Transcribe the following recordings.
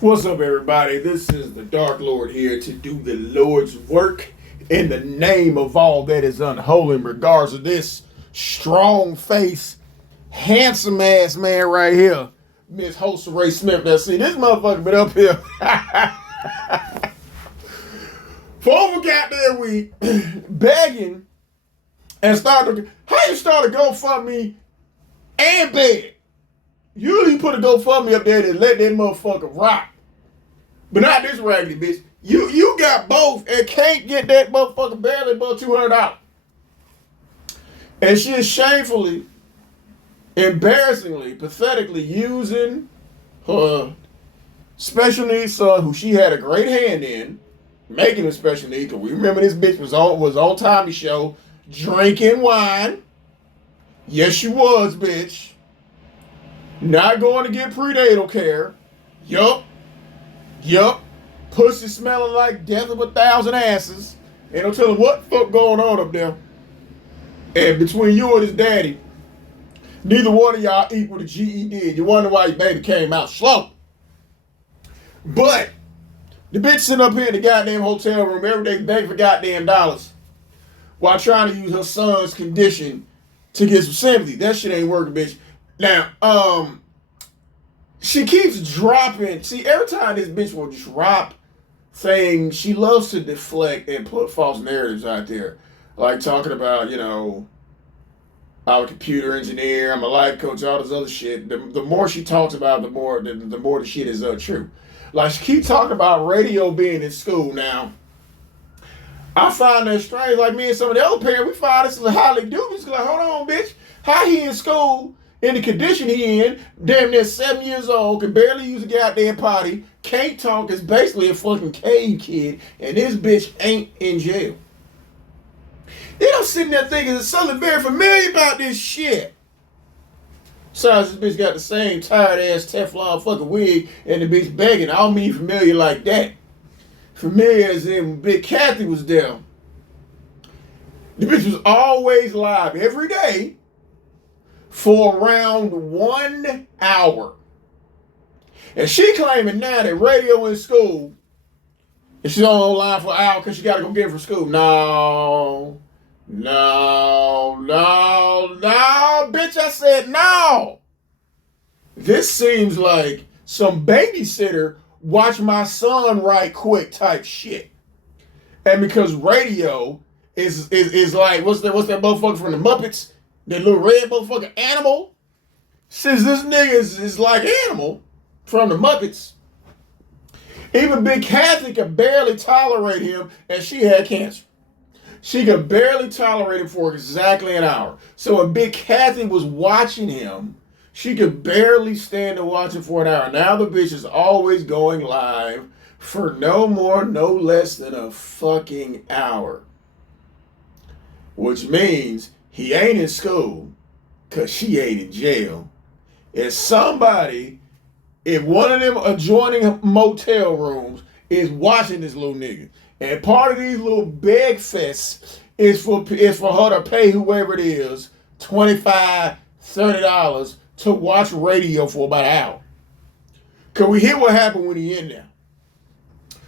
What's up, everybody? This is the Dark Lord here to do the Lord's work in the name of all that is unholy in regards to this strong face, handsome ass man right here, Miss Soncerae Smith. Now, see, this motherfucker been up here for over goddamn week begging and started. How you start a GoFundMe and beg? Usually you put a GoFundMe up there and let that motherfucker rock. But not this raggedy bitch. You got both and can't get that motherfucker barely above $200. And she is shamefully, embarrassingly, pathetically using her special needs son, who she had a great hand in, making a special needs. Because we remember this bitch was on Tommy's show drinking wine. Yes, she was, bitch. Not going to get prenatal care. Yup. Pussy smelling like death of 1,000 asses. Ain't no telling what the fuck going on up there. And between you and his daddy, neither one of y'all equal to GED. You wonder why your baby came out slow. But the bitch sitting up here in the goddamn hotel room every day begging for goddamn dollars while trying to use her son's condition to get some sympathy. That shit ain't working, bitch. Now, she keeps dropping. See, every time this bitch will drop things, she loves to deflect and put false narratives out there. Like talking about, I'm a computer engineer, I'm a life coach, all this other shit. The more she talks about, the more the shit is true. Like, she keeps talking about radio being in school. Now, I find that strange. Like, me and some of the other parents, we find this is highly dubious. Like, hold on, bitch. How he in school, in the condition he in, damn near 7 years old, can barely use a goddamn potty, can't talk, is basically a fucking cave kid, and this bitch ain't in jail. Then I'm sitting there thinking there's something very familiar about this shit. Besides, this bitch got the same tired ass Teflon fucking wig and the bitch begging. I don't mean familiar like that. Familiar as in when Big Kathy was there. The bitch was always live every day for around 1 hour. And she claiming now that radio in school, and she's online for an hour because she got to go get it from school. No, bitch, I said no. This seems like some babysitter watch my son right quick type shit. And because radio is like, what's that motherfucker from the Muppets? That little red motherfucking animal. Since this nigga is like Animal from the Muppets, even Big Kathy could barely tolerate him, and she had cancer. She could barely tolerate him for exactly an hour. So when Big Kathy was watching him, she could barely stand to watch him for an hour. Now the bitch is always going live for no more, no less than a fucking hour. Which means he ain't in school because she ain't in jail. And somebody in one of them adjoining motel rooms is watching this little nigga. And part of these little beg fests is for her to pay whoever it is $25, $30 to watch radio for about an hour. Because we hear what happened when he in there.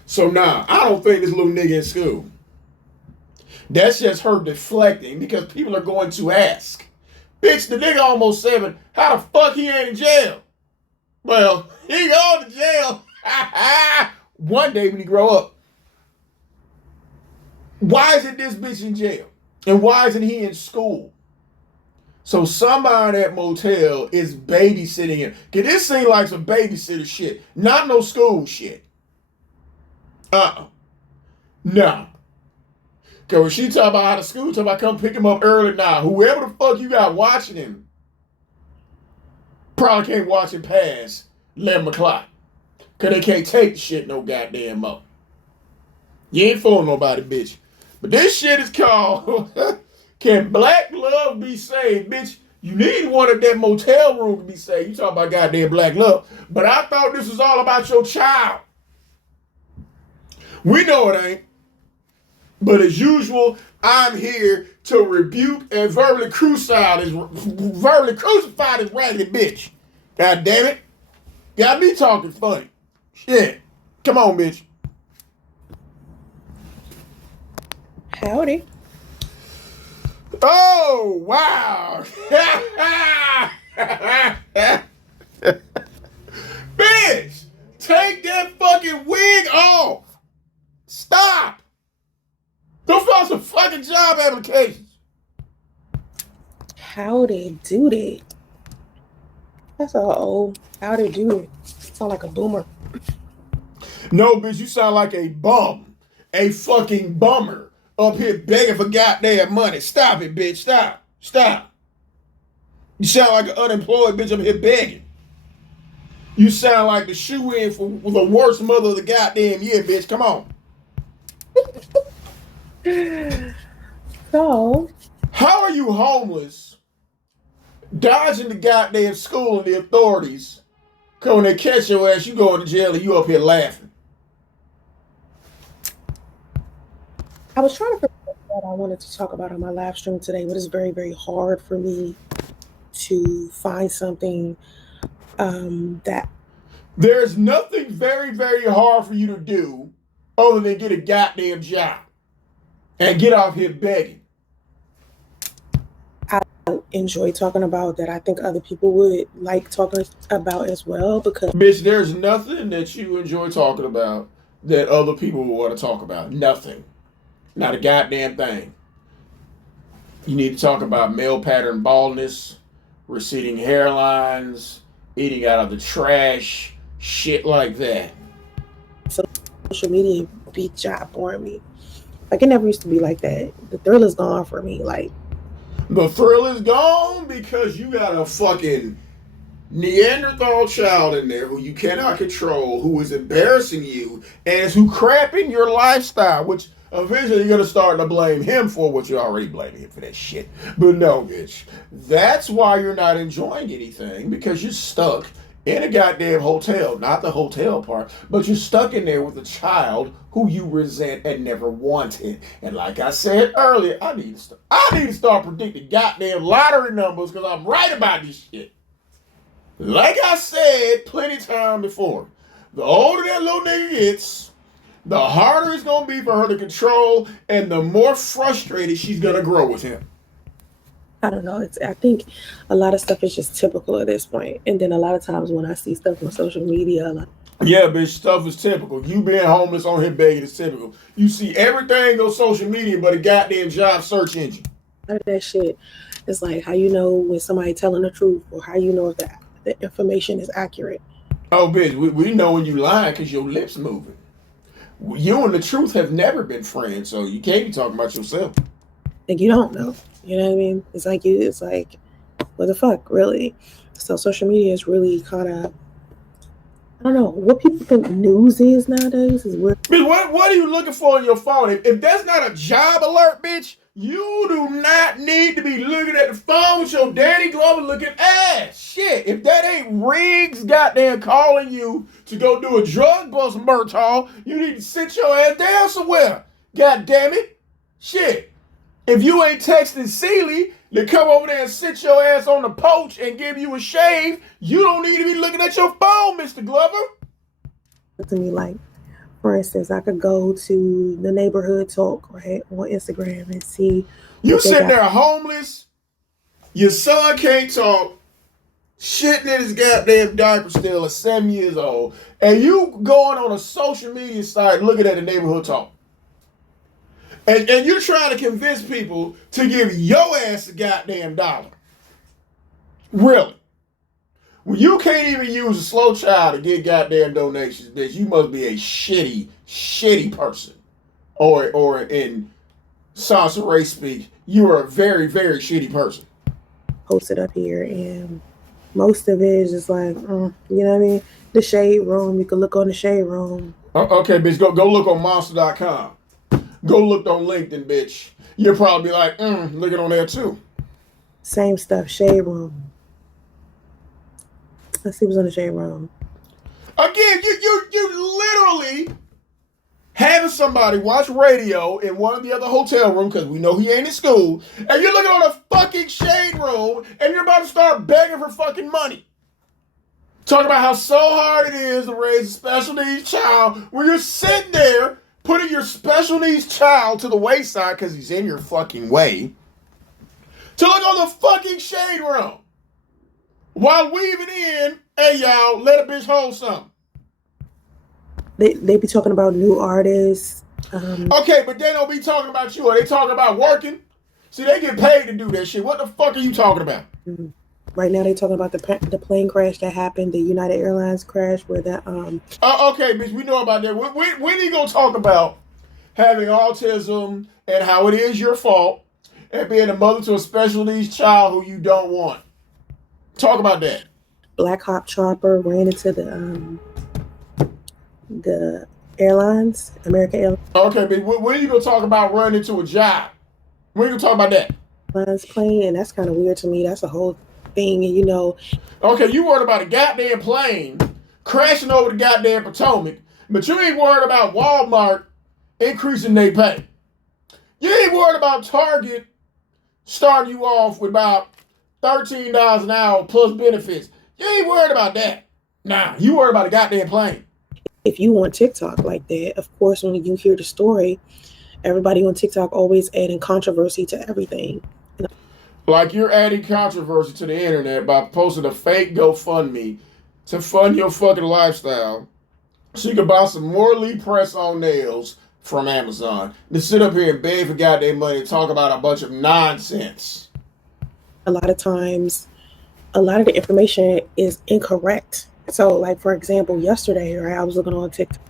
So nah, I don't think this little nigga in school. That's just her deflecting because people are going to ask. Bitch, the nigga almost 7. How the fuck he ain't in jail? Well, he going to jail one day when he grow up. Why isn't this bitch in jail? And why isn't he in school? So somebody at that motel is babysitting him. Cause this seems like some babysitter shit. Not no school shit. No. Cause when she talk about out of school, talk about come pick him up early now. Whoever the fuck you got watching him probably can't watch him past 11 o'clock. Cause they can't take the shit no goddamn more. You ain't fooling nobody, bitch. But this shit is called Can Black Love Be Saved? Bitch, you need one of that motel room to be saved. You talk about goddamn black love. But I thought this was all about your child. We know it ain't. But as usual, I'm here to rebuke and verbally crucify this raggedy bitch. God damn it. Got me talking funny. Shit. Come on, bitch. Howdy. Oh, wow. Bitch, take that fucking wig off. Stop. Go find some fucking job applications. Howdy doody. That's all old. Howdy doody. Sound like a boomer. No, bitch, you sound like a bum. A fucking bummer. Up here begging for goddamn money. Stop it, bitch. Stop. Stop. You sound like an unemployed bitch up here begging. You sound like the shoe-in for the worst mother of the goddamn year, bitch. Come on. So, How are you homeless, dodging the goddamn school and the authorities, cause when they catch your ass, you going to jail and you up here laughing? I was trying to figure out what I wanted to talk about on my live stream today, but it's very, very hard for me to find something that There's nothing very, very hard for you to do other than get a goddamn job and get off here begging. I enjoy talking about that I think other people would like talking about as well, because Bitch, there's nothing that you enjoy talking about that other people will want to talk about. Nothing. Not a goddamn thing. You need to talk about male pattern baldness, receding hairlines, eating out of the trash, shit like that. social media be job boring me. Like, it never used to be like that. The thrill is gone for me. Like, The thrill is gone because you got a fucking Neanderthal child in there who you cannot control, who is embarrassing you, and who cramping your lifestyle, which eventually you're going to start to blame him for, what you're already blaming him for that shit. But no, bitch. That's why you're not enjoying anything, because you're stuck in a goddamn hotel. Not the hotel part, but you're stuck in there with a child who you resent and never wanted. And like I said earlier, I need to start predicting goddamn lottery numbers because I'm right about this shit. Like I said plenty of time before, the older that little nigga gets, the harder it's going to be for her to control, and the more frustrated she's going to grow with him. I don't know. I think a lot of stuff is just typical at this point. And then a lot of times when I see stuff on social media, like, Yeah, bitch, stuff is typical. You being homeless on here begging is typical. You see everything on social media but a goddamn job search engine. that shit is like, how you know when somebody telling the truth, or how you know if the information is accurate. Oh, bitch, we know when you lying because your lips moving. You and the truth have never been friends, so you can't be talking about yourself. Like, you don't know. You know what I mean? It's like, what the fuck, really? So social media is really kind of, I don't know, what people think news is nowadays is weird. Bitch, what are you looking for on your phone? If that's not a job alert, bitch, you do not need to be looking at the phone with your Danny Glover looking ass. Shit, if that ain't Riggs goddamn calling you to go do a drug bust Murtaugh, you need to sit your ass down somewhere. God damn it. Shit. If you ain't texting Sealy to come over there and sit your ass on the porch and give you a shave, you don't need to be looking at your phone, Mr. Glover. To me, like, for instance, I could go to the neighborhood talk, right, on Instagram and see. You sitting there homeless, your son can't talk, shitting in his goddamn diaper still at 7 years old, and you going on a social media site looking at the neighborhood talk. And you're trying to convince people to give your ass a goddamn dollar. Really? When you can't even use a slow child to get goddamn donations, bitch, you must be a shitty, shitty person. Or in Soncerae speak, you are a very, very shitty person. Posted up here, and most of it is just like, you know what I mean? The shade room, you can look on the shade room. Okay, bitch, go look on monster.com. Go look on LinkedIn, bitch. You'll probably be like, looking on there too. Same stuff, shade room. Let's see what's on the shade room. Again, you literally having somebody watch radio in one of the other hotel rooms because we know he ain't in school, and you're looking on a fucking shade room and you're about to start begging for fucking money. Talking about how so hard it is to raise a special needs child when you're sitting there putting your special needs child to the wayside because he's in your fucking way to look on the fucking shade room while weaving in, hey y'all, let a bitch hold something. They be talking about new artists. Okay, but they don't be talking about you. Are they talking about working? See, they get paid to do that shit. What the fuck are you talking about? Right now, they talking about the plane crash that happened, the United Airlines crash, where that Okay, bitch, we know about that. When are you gonna talk about having autism and how it is your fault and being a mother to a special needs child who you don't want? Talk about that. Black Hawk chopper ran into the airlines, American Airlines Okay, but when are you gonna talk about running into a job? When are you gonna talk about that? plane, and that's kind of weird to me. That's a whole thing, and you know. Okay, you worried about a goddamn plane crashing over the goddamn Potomac, but you ain't worried about Walmart increasing their pay. You ain't worried about Target starting you off with about $13 an hour plus benefits. You ain't worried about that. Nah, you worried about a goddamn plane. If you on TikTok like that, of course, when you hear the story, everybody on TikTok always adding controversy to everything. Like you're adding controversy to the internet by posting a fake GoFundMe to fund your fucking lifestyle so you can buy some morally press-on nails from Amazon to sit up here and beg for goddamn money and talk about a bunch of nonsense. A lot of times, a lot of the information is incorrect. So, like, for example, yesterday, right, I was looking on TikTok.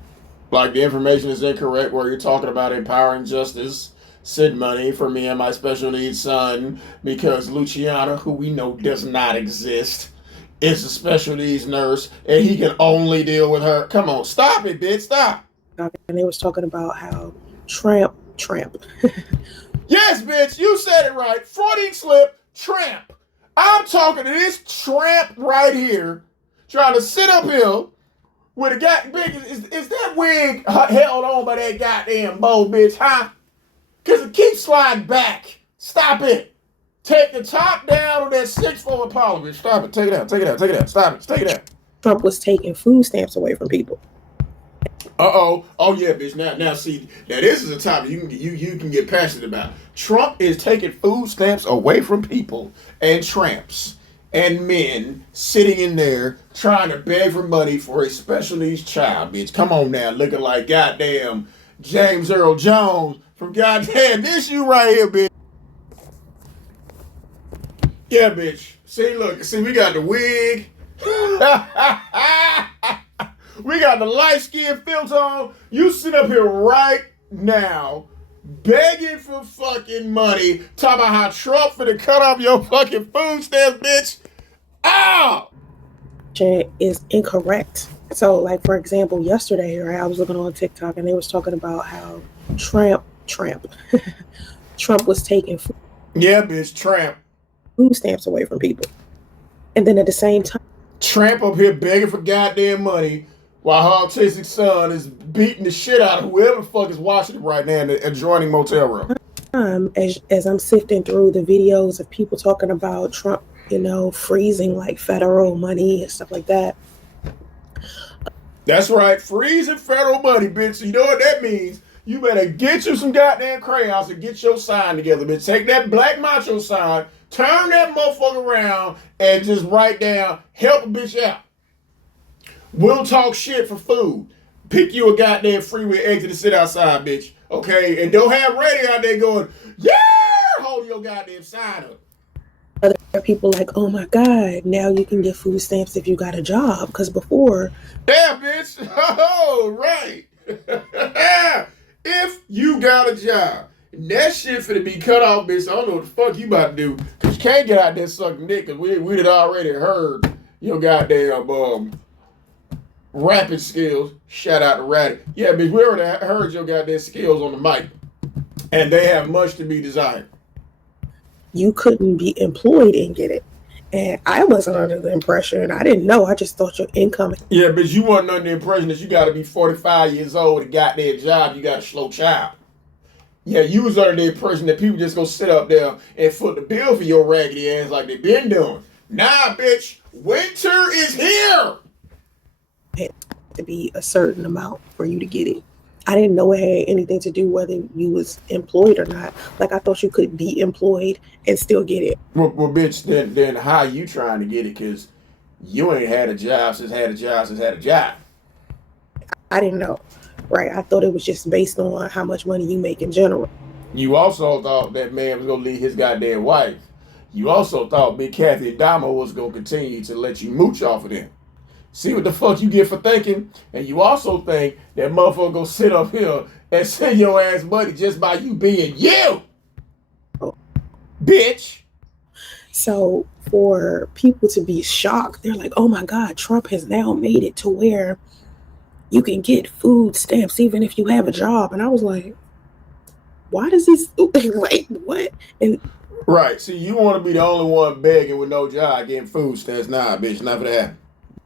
Like the information is incorrect where you're talking about empowering justice, send money for me and my special needs son because Luciana, who we know does not exist, is a special needs nurse and he can only deal with her. Come on, stop it, bitch, stop. And they was talking about how Trump. Yes, bitch, you said it right. Freudian slip, tramp. I'm talking to this tramp right here trying to sit up here with a goddamn, is that wig held on by that goddamn bow, bitch, huh? Because it keeps sliding back. Stop it. Take the top down on that 6'4" Impala, bitch. Stop it. Take it out. Take it out. Take it out. Stop it. Take it out. Trump was taking food stamps away from people. Uh-oh. Oh, yeah, bitch. Now, see, now this is a topic you can get passionate about. Trump is taking food stamps away from people and tramps and men sitting in there trying to beg for money for a special needs child, bitch. Come on now, looking like goddamn James Earl Jones from goddamn this you right here, bitch. Yeah, bitch. See, look, see, we got the wig. We got the light skin filter on. You sit up here right now begging for fucking money, talking about how Trump finna cut off your fucking food stamps, bitch. Ow! Is incorrect. So, like, for example, yesterday, right, I was looking on TikTok and they was talking about how Trump was taking food stamps away from people. And then at the same time, Tramp up here begging for goddamn money while her autistic son is beating the shit out of whoever the fuck is watching it right now in the adjoining motel room. As I'm sifting through the videos of people talking about Trump, you know, freezing like federal money and stuff like that. That's right, freezing federal money, bitch. So you know what that means? You better get you some goddamn crayons and get your sign together, bitch. Take that black macho sign, turn that motherfucker around, and just write down, help a bitch out. We'll talk shit for food. Pick you a goddamn freeway exit to sit outside, bitch. Okay? And don't have radio out there going, yeah! Hold your goddamn sign up. Other people like, oh my God, now you can get food stamps if you got a job. Because before... Yeah, bitch. Oh, right. If you got a job. And that shit finna be cut off, bitch. I don't know what the fuck you about to do. Because you can't get out there sucking dick. Because we had already heard your goddamn rapping skills. Shout out to Ratty. Yeah, bitch, we already heard your goddamn skills on the mic. And they have much to be desired. You couldn't be employed and get it. And I wasn't under the impression. I didn't know. I just thought your income. Yeah, but you wasn't under the impression that you got to be 45 years old to got that job. You got a slow child. Yeah, you was under the impression that people just gonna sit up there and foot the bill for your raggedy ass like they been doing. Nah, bitch. Winter is here. had to be a certain amount for you to get it. I didn't know it had anything to do whether you was employed or not. Like I thought you could be employed and still get it. Well, bitch, then how you trying to get it? Because you ain't had a job since had a job since had a job. I didn't know, right? I thought it was just based on how much money you make in general. You also thought that man was gonna leave his goddamn wife. You also thought Big Kathy and Damo was gonna continue to let you mooch off of them. See what the fuck you get for thinking? And you also think that motherfucker gonna sit up here and send your ass money just by you being you. Bitch. So for people to be shocked, they're like, oh my God, Trump has now made it to where you can get food stamps even if you have a job. And I was like, why does this, like, what? And right, see, you want to be the only one begging with no job getting food stamps. Nah, bitch, not for that.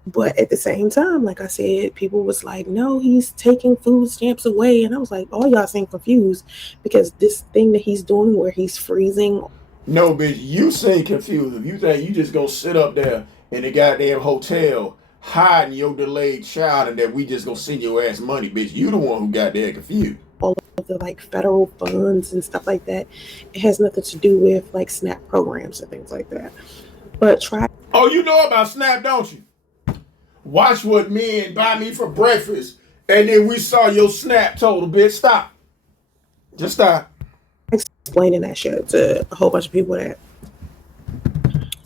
But at the same time, like I said, people was like, no, he's taking food stamps away. And I was like, all y'all seem confused because this thing that he's doing where he's freezing. No, bitch, you seem confused. If you think you just gonna sit up there in the goddamn hotel hiding your delayed child and that we just gonna send your ass money, bitch, you the one who got that confused. All of the like federal funds and stuff like that. It has nothing to do with like SNAP programs and things like that. But try. Oh, you know about SNAP, don't you? Watch what men buy me for breakfast, and then we saw your SNAP total, bitch. Stop. Just stop. Explaining that shit to a whole bunch of people that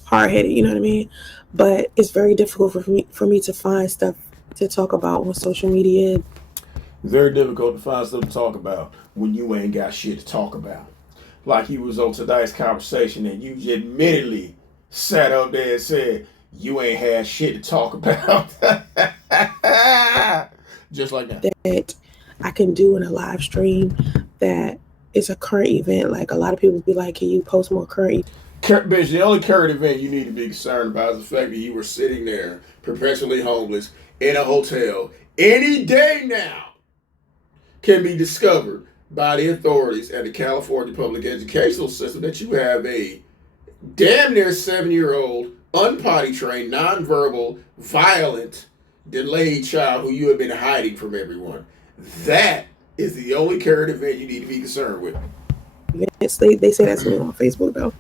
hard-headed, you know what I mean? But it's very difficult for me to find stuff to talk about on social media. Very difficult to find stuff to talk about when you ain't got shit to talk about. Like you was on tonight's conversation and you just admittedly sat up there and said you ain't had shit to talk about. Just like that. That I can do in a live stream that is a current event. Like a lot of people be like, can you post more current? Bitch, the only current event you need to be concerned about is the fact that you were sitting there perpetually homeless in a hotel any day now can be discovered by the authorities and the California public educational system that you have a damn near 7-year-old unpotty trained, nonverbal, violent, delayed child who you have been hiding from everyone. That is the only current event you need to be concerned with. They say that's me on Facebook though.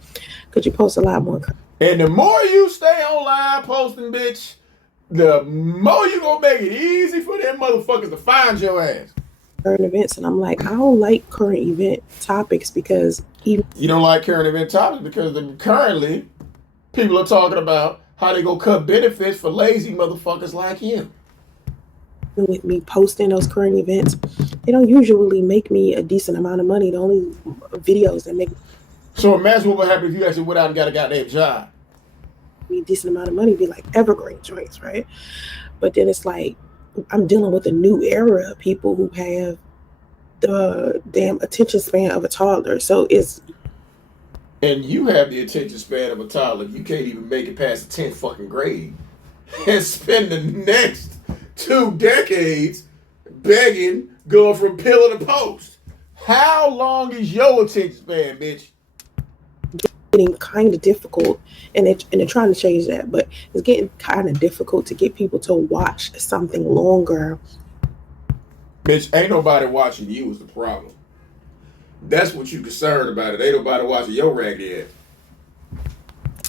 Could you post a lot more? And the more you stay online posting, bitch, the more you gonna make it easy for them motherfuckers to find your ass. Current events, and I'm like, I don't like current event topics because you don't like current event topics because currently people are talking about how they gonna cut benefits for lazy motherfuckers like you. With me posting those current events, they don't usually make me a decent amount of money. The only videos that make. So imagine what would happen if you actually went out and got a goddamn job. Me a decent amount of money be like evergreen joints, right? But then it's like I'm dealing with a new era of people who have the damn attention span of a toddler. So it's. And you have the attention span of a toddler. You can't even make it past the 10th fucking grade and spend the next 2 decades begging, going from pillar to post. How long is your attention span, bitch? Getting kind of difficult, and they're trying to change that, but it's getting kind of difficult to get people to watch something longer. Bitch, ain't nobody watching you is the problem. That's what you concerned about. It ain't nobody watching your raggedy ass.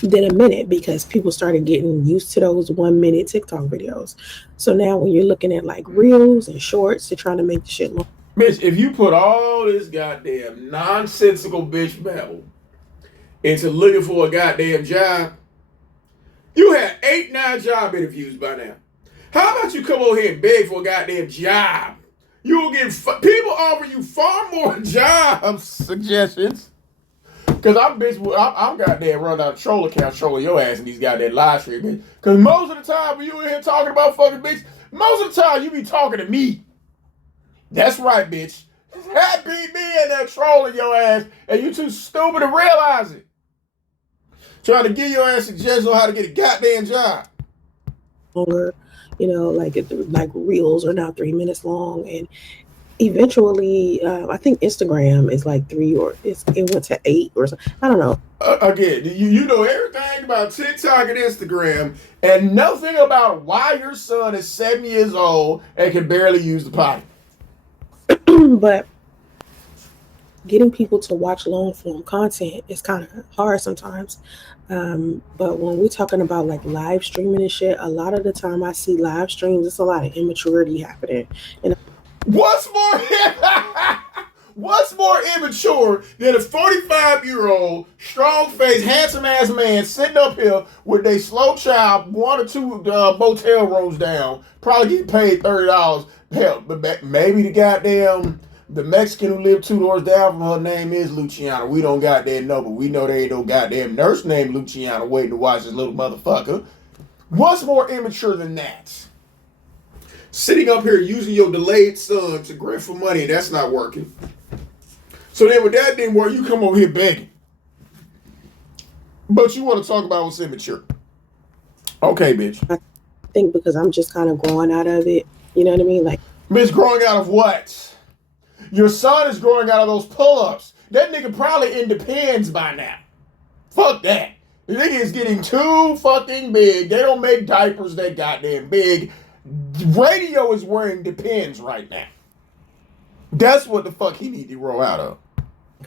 Than a minute, because people started getting used to those 1 minute TikTok videos. So now when you're looking at like reels and shorts, they're trying to make the shit long. Bitch, if you put all this goddamn nonsensical bitch babble into looking for a goddamn job, you had 8, 9 job interviews by now. How about you come over here and beg for a goddamn job? You'll get people offer you far more job suggestions. Cause I'm goddamn run out of troll account trolling your ass in these goddamn live streams. Cause most of the time when you in here talking about fucking bitch, most of the time you be talking to me. That's right, bitch. That be me in there trolling your ass, and you too stupid to realize it. Trying to give your ass suggestions on how to get a goddamn job. Longer, you know, like reels are now 3 minutes long, and eventually, I think Instagram is like 3 or it went to 8 or something. I don't know. Again, you know everything about TikTok and Instagram, and nothing about why your son is 7 years old and can barely use the potty. But getting people to watch long form content is kind of hard sometimes. But when we're talking about like live streaming and shit, a lot of the time I see live streams, it's a lot of immaturity happening. And What's more, what's more immature than a 45-year-old, strong-faced, handsome-ass man sitting up here with a slow child, 1 or 2 motel rooms down, probably getting paid $30. Hell, but maybe the Mexican who lived 2 doors down from her name is Luciana. We don't goddamn know, but we know there ain't no goddamn nurse named Luciana waiting to watch this little motherfucker. What's more immature than that? Sitting up here using your delayed son to grift for money, and that's not working. So then when that didn't work, you come over here begging. But you want to talk about what's immature. Okay, bitch. I think because I'm just kind of growing out of it, you know what I mean? Like, Bitch, growing out of what? Your son is growing out of those pull-ups. That nigga probably in Depends by now. Fuck that. The nigga is getting too fucking big. They don't make diapers that goddamn big. Radio is wearing Depends right now. That's what the fuck he need to grow out of.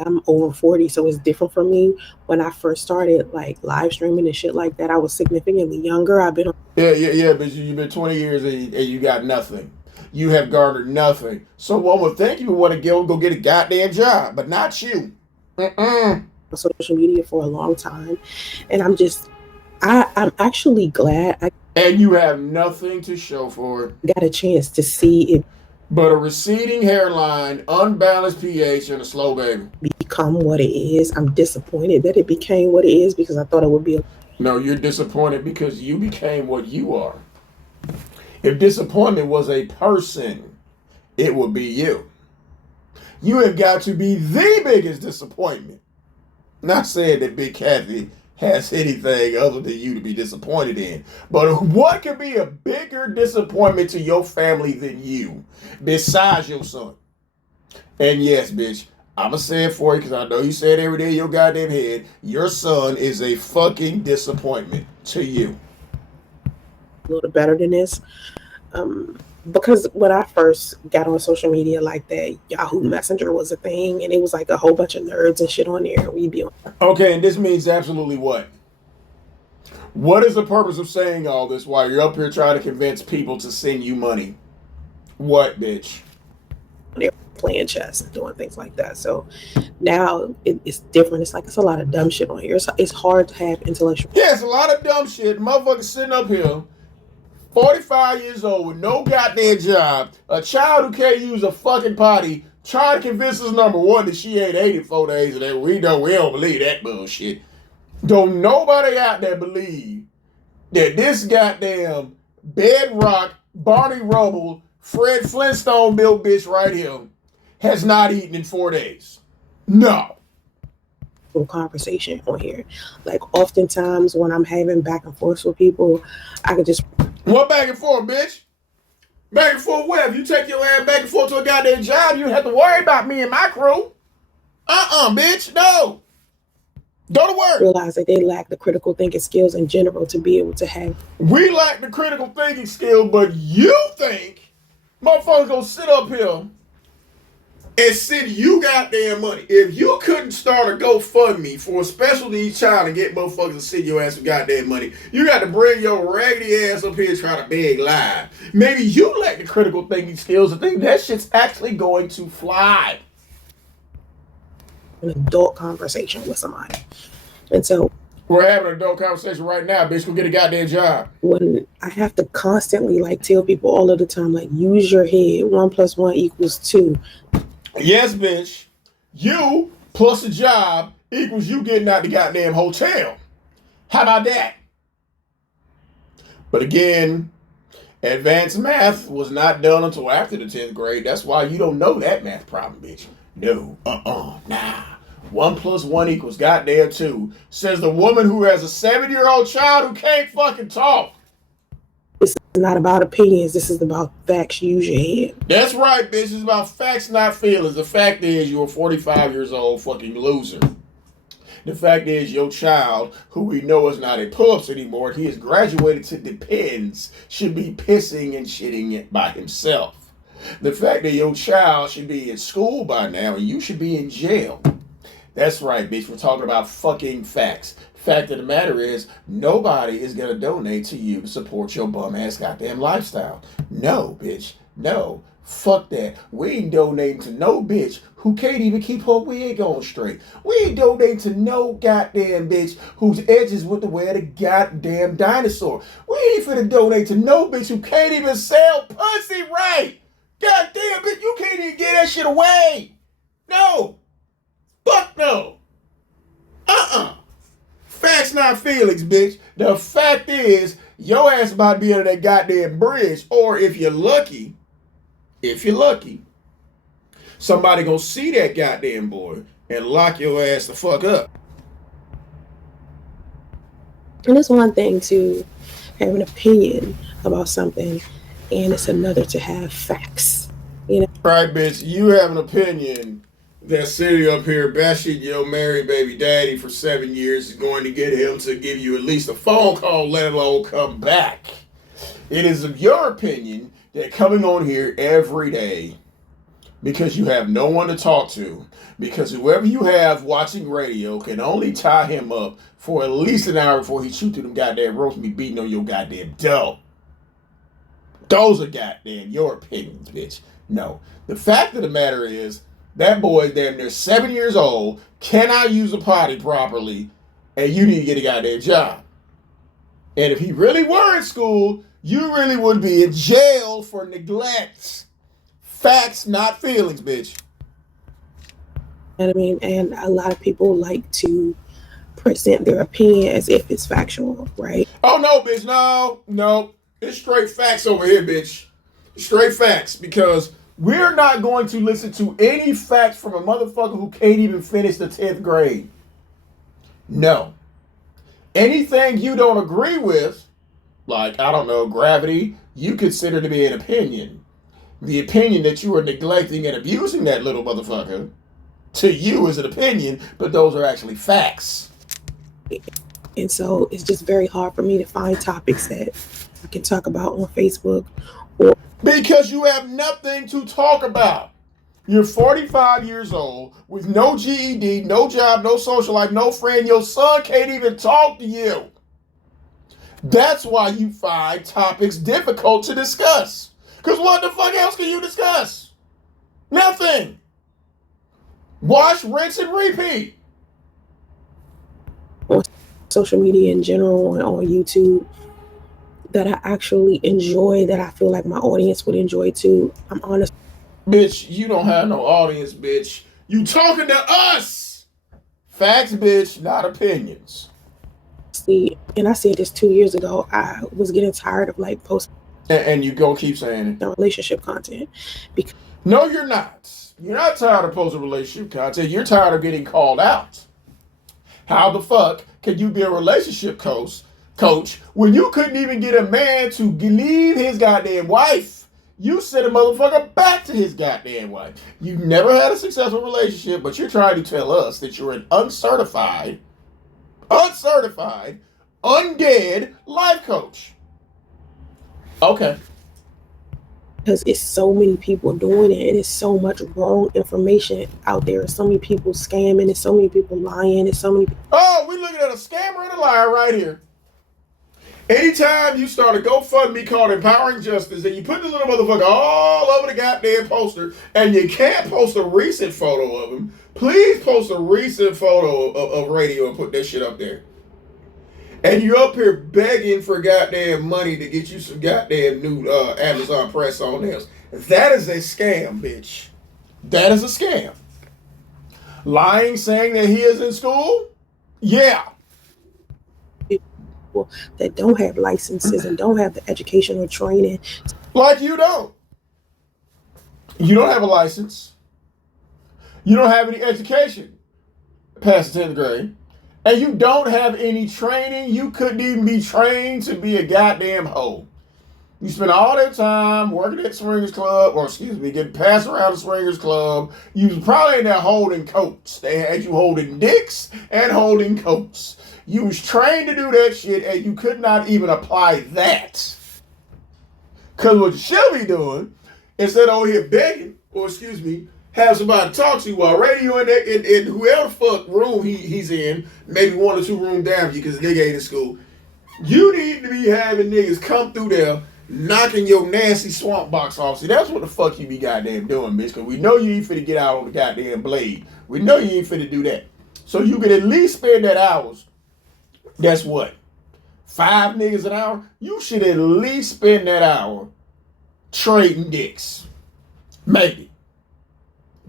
I'm over 40, so it's different for me. When I first started like live streaming and shit like that, I was significantly younger. I've been on Yeah, but you've been 20 years and you got nothing. You have garnered nothing. So one would think you would want to go get a goddamn job, but not you. social media for a long time, and I'm actually glad I And you have nothing to show for it. got a chance to see it But a receding hairline, unbalanced pH, and a slow baby. become what it is. I'm disappointed that it became what it is because I thought it would be. No, you're disappointed because you became what you are. If disappointment was a person, it would be you. You have got to be the biggest disappointment. Not saying that Big Kathy has anything other than you to be disappointed in. But what could be a bigger disappointment to your family than you, besides your son? And yes, bitch, I'ma say it for you because I know you say it every day in your goddamn head. Your son is a fucking disappointment to you. A little better than this. Because when I first got on social media like that, Yahoo Messenger was a thing, and it was like a whole bunch of nerds and shit on there, and we'd be on. Okay, and this means absolutely what? What is the purpose of saying all this while you're up here trying to convince people to send you money? What, bitch? They're playing chess and doing things like that. So now it's different. It's like it's a lot of dumb shit on here. It's hard to have intellectual. Yeah, it's a lot of dumb shit. Motherfuckers sitting up here, 45 years old with no goddamn job, a child who can't use a fucking potty, trying to convince us, number one, that she ain't 84 days and that we don't believe that bullshit. Don't nobody out there believe that this goddamn bedrock, Barney Rubble, Fred Flintstone built bitch right here has not eaten in 4 days. No. Conversation on here. Like oftentimes when I'm having back and forth with people, I could just. What back and forth, bitch? Back and forth where? If you take your ass back and forth to a goddamn job, you don't have to worry about me and my crew. Bitch, no. Go to work. Realize that they lack the critical thinking skills in general to be able to have. We lack the critical thinking skills, but you think motherfuckers gonna sit up here and send you goddamn money. If you couldn't start a GoFundMe for a special needs child and get motherfuckers to send your ass some goddamn money, you got to bring your raggedy ass up here trying to beg live. Maybe you lack the critical thinking skills to think that shit's actually going to fly. An adult conversation with somebody. And so we're having an adult conversation right now, bitch. Go get a goddamn job. When I have to constantly like tell people all of the time, like, use your head. 1 + 1 = 2. Yes, bitch. You plus a job equals you getting out the goddamn hotel. How about that? But again, advanced math was not done until after the 10th grade. That's why you don't know that math problem, bitch. No, nah. 1 + 1 = goddamn 2. Says the woman who has a 7-year-old child who can't fucking talk. It's not about opinions. This is about facts. Use your head. That's right, bitch. It's about facts, not feelings. The fact is, you're a 45 years old fucking loser. The fact is, your child, who we know is not in pups anymore, he has graduated to depends, should be pissing and shitting it by himself. The fact that your child should be in school by now and you should be in jail. That's right, bitch. We're talking about fucking facts. Fact of the matter is, nobody is gonna donate to you to support your bum ass goddamn lifestyle. No, bitch. No. Fuck that. We ain't donating to no bitch who can't even keep her wig on straight. We ain't donating to no goddamn bitch whose edges with the wear the goddamn dinosaur. We ain't finna donate to no bitch who can't even sell pussy right. Goddamn bitch, you can't even get that shit away. No. Fuck no. Facts, not feelings, bitch. The fact is, your ass about to be under that goddamn bridge, or if you're lucky, somebody gonna see that goddamn boy and lock your ass the fuck up. And it's one thing to have an opinion about something, and it's another to have facts. Right, bitch, you have an opinion that sitting up here bashing your married baby daddy for 7 years is going to get him to give you at least a phone call, let alone come back. It is of your opinion that coming on here every day because you have no one to talk to, because whoever you have watching radio can only tie him up for at least an hour before he shoot through them goddamn ropes and be beating on your goddamn dough. Those are goddamn your opinions, bitch. No. The fact of the matter is, that boy is damn near 7 years old, cannot use a potty properly, and you need to get a goddamn job. And if he really were in school, you really would be in jail for neglect. Facts, not feelings, bitch. You know what I mean? And a lot of people like to present their opinion as if it's factual, right? Oh, no, bitch, no. It's straight facts over here, bitch. Straight facts, because we're not going to listen to any facts from a motherfucker who can't even finish the 10th grade. No. Anything you don't agree with, like, I don't know, gravity, you consider to be an opinion. The opinion that you are neglecting and abusing that little motherfucker, to you is an opinion, but those are actually facts. And so it's just very hard for me to find topics that I can talk about on Facebook. Because you have nothing to talk about. You're 45 years old with no GED, no job, no social life, no friend. Your son can't even talk to you. That's why you find topics difficult to discuss. Because what the fuck else can you discuss? Nothing. Wash, rinse, and repeat. On social media in general and on YouTube that I actually enjoy, that I feel like my audience would enjoy too. I'm honest. Bitch, you don't have no audience, bitch. You talking to us. Facts, bitch, not opinions. See, and I said this 2 years ago, I was getting tired of like posting And you go keep saying it. relationship content. Because no, you're not. You're not tired of posting relationship content. You're tired of getting called out. How the fuck can you be a relationship coach when you couldn't even get a man to leave his goddamn wife? You sent a motherfucker back to his goddamn wife. You never had a successful relationship, but you're trying to tell us that you're an uncertified, undead life coach. Okay. Because it's so many people doing it, and it's so much wrong information out there. So many people scamming, and so many people lying, and so many people. Oh, we're looking at a scammer and a liar right here. Anytime you start a GoFundMe called Empowering Justice and you put the little motherfucker all over the goddamn poster and you can't post a recent photo of him, please post a recent photo of radio and put that shit up there. And you up here begging for goddamn money to get you some goddamn new Amazon press-on nails. That is a scam, bitch. That is a scam. Lying, saying that he is in school? Yeah. People that don't have licenses and don't have the educational training. Like you don't. You don't have a license. You don't have any education past the 10th grade. And you don't have any training. You couldn't even be trained to be a goddamn hoe. You spend all that time working at swingers club, or excuse me, getting passed around the swingers club. You was probably in there holding coats. They had you holding dicks and holding coats. You was trained to do that shit, and you could not even apply that. Because what you should be doing, instead of over here begging, or excuse me, have somebody talk to you while radio in whoever the fuck room he's in, maybe 1 or 2 rooms down from you because the nigga ain't in school. You need to be having niggas come through there knocking your nasty swamp box off. See, that's what the fuck you be goddamn doing, bitch, because we know you ain't finna get out on the goddamn blade. We know you ain't finna do that. So you can at least spend that hours. That's what? 5 niggas an hour? You should at least spend that hour trading dicks. Maybe.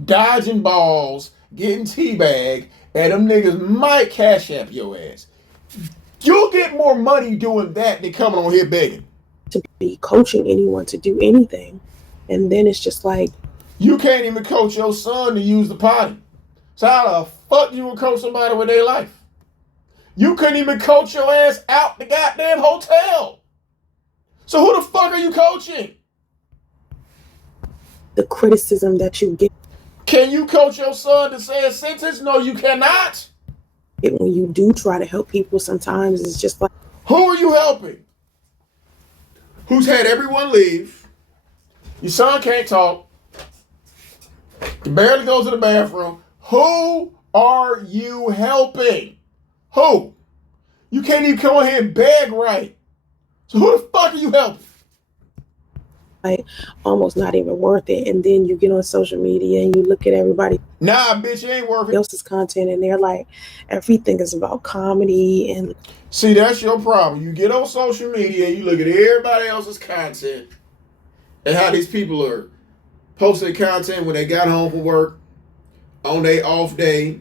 Dodging balls, getting teabagged, and them niggas might cash app your ass. You'll get more money doing that than coming on here begging. To be coaching anyone to do anything. And then it's just like, you can't even coach your son to use the potty. So how the fuck you would coach somebody with their life? You couldn't even coach your ass out the goddamn hotel. So who the fuck are you coaching? The criticism that you get. Can you coach your son to say a sentence? No, you cannot. When you do try to help people, sometimes it's just like, who are you helping? Who's had everyone leave? Your son can't talk. He barely goes to the bathroom. Who are you helping? Who? You can't even come on here and beg right. So who the fuck are you helping? Like, almost not even worth it. And then you get on social media and you look at everybody. Nah, bitch, it ain't worth it. Else's content, and they're like, everything is about comedy. And see, that's your problem. You get on social media and you look at everybody else's content and how these people are posting content when they got home from work, on their off day,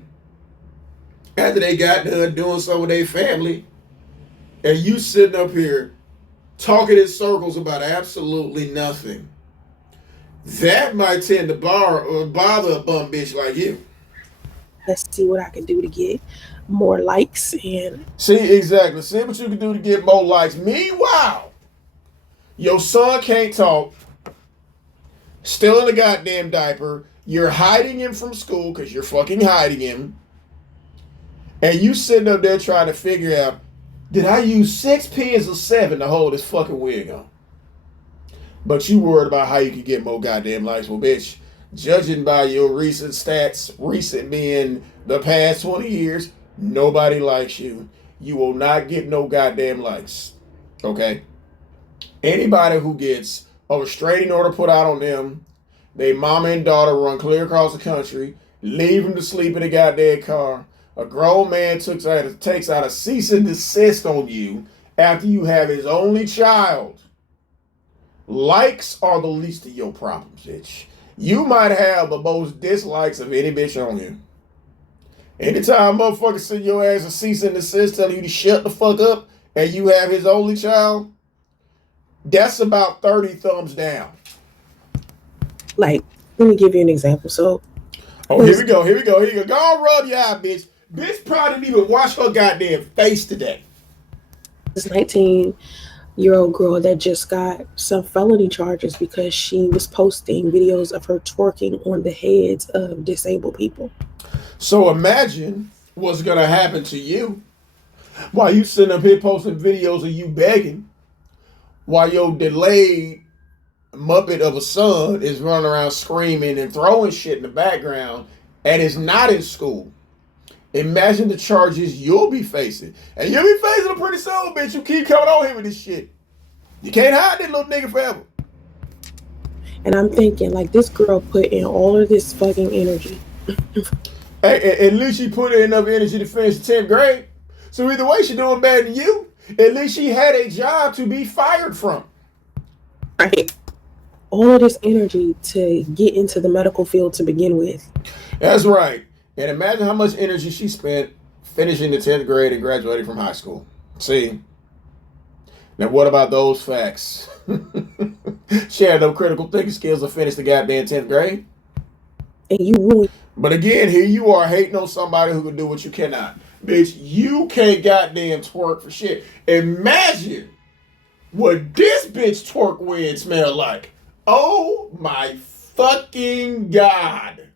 after they got done doing something with their family, and you sitting up here talking in circles about absolutely nothing. That might tend to bother a bum bitch like you. Let's see what I can do to get more likes. And see, exactly. See what you can do to get more likes. Meanwhile, your son can't talk, still in a goddamn diaper. You're hiding him from school because you're fucking hiding him. And you sitting up there trying to figure out, did I use 6 pins or 7 to hold this fucking wig on? But you worried about how you can get more goddamn likes. Well, bitch, judging by your recent stats, recent being the past 20 years, nobody likes you. You will not get no goddamn likes. Okay? Anybody who gets a restraining order put out on them, they mama and daughter run clear across the country, leave them to sleep in a goddamn car. A grown man takes out a cease and desist on you after you have his only child. Likes are the least of your problems, bitch. You might have the most dislikes of any bitch on here. Anytime motherfuckers send your ass a cease and desist telling you to shut the fuck up and you have his only child, that's about 30 thumbs down. Like, let me give you an example. So, here we go. Go on, rub your eye, bitch. Bitch probably didn't even wash her goddamn face today. This 19-year-old girl that just got some felony charges because she was posting videos of her twerking on the heads of disabled people. So imagine what's going to happen to you while you sitting up here posting videos of you begging, while your delayed muppet of a son is running around screaming and throwing shit in the background and is not in school. Imagine the charges you'll be facing. And you'll be facing them pretty soon, bitch. You keep coming on here with this shit. You can't hide that little nigga forever. And I'm thinking, like, this girl put in all of this fucking energy. Hey, at least she put in enough energy to finish the 10th grade. So either way, she doing better than you. At least she had a job to be fired from. Right. All of this energy to get into the medical field to begin with. That's right. And imagine how much energy she spent finishing the 10th grade and graduating from high school. See? Now what about those facts? She had no critical thinking skills to finish the goddamn 10th grade. And you really... But again, here you are hating on somebody who can do what you cannot. Bitch, you can't goddamn twerk for shit. Imagine what this bitch twerk wig smell like. Oh my fucking God.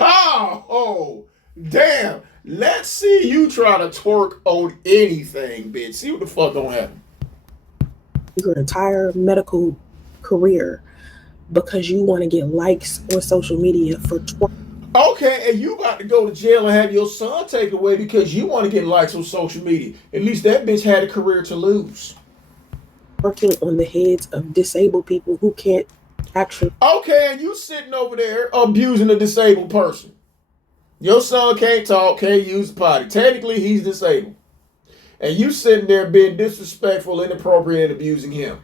Oh, damn. Let's see you try to twerk on anything, bitch. See what the fuck gonna happen. Your entire medical career because you want to get likes on social media for twerking. Okay, and you about to go to jail and have your son taken away because you want to get likes on social media. At least that bitch had a career to lose. Working on the heads of disabled people who can't actually. Okay, and you sitting over there abusing a disabled person. Your son can't talk, can't use the potty. Technically, he's disabled. And you sitting there being disrespectful, inappropriate, and abusing him.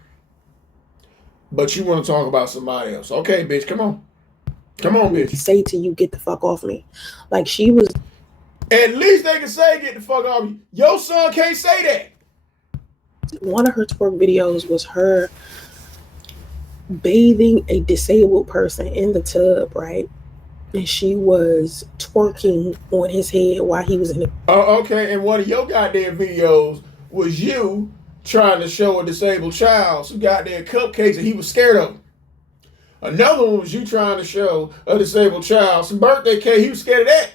But you want to talk about somebody else. Okay, bitch, come on. Come on, bitch. Say to you, get the fuck off me. Like she was. At least they can say, get the fuck off me. Your son can't say that. One of her twerk videos was her bathing a disabled person in the tub, right? And she was twerking on his head while he was in it. Okay, and one of your goddamn videos was you trying to show a disabled child some goddamn cupcakes and he was scared of them. Another one was you trying to show a disabled child some birthday cake. He was scared of that.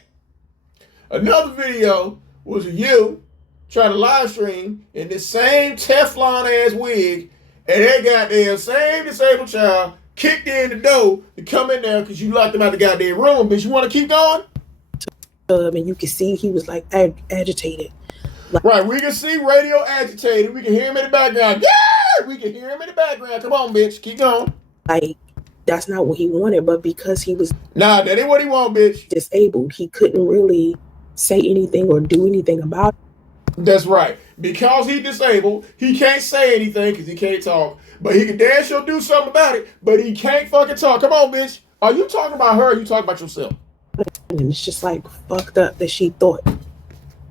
Another video was you trying to live stream in this same Teflon ass wig, and that goddamn same disabled child kicked in the door to come in there because you locked him out the goddamn room. Bitch, you want to keep going? And you can see he was like agitated. Like, right, we can see radio agitated. We can hear him in the background. Yeah, we can hear him in the background. Come on, bitch, keep going. Like, that's not what he wanted, but because he was that ain't what he want, bitch. Disabled, he couldn't really say anything or do anything about it. That's right. Because he's disabled, he can't say anything because he can't talk. But he can damn sure do something about it, but he can't fucking talk. Come on, bitch. Are you talking about her or are you talking about yourself? And it's just like fucked up that she thought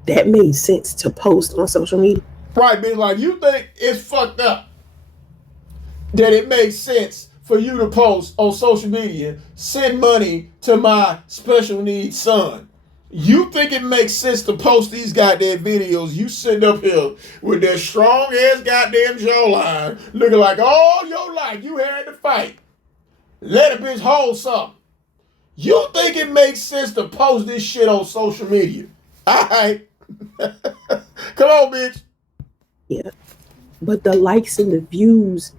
that made sense to post on social media. Right, bitch. Like, you think it's fucked up that it makes sense for you to post on social media, send money to my special needs son. You think it makes sense to post these goddamn videos you sitting up here with that strong ass goddamn jawline looking like all your life you had to fight. Let a bitch hold something. You think it makes sense to post this shit on social media? Alright. Come on, bitch. Yeah. But the likes and the views,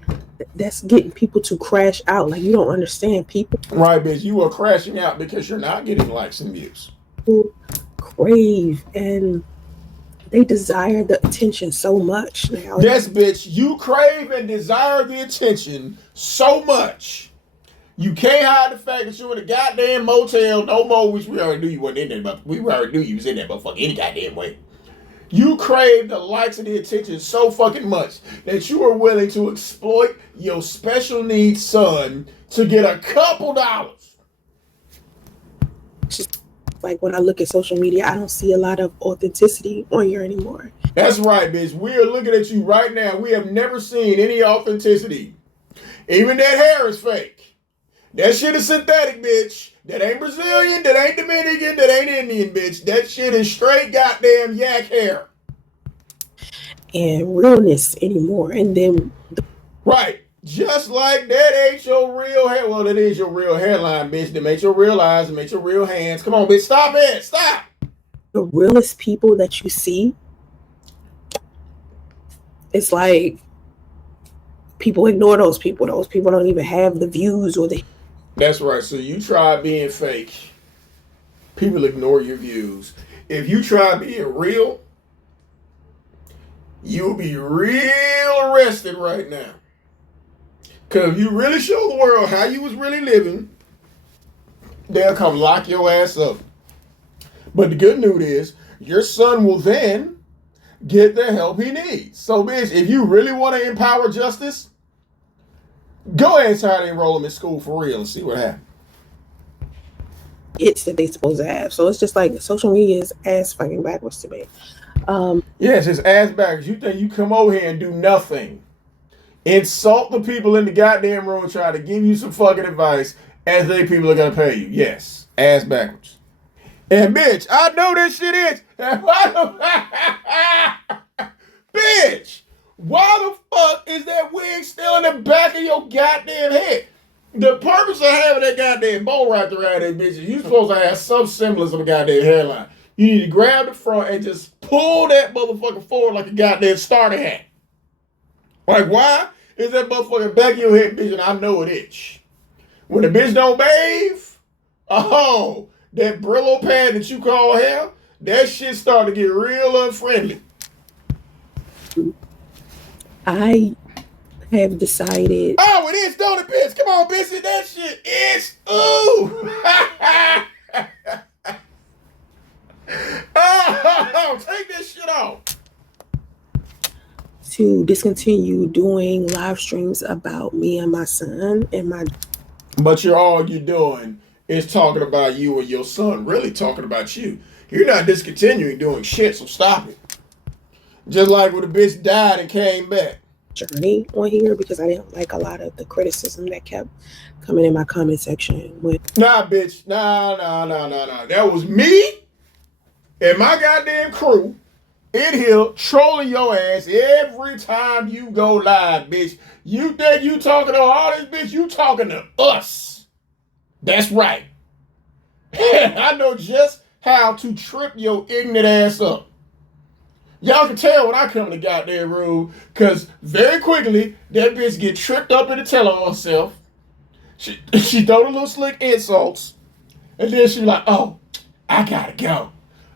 that's getting people to crash out. Like, you don't understand people. Right, bitch. You are crashing out because you're not getting likes and views. People crave and they desire the attention so much now. Yes, bitch. You crave and desire the attention so much. You can't hide the fact that you're in a goddamn motel no more, which we already knew you weren't in there, but we already knew you was in there motherfucker any goddamn way. You crave the likes and the attention so fucking much that you are willing to exploit your special needs son to get a couple dollars. Like, when I look at social media, I don't see a lot of authenticity on here anymore. That's right, bitch. We are looking at you right now. We have never seen any authenticity. Even that hair is fake. That shit is synthetic, bitch. That ain't Brazilian, that ain't Dominican, that ain't Indian, bitch. That shit is straight goddamn yak hair. And realness anymore. And then... Right. Just like that ain't your real hair. Well, that is your real hairline, bitch. That makes your real eyes, that makes your real hands. Come on, bitch. Stop it. Stop. The realest people that you see, it's like people ignore those people. Those people don't even have the views or the... That's right. So you try being fake, people ignore your views. If you try being real, you'll be real arrested right now. Because if you really show the world how you was really living, they'll come lock your ass up. But the good news is, your son will then get the help he needs. So, bitch, if you really want to empower justice, go ahead and try to enroll him in school for real and see what happens. It's that they supposed to have. So it's just like social media is ass fucking backwards to me. Yes, it's ass backwards. You think you come over here and do nothing. Insult the people in the goddamn room, try to give you some fucking advice as they people are going to pay you. Yes, ass backwards. And bitch, I know this shit is. Bitch, Why the fuck is that wig still in the back of your goddamn head? The purpose of having that goddamn bow wrapped around that bitch is you supposed to have some semblance of a goddamn hairline. You need to grab the front and just pull that motherfucker forward like a goddamn starter hat. Like, why is that motherfucker back of your head, bitch, and I know it itch? When the bitch don't bathe, oh, that Brillo pad that you call hair, that shit start to get real unfriendly. I have decided. Oh, it is, don't it, bitch? Come on, bitch, that shit is. Ooh. Oh, take this shit off. To discontinue doing live streams about me and my son and my. But all you're doing is talking about you and your son, really talking about you. You're not discontinuing doing shit, so stop it. Just like when the bitch died and came back. Journey on here because I didn't like a lot of the criticism that kept coming in my comment section. Nah, bitch. Nah. That was me and my goddamn crew in here trolling your ass every time you go live, bitch. You think you talking to all this, bitch? You talking to us. That's right. I know just how to trip your ignorant ass up. Y'all can tell when I come in the goddamn room, because very quickly, that bitch get tripped up into telling herself. She throw the little slick insults, and then she like, oh, I gotta go.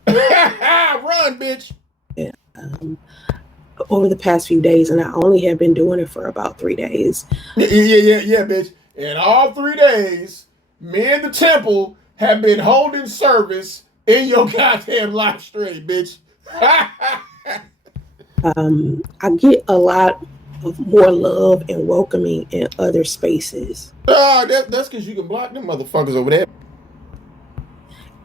Run, bitch. Yeah, over the past few days, and I only have been doing it for about 3 days. Yeah, bitch. And all 3 days, me and the temple have been holding service in your goddamn live stream, bitch. I get a lot of more love and welcoming in other spaces. That's because you can block them motherfuckers over there.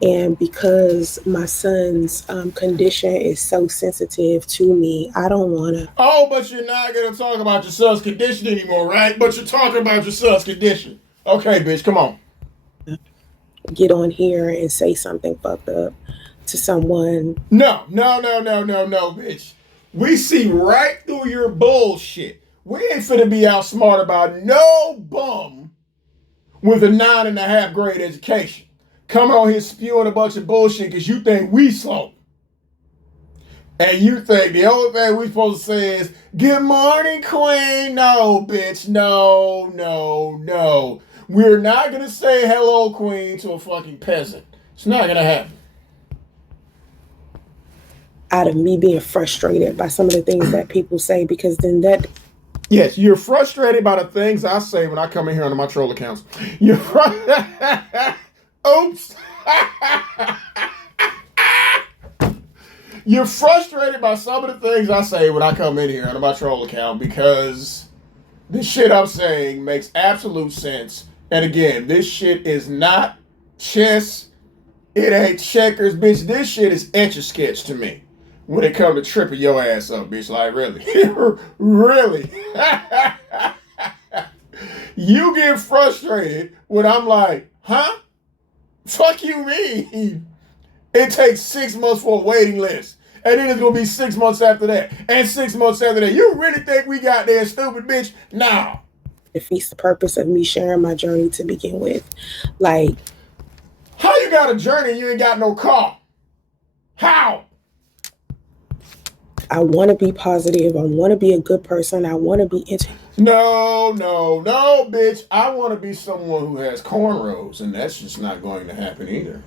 And because my son's condition is so sensitive to me, I don't want to. Oh, but you're not going to talk about your son's condition anymore, right? But you're talking about your son's condition. Okay, bitch, come on. Get on here and say something fucked up to someone. No, bitch. We see right through your bullshit. We ain't finna be outsmart about no bum with a 9.5 grade education coming on here spewing a bunch of bullshit because you think we slow. And you think the only thing we supposed to say is, good morning, queen. No, bitch. No. We're not going to say hello, queen, to a fucking peasant. It's not going to happen. Out of me being frustrated by some of the things that people say, because then that. Yes, you're frustrated by the things I say when I come in here on my troll accounts. You're Oops. You're frustrated by some of the things I say when I come in here on my troll account because the shit I'm saying makes absolute sense. And again, this shit is not chess. It ain't checkers, bitch. This shit is Etch-a-Sketch to me when it comes to tripping your ass up, bitch. Like, really? Really? You get frustrated when I'm like, huh? Fuck you mean? It takes 6 months for a waiting list. And then it's going to be 6 months after that. And 6 months after that. You really think we got there, stupid bitch? Nah. Defeats the purpose of me sharing my journey to begin with. Like, how you got a journey and you ain't got no car? How? I want to be positive. I want to be a good person. I want to be No, bitch. I want to be someone who has cornrows, and that's just not going to happen either.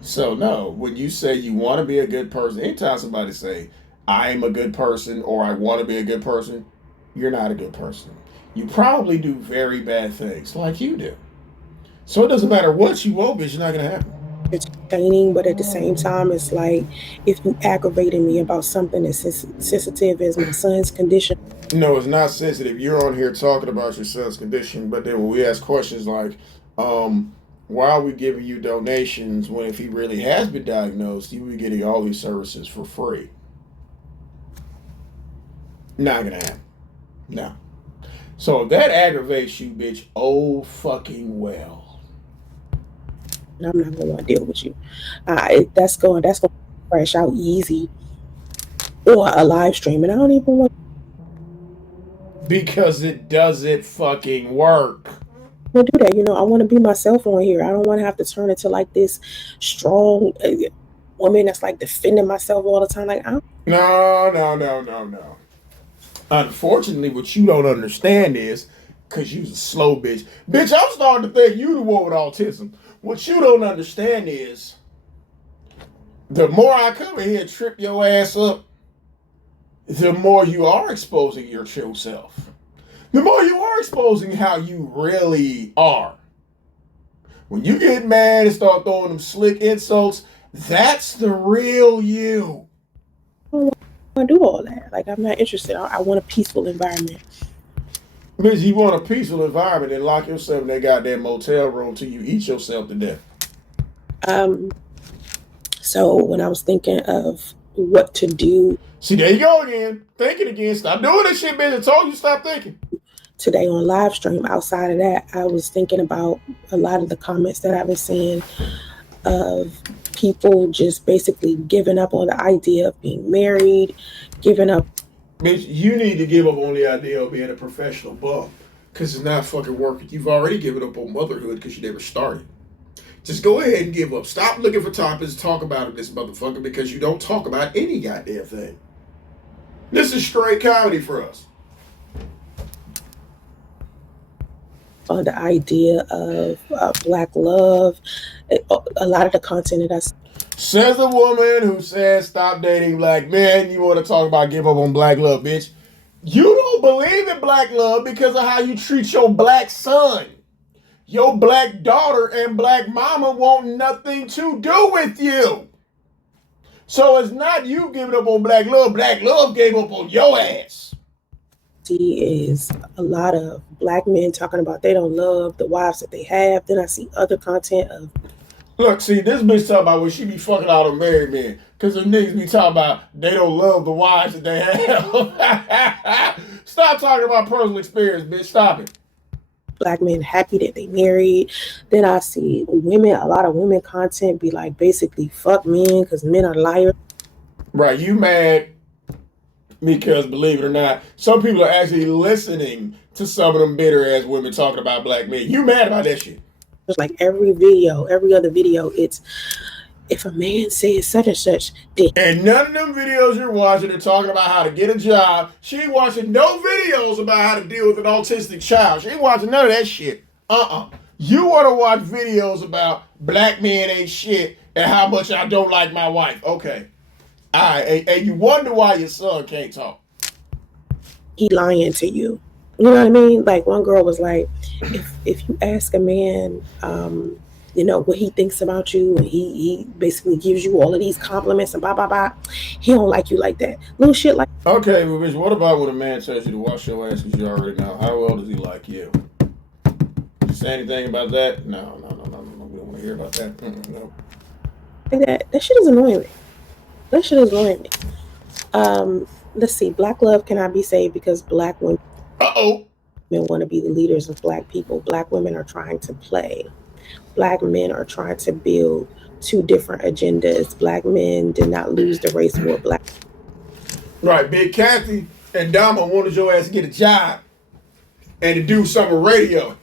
So, no, when you say you want to be a good person, anytime somebody say, I'm a good person or I want to be a good person, you're not a good person. You probably do very bad things like you do. So it doesn't matter what you want, bitch, it's not going to happen. entertaining, but at the same time, it's like if you aggravating me about something as sensitive as my son's condition. No, it's not sensitive. You're on here talking about your son's condition, but then when we ask questions like, why are we giving you donations when if he really has been diagnosed, you would be getting all these services for free? Not gonna happen. No. So if that aggravates you, bitch, oh fucking well. I'm not gonna want to deal with you. That's going to crash out easy, or a live stream, and I don't even want. Because it doesn't fucking work. I do that. I want to be myself on here. I don't want to have to turn into like this strong woman that's like defending myself all the time. Like, I don't. No. Unfortunately, what you don't understand is, because you's a slow bitch. Bitch, I'm starting to think you the one with autism. What you don't understand is, the more I come in here and trip your ass up, the more you are exposing your true self. The more you are exposing how you really are. When you get mad and start throwing them slick insults, that's the real you. I don't want to do all that. Like, I'm not interested. I want a peaceful environment. Bitch, you want a peaceful environment and lock yourself in that goddamn motel room till you eat yourself to death. So when I was thinking of what to do. See, there you go again. Thinking again. Stop doing this shit, bitch. I told you stop thinking. Today on live stream, outside of that, I was thinking about a lot of the comments that I've been seeing of people just basically giving up on the idea of being married, giving up. Bitch, you need to give up on the idea of being a professional bum because it's not fucking working. You've already given up on motherhood because you never started. Just go ahead and give up. Stop looking for topics to talk about in this motherfucker because you don't talk about any goddamn thing. This is straight comedy for us. On the idea of black love, a lot of the content that I see. Says a woman who says stop dating black men. You want to talk about give up on black love, bitch. You don't believe in black love because of how you treat your black son. Your black daughter and black mama want nothing to do with you. So it's not you giving up on black love. Black love gave up on your ass. See is a lot of black men talking about they don't love the wives that they have. Then I see other content of. Look, see, this bitch talking about when she be fucking all the married men. Because the niggas be talking about they don't love the wives that they have. Stop talking about personal experience, bitch. Stop it. Black men happy that they married. Then I see women, a lot of women content be like basically fuck men because men are liars. Right, you mad because believe it or not, some people are actually listening to some of them bitter ass women talking about black men. You mad about that shit? It's like every video, every other video, it's if a man says such and such. And none of them videos you're watching are talking about how to get a job. She ain't watching no videos about how to deal with an autistic child. She ain't watching none of that shit. You want to watch videos about black men ain't shit and how much I don't like my wife. Okay. All right. And you wonder why your son can't talk. He lying to you. You know what I mean? Like one girl was like, if you ask a man, what he thinks about you, and he basically gives you all of these compliments and blah blah blah, he don't like you like that. Little shit like. Okay, but bitch, what about when a man tells you to wash your ass because you already know? How well does he like you? Did you say anything about that? No. We don't want to hear about that. No. That shit is annoying me. That shit is annoying me. Let's see. Black love cannot be saved because black women. Men want to be the leaders of black people. Black women are trying to play. Black men are trying to build two different agendas. Black men did not lose the race war. Black. Right, Big Kathy and Dama wanted your ass to get a job and to do some radio.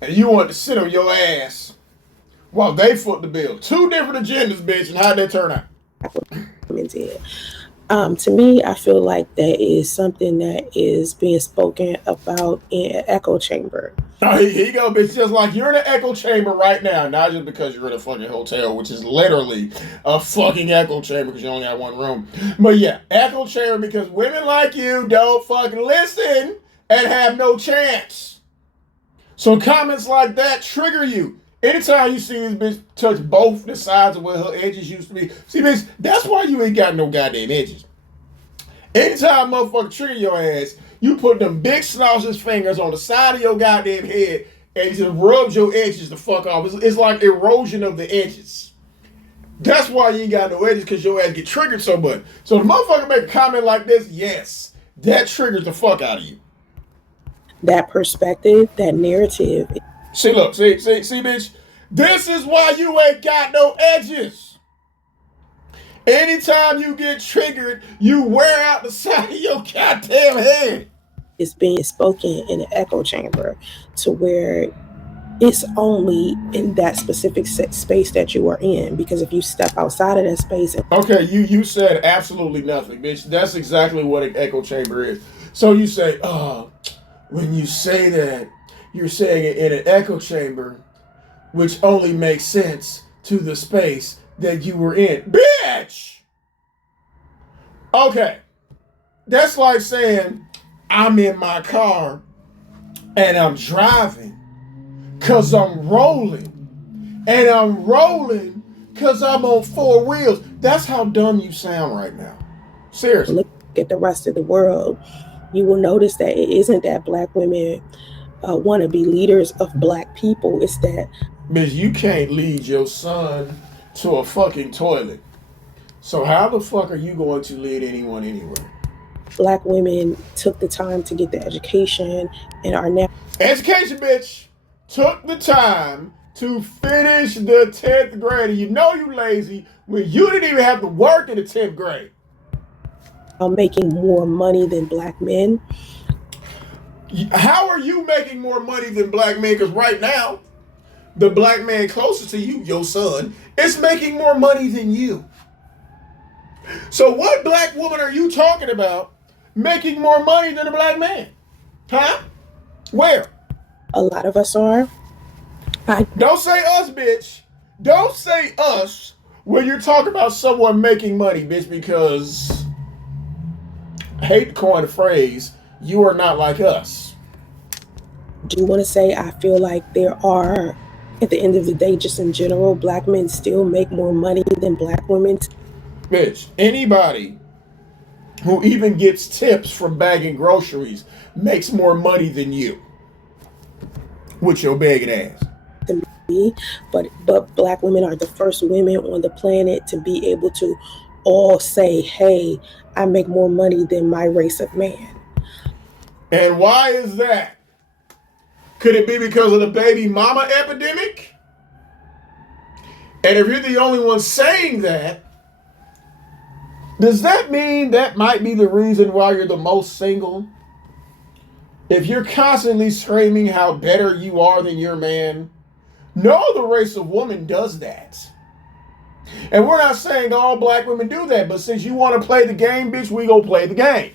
And you wanted to sit on your ass while they foot the bill. Two different agendas, bitch, and how'd that turn out? To me, I feel like that is something that is being spoken about in an echo chamber. Oh, here you go, bitch. Just like you're in an echo chamber right now, not just because you're in a fucking hotel, which is literally a fucking echo chamber because you only have one room. But yeah, echo chamber because women like you don't fucking listen and have no chance. So comments like that trigger you. Anytime you see this bitch touch both the sides of where her edges used to be. See, bitch, that's why you ain't got no goddamn edges. Anytime motherfucker trigger your ass, you put them big sausage fingers on the side of your goddamn head and just rubs your edges the fuck off. It's like erosion of the edges. That's why you ain't got no edges, because your ass get triggered so much. So if the motherfucker make a comment like this, yes, that triggers the fuck out of you. That perspective, that narrative. See, look, see, bitch. This is why you ain't got no edges. Anytime you get triggered, you wear out the side of your goddamn head. is being spoken in an echo chamber to where it's only in that specific space that you are in. Because if you step outside of that space, Okay, you said absolutely nothing, bitch. That's exactly what an echo chamber is. So you say, when you say that, you're saying it in an echo chamber, which only makes sense to the space that you were in. Bitch! Okay, that's like saying I'm in my car and I'm driving because I'm rolling. And I'm rolling because I'm on four wheels. That's how dumb you sound right now. Seriously. look at the rest of the world, you will notice that it isn't that black women want to be leaders of black people. It's that, Bitch, you can't lead your son to a fucking toilet. So how the fuck are you going to lead anyone anywhere? black women took the time to get the education and are now Education, bitch, took the time to finish the 10th grade. And you know you lazy when you didn't even have to work in the 10th grade. making more money than black men. How are you making more money than black men? Because right now, the black man closest to you, your son, is making more money than you. So what black woman are you talking about making more money than a black man? Huh? Where? A lot of us are. Don't say us, bitch. Don't say us when you're talking about someone making money, bitch, because I hate to coin the phrase, you are not like us. Do want to say I feel like there are, at the end of the day, just in general, black men still make more money than black women. Bitch, anybody who even gets tips from bagging groceries makes more money than you with your begging ass. To me, but black women are the first women on the planet to be able to all say, "Hey, I make more money than my race of man." And why is that? Could it be because of the baby mama epidemic? And if you're the only one saying that, does that mean that might be the reason why you're the most single? If you're constantly screaming how better you are than your man, no other race of woman does that. And we're not saying all black women do that, but since you want to play the game, bitch, we go play the game.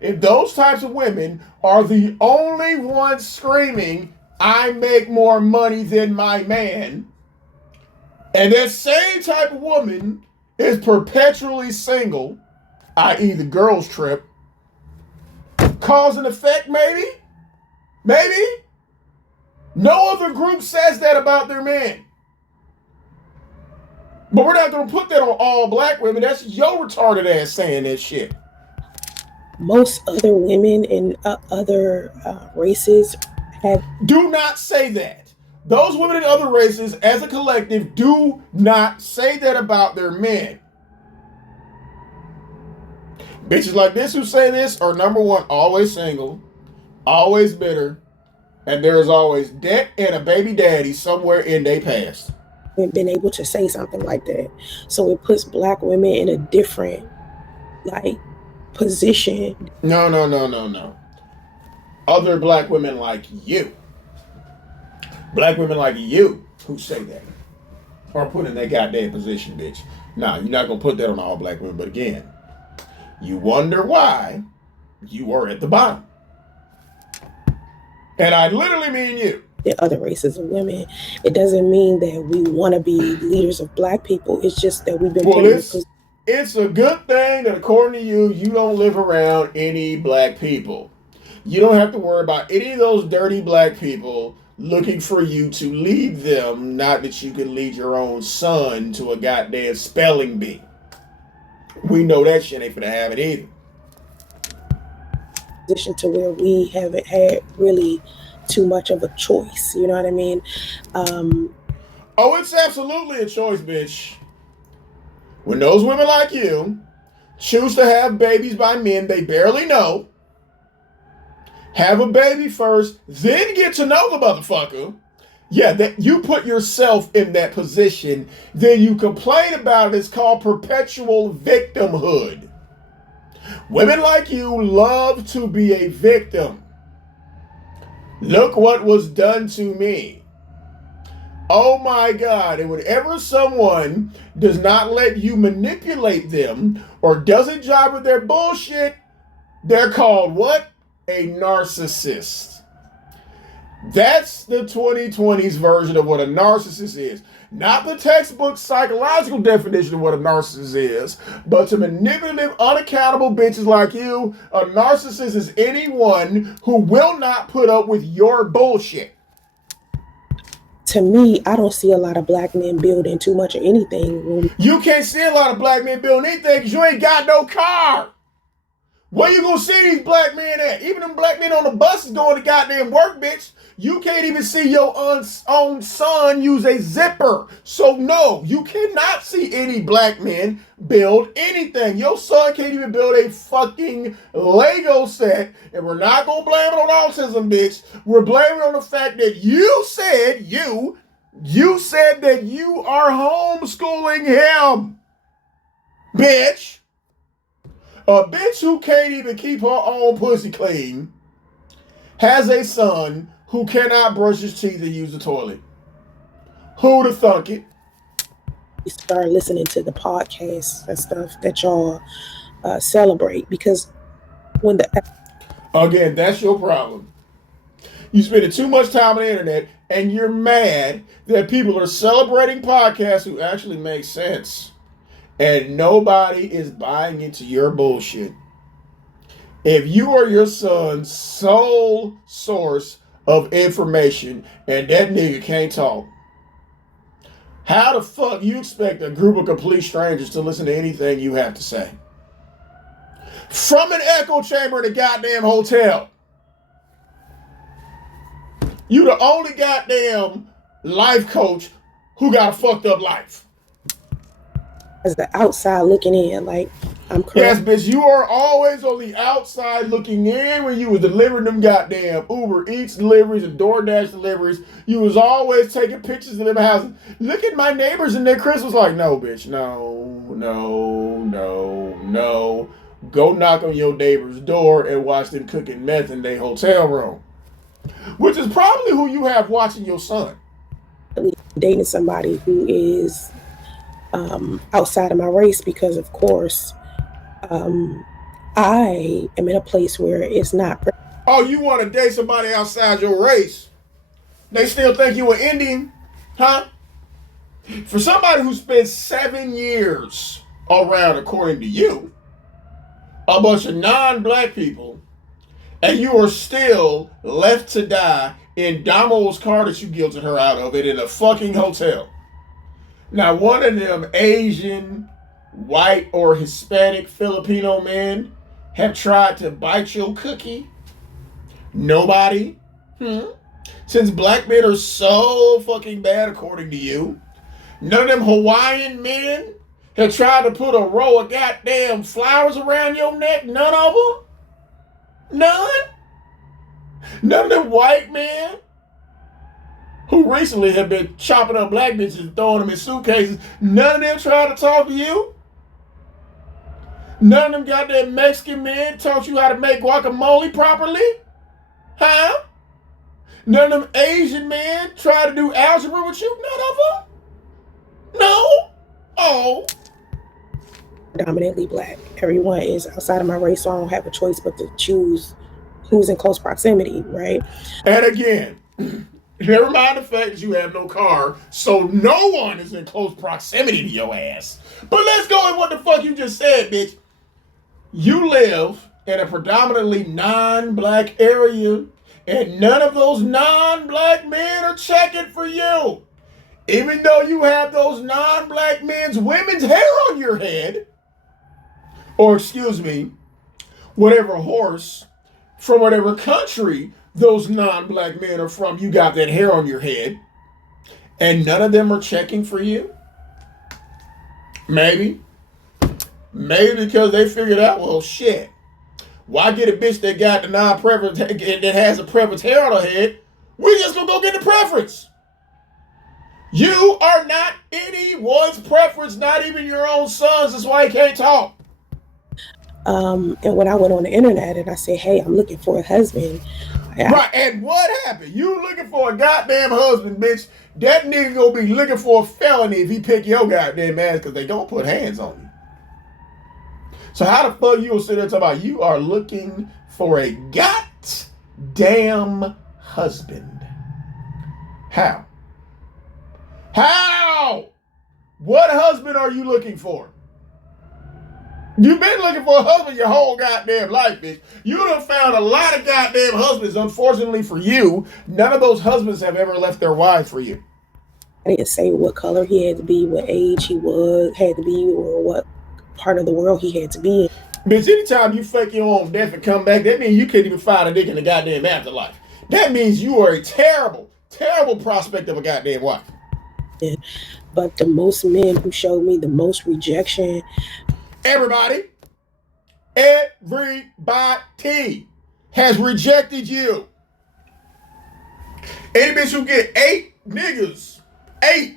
If those types of women are the only ones screaming, I make more money than my man, and that same type of woman is perpetually single, i.e. the girls trip, cause and effect, maybe? Maybe? No other group says that about their men. But we're not going to put that on all black women. That's your retarded ass saying that shit. Most other women in other races have. Do not say that. Those women in other races, as a collective, do not say that about their men. Bitches like this who say this are, number one, always single, always bitter, and there is always debt and a baby daddy somewhere in their past. Been able to say something like that. So it puts black women in a different, like, position. No. Other black women like you. Black women like you who say that are put in that goddamn position, bitch. Nah, you're not gonna put that on all black women, but again, you wonder why you are at the bottom. And I literally mean you. The other races of women. It doesn't mean that we want to be leaders of black people. It's just that we've been well, it's a good thing that according to you, you don't live around any black people. You don't have to worry about any of those dirty black people looking for you to lead them, not that you can lead your own son to a goddamn spelling bee. We know that shit ain't finna have it either. Position to where we haven't had really too much of a choice. You know what I mean? Oh, it's absolutely a choice, bitch. When those women like you choose to have babies by men they barely know, have a baby first, then get to know the motherfucker, yeah, that you put yourself in that position, then you complain about it. It's called perpetual victimhood. Women like you love to be a victim. Look what was done to me. Oh my God. And whenever someone does not let you manipulate them or doesn't jive with their bullshit, they're called what? A narcissist. That's the 2020s version of what a narcissist is. Not the textbook psychological definition of what a narcissist is, but to manipulative, unaccountable bitches like you, a narcissist is anyone who will not put up with your bullshit. To me, I don't see a lot of black men building too much of anything. You can't see a lot of black men building anything because you ain't got no car. Where you gonna see these black men at? Even them black men on the buses going to goddamn work, bitch. You can't even see your own son use a zipper. So no, you cannot see any black men build anything. Your son can't even build a fucking Lego set. And we're not gonna blame it on autism, bitch. We're blaming it on the fact that you said that you are homeschooling him. Bitch. A bitch who can't even keep her own pussy clean has a son who cannot brush his teeth and use the toilet. Who'd have thunk it? You start listening to the podcasts and stuff that y'all celebrate, because when Again, that's your problem. You spend too much time on the internet and you're mad that people are celebrating podcasts who actually make sense. And nobody is buying into your bullshit. If you are your son's sole source of information and that nigga can't talk, how the fuck you expect a group of complete strangers to listen to anything you have to say? From an echo chamber in a goddamn hotel. You the only goddamn life coach who got a fucked up life. As the outside looking in, like, I'm correct. Yes, bitch, you are always on the outside looking in when you was delivering them goddamn Uber Eats deliveries and DoorDash deliveries. You was always taking pictures of them houses. Look at my neighbors and their Chris was like, no, bitch, no. Go knock on your neighbor's door and watch them cooking meth in their hotel room. Which is probably who you have watching your son. Dating somebody who is outside of my race, because of course I am in a place where it's not. Oh, you want to date somebody outside your race? They still think you an Indian, huh? For somebody who spent 7 years around, according to you, a bunch of non-black people, and you are still left to die in Damo's car that you guilted her out of it in a fucking hotel. Now, one of them Asian, white, or Hispanic Filipino men have tried to bite your cookie? Nobody? Since black men are so fucking bad, according to you, none of them Hawaiian men have tried to put a row of goddamn flowers around your neck? None of them? None? None of them white men who recently have been chopping up black bitches and throwing them in suitcases, none of them tried to talk to you? None of them goddamn Mexican men taught you how to make guacamole properly? Huh? None of them Asian men tried to do algebra with you? None of them? No? Oh. Predominantly black. Everyone is outside of my race, so I don't have a choice but to choose who's in close proximity, right? And again, never mind the fact that you have no car, so no one is in close proximity to your ass. But let's go with what the fuck you just said, bitch. You live in a predominantly non-black area, and none of those non-black men are checking for you. Even though you have those non-black men's women's hair on your head, or excuse me, whatever horse from whatever country those non-black men are from, you got that hair on your head, and none of them are checking for you? Maybe because they figured out, well, shit, why get a bitch that got the non-preference, that has a preference hair on her head? We just gonna go get the preference. You are not anyone's preference, not even your own son's. That's why he can't talk. And when I went on the internet and I said, hey, I'm looking for a husband, Right, and what happened? You looking for a goddamn husband, bitch. That nigga gonna be looking for a felony if he pick your goddamn ass because they gonna put hands on you. So how the fuck you gonna sit there and talk about you are looking for a goddamn husband? How? How? What husband are you looking for? You've been looking for a husband your whole goddamn life, bitch. You done found a lot of goddamn husbands. Unfortunately for you, none of those husbands have ever left their wives for you. I didn't say what color he had to be, what age he had to be, or what part of the world he had to be in. Bitch, anytime you fake your own death and come back, that means you can't even find a dick in the goddamn afterlife. That means you are a terrible, terrible prospect of a goddamn wife. But the most men who showed me the most rejection. Everybody has rejected you. Any bitch who get 8 niggas, 8.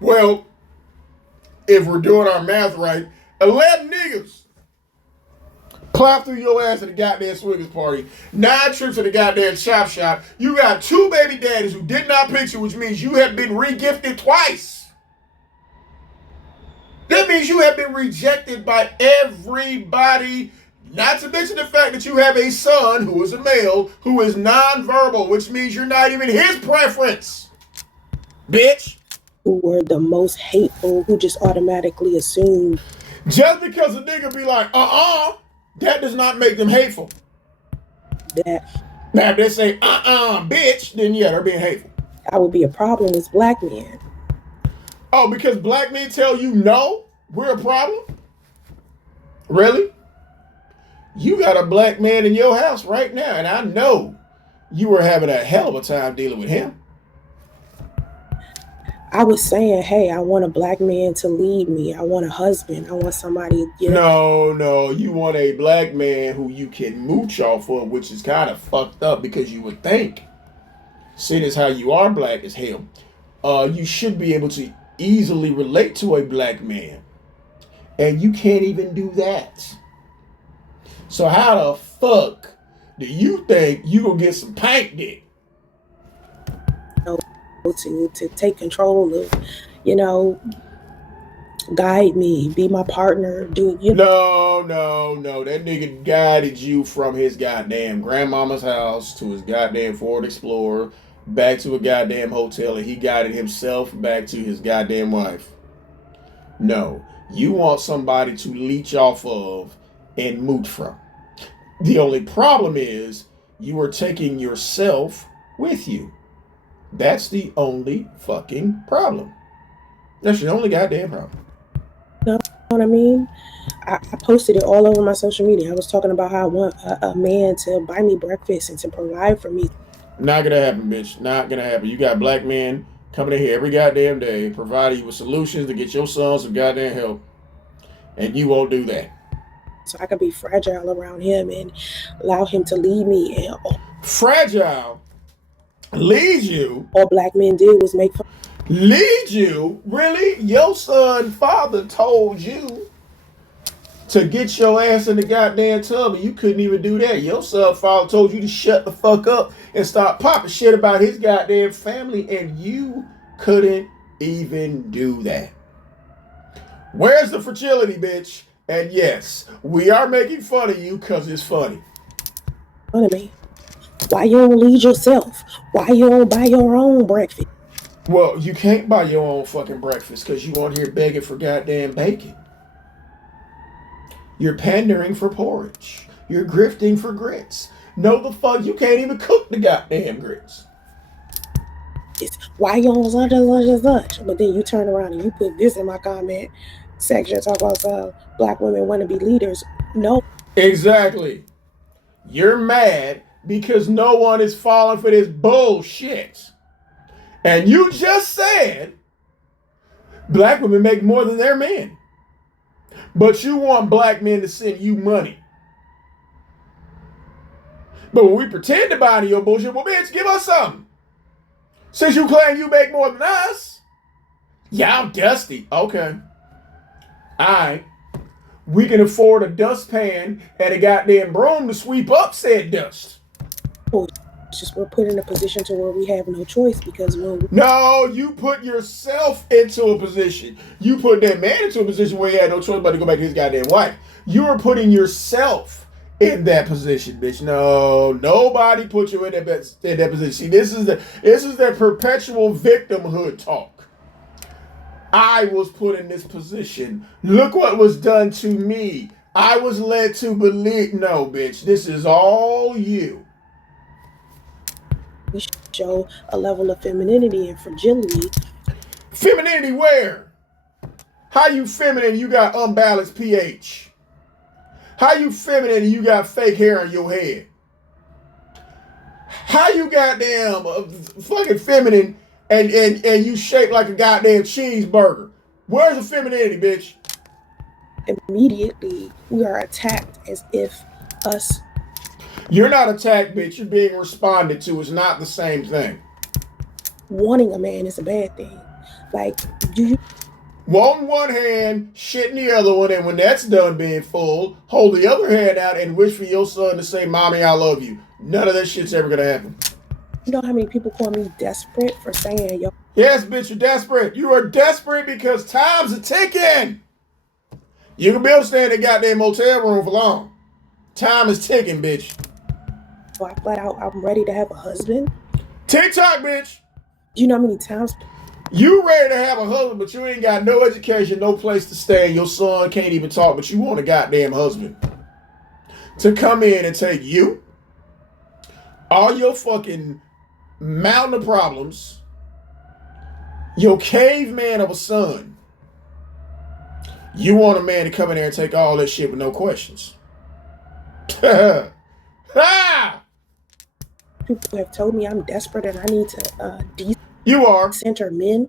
Well, if we're doing our math right, 11 niggas clap through your ass at the goddamn swingers party, 9 trips to the goddamn chop shop. You got 2 baby daddies who did not pick you, which means you have been regifted twice. That means you have been rejected by everybody. Not to mention the fact that you have a son who is a male who is nonverbal, which means you're not even his preference. Bitch. Who were the most hateful, who just automatically assumed. Just because a nigga be like, that does not make them hateful. That. Now, if they say, bitch, then yeah, they're being hateful. That would be a problem with black men. Oh, because black men tell you no, we're a problem? Really? You got a black man in your house right now, and I know you were having a hell of a time dealing with him. I was saying, hey, I want a black man to lead me. I want a husband. I want somebody. No. You want a black man who you can mooch off of, which is kind of fucked up because you would think, seeing as how you are black as hell, you should be able to easily relate to a black man. And you can't even do that. So how the fuck do you think you gonna get some pank dick? To take control of, guide me, be my partner, No. That nigga guided you from his goddamn grandmama's house to his goddamn Ford Explorer, back to a goddamn hotel, and he guided himself back to his goddamn wife. No. You want somebody to leech off of and mooch from. The only problem is you are taking yourself with you. That's the only fucking problem. That's your only goddamn problem. You know what I mean? I posted it all over my social media. I was talking about how I want a man to buy me breakfast and to provide for me. Not gonna happen, bitch. Not gonna happen. You got black men coming in here every goddamn day, providing you with solutions to get your son some goddamn help, and you won't do that. So I could be fragile around him and allow him to lead me. Fragile? Lead you? All black men did was make fun. Lead you? Really? Your son father told you to get your ass in the goddamn tub, and you couldn't even do that. Your son father told you to shut the fuck up and stop popping shit about his goddamn family, and you couldn't even do that. Where's the fragility, bitch? And yes, we are making fun of you because it's funny. Fun of me. Why you don't lead yourself? Why you don't buy your own breakfast? Well, you can't buy your own fucking breakfast because you on here begging for goddamn bacon. You're pandering for porridge. You're grifting for grits. No, the fuck, you can't even cook the goddamn grits. It's why you don't such. But then you turn around and you put this in my comment section, talk about black women want to be leaders. No. Exactly. You're mad because no one is falling for this bullshit. And you just said black women make more than their men. But you want black men to send you money. But when we pretend to buy into your bullshit, well, bitch, give us something. Since you claim you make more than us. Y'all dusty. Okay. Alright. we can afford a dustpan and a goddamn broom to sweep up said dust. It's just we're put in a position to where we have no choice because when No, you put yourself into a position. You put that man into a position where he had no choice but to go back to his goddamn wife. You are putting yourself in that position, bitch. No, nobody put you in that position. See, this is the perpetual victimhood talk. I was put in this position. Look what was done to me. I was led to believe. No, bitch, this is all you. we show a level of femininity and fragility. Femininity where? How you feminine? You got unbalanced pH. How you feminine? You got fake hair on your head. How you goddamn fucking feminine and you shaped like a goddamn cheeseburger? Where's the femininity, bitch? Immediately, we are attacked as if us. You're not attacked, bitch. You're being responded to. It's not the same thing. Wanting a man is a bad thing. Like, do you Want one hand, shit in the other one, and when that's done being full, hold the other hand out and wish for your son to say, "Mommy, I love you." None of that shit's ever gonna happen. know how many people call me desperate for saying, yo, Yes, bitch, you're desperate. You are desperate because time's a ticking. You can be able to stay in that goddamn motel room for long. Time is ticking, bitch. I flat out, I'm ready to have a husband? TikTok, bitch. You know how many times You ready to have a husband, but you ain't got no education, no place to stay, and your son can't even talk, but you want a goddamn husband to come in and take you, all your fucking mountain of problems, your caveman of a son. You want a man to come in there and take all that shit with no questions. Ah! people have told me I'm desperate and I need to You are. center men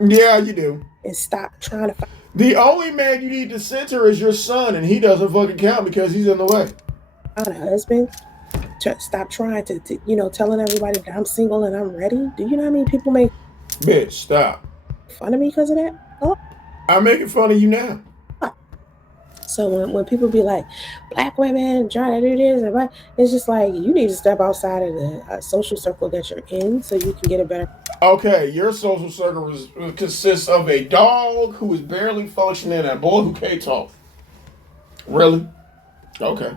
Yeah, you do. and stop trying to The only man you need to center is your son, and he doesn't fucking count because he's in the way. find a husband. To stop trying to telling everybody that I'm single and I'm ready. Do you know how many people make Bitch, stop. fun of me because of that? Oh. I'm making fun of you now. So when people be like, black women trying to do this, it's just like, you need to step outside of the social circle that you're in so you can get a better. Okay, your social circle consists of a dog who is barely functioning and a boy who can't talk. Really? Okay.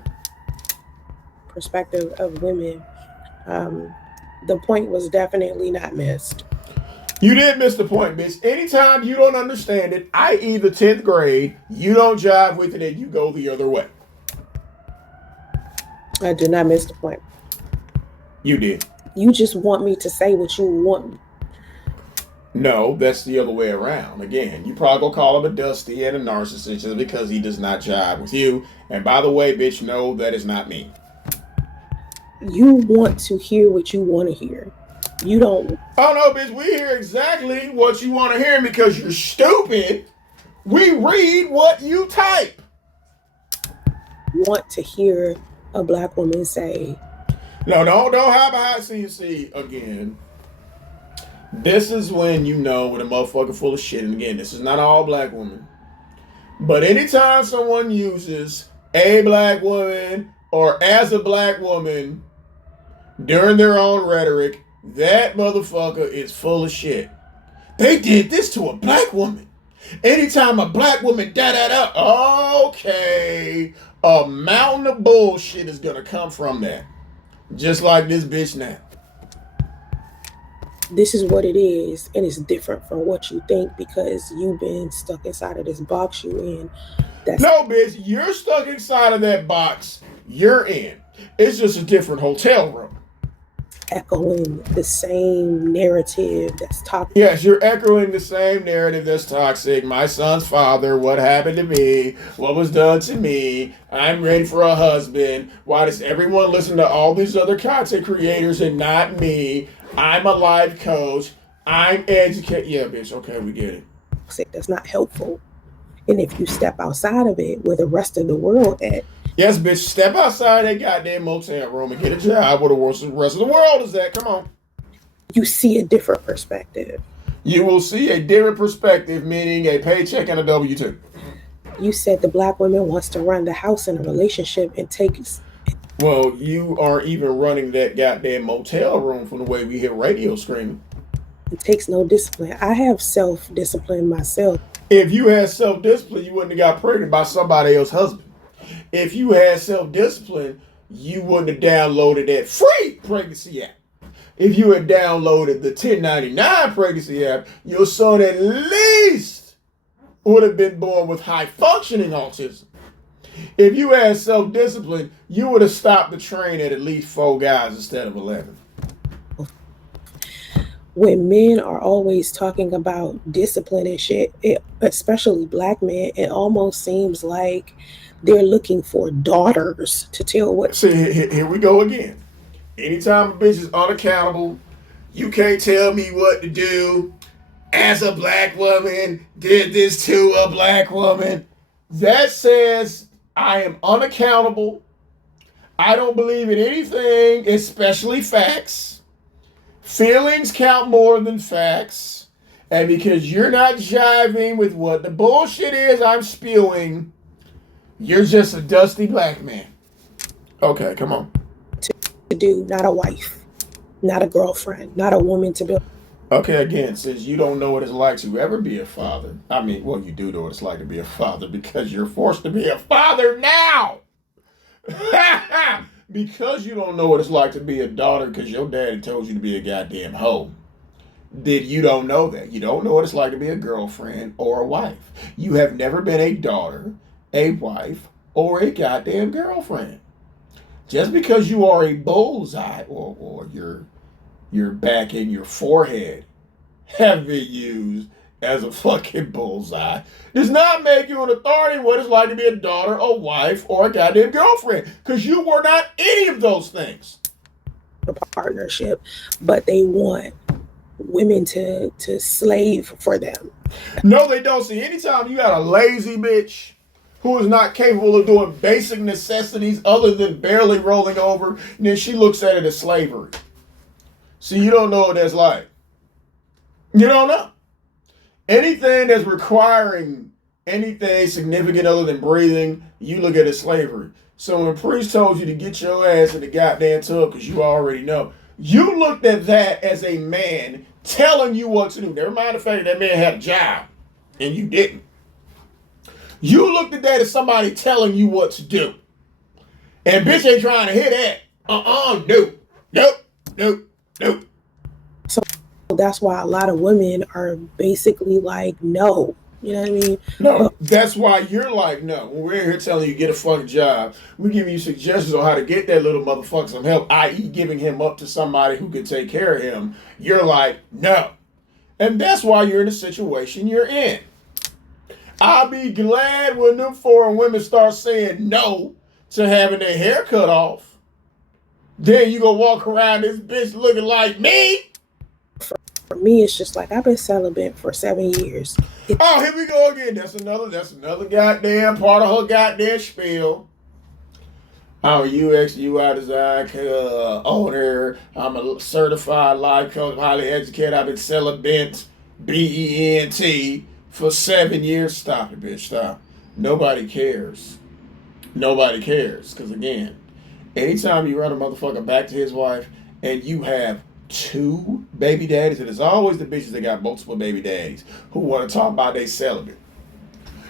Perspective of women. The point was definitely not missed. You did miss the point, bitch. Anytime you don't understand it, i.e. the 10th grade, you don't jive with it and you go the other way. I did not miss the point. You did. You just want me to say what you want. No, that's the other way around. Again, you probably gonna call him a dusty and a narcissist just because he does not jive with you. And by the way, bitch, no, that is not me. You want to hear what you want to hear. You don't. Oh no, bitch, we hear exactly what you want to hear because you're stupid. We read what you type. Want to hear a black woman say, No, don't hide behind CC again. This is when you know when a motherfucker full of shit. And again, this is not all black women. But anytime someone uses a black woman or as a black woman during their own rhetoric, that motherfucker is full of shit. They did this to a black woman. Anytime a black woman okay, a mountain of bullshit is gonna come from that. Just like this bitch now. this is what it is, and it's different from what you think because you've been stuck inside of this box you in. No, bitch, you're stuck inside of that box you're in. It's just a different hotel room. Echoing the same narrative that's toxic. Yes, you're echoing the same narrative that's toxic. My son's father, what happened to me, what was done to me, I'm ready for a husband. Why does everyone listen to all these other content creators and not me? I'm a life coach. I'm educated. Yeah, bitch, okay, we get it. That's not helpful. And if you step outside of it where the rest of the world at, yes, bitch, step outside that goddamn motel room and get a job where the rest of the world is at. Come on. you see a different perspective. You will see a different perspective, meaning a paycheck and a W-2. You said the black woman wants to run the house in a relationship and Well, you are even running that goddamn motel room from the way we hear radio screaming. takes no discipline. I have self discipline myself. If you had self discipline, you wouldn't have got pregnant by somebody else's husband. If you had self discipline, you wouldn't have downloaded that free pregnancy app. If you had downloaded the 1099 pregnancy app, your son at least would have been born with high functioning autism. If you had self discipline, you would have stopped the train at least 4 guys instead of 11. When men are always talking about discipline and shit, especially black men, it almost seems like they're looking for daughters to tell what. See, here we go again. Anytime a bitch is unaccountable, you can't tell me what to do. As a black woman, did this to a black woman. That says I am unaccountable. I don't believe in anything, especially facts. Feelings count more than facts. And because you're not jiving with what the bullshit is I'm spewing, you're just a dusty black man. Okay, come on. To do, not a wife, not a girlfriend, not a woman to build. Okay, again, since you don't know what it's like to ever be a father. I mean, well, you do know what it's like to be a father because you're forced to be a father now. Because you don't know what it's like to be a daughter because your daddy told you to be a goddamn hoe. Then you don't know that. You don't know what it's like to be a girlfriend or a wife. You have never been a daughter, a wife, or a goddamn girlfriend. Just because you are a bullseye or your back and your forehead have been used as a fucking bullseye does not make you an authority what it's like to be a daughter, a wife, or a goddamn girlfriend. Because you were not any of those things. A partnership, but they want women to slave for them. No, they don't. See, anytime you got a lazy bitch who is not capable of doing basic necessities other than barely rolling over, then she looks at it as slavery. See, you don't know what that's like. You don't know. Anything that's requiring anything significant other than breathing, you look at it as slavery. So when a priest told you to get your ass in the goddamn tub because you already know, you looked at that as a man telling you what to do. Never mind the fact that man had a job and you didn't. You looked at that as somebody telling you what to do. And bitch ain't trying to hear that. Nope. So that's why a lot of women are basically like, no. You know what I mean? No, that's why you're like, no. When we're here telling you get a fucking job, we're giving you suggestions on how to get that little motherfucker some help, i.e. giving him up to somebody who can take care of him. You're like, no. And that's why you're in the situation you're in. I'll be glad when them foreign women start saying no to having their hair cut off. Then you gonna walk around this bitch looking like me? For me, it's just like I've been celibate for 7 years. Oh, here we go again. That's another goddamn part of her goddamn spiel. I'm a UX, UI design owner. I'm a certified life coach, highly educated. I've been celibate, BENT, for 7 years. Stop it, bitch. Stop. Nobody cares. Nobody cares. Because again, anytime you run a motherfucker back to his wife and you have 2 baby daddies, and it's always the bitches that got multiple baby daddies who want to talk about they celibate.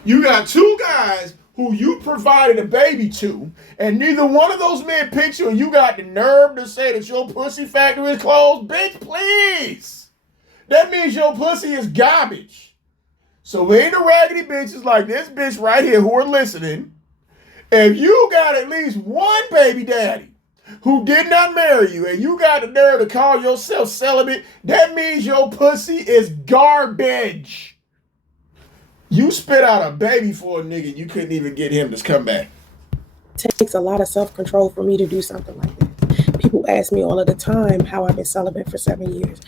You got 2 guys who you provided a baby to, and neither one of those men picked you, and you got the nerve to say that your pussy factory is closed. Bitch, please. That means your pussy is garbage. So ain't the raggedy bitches like this bitch right here who are listening. If you got at least 1 baby daddy who did not marry you, and you got the nerve to call yourself celibate, that means your pussy is garbage. You spit out a baby for a nigga, you couldn't even get him to come back. It takes a lot of self-control for me to do something like that. People ask me all of the time how I've been celibate for 7 years.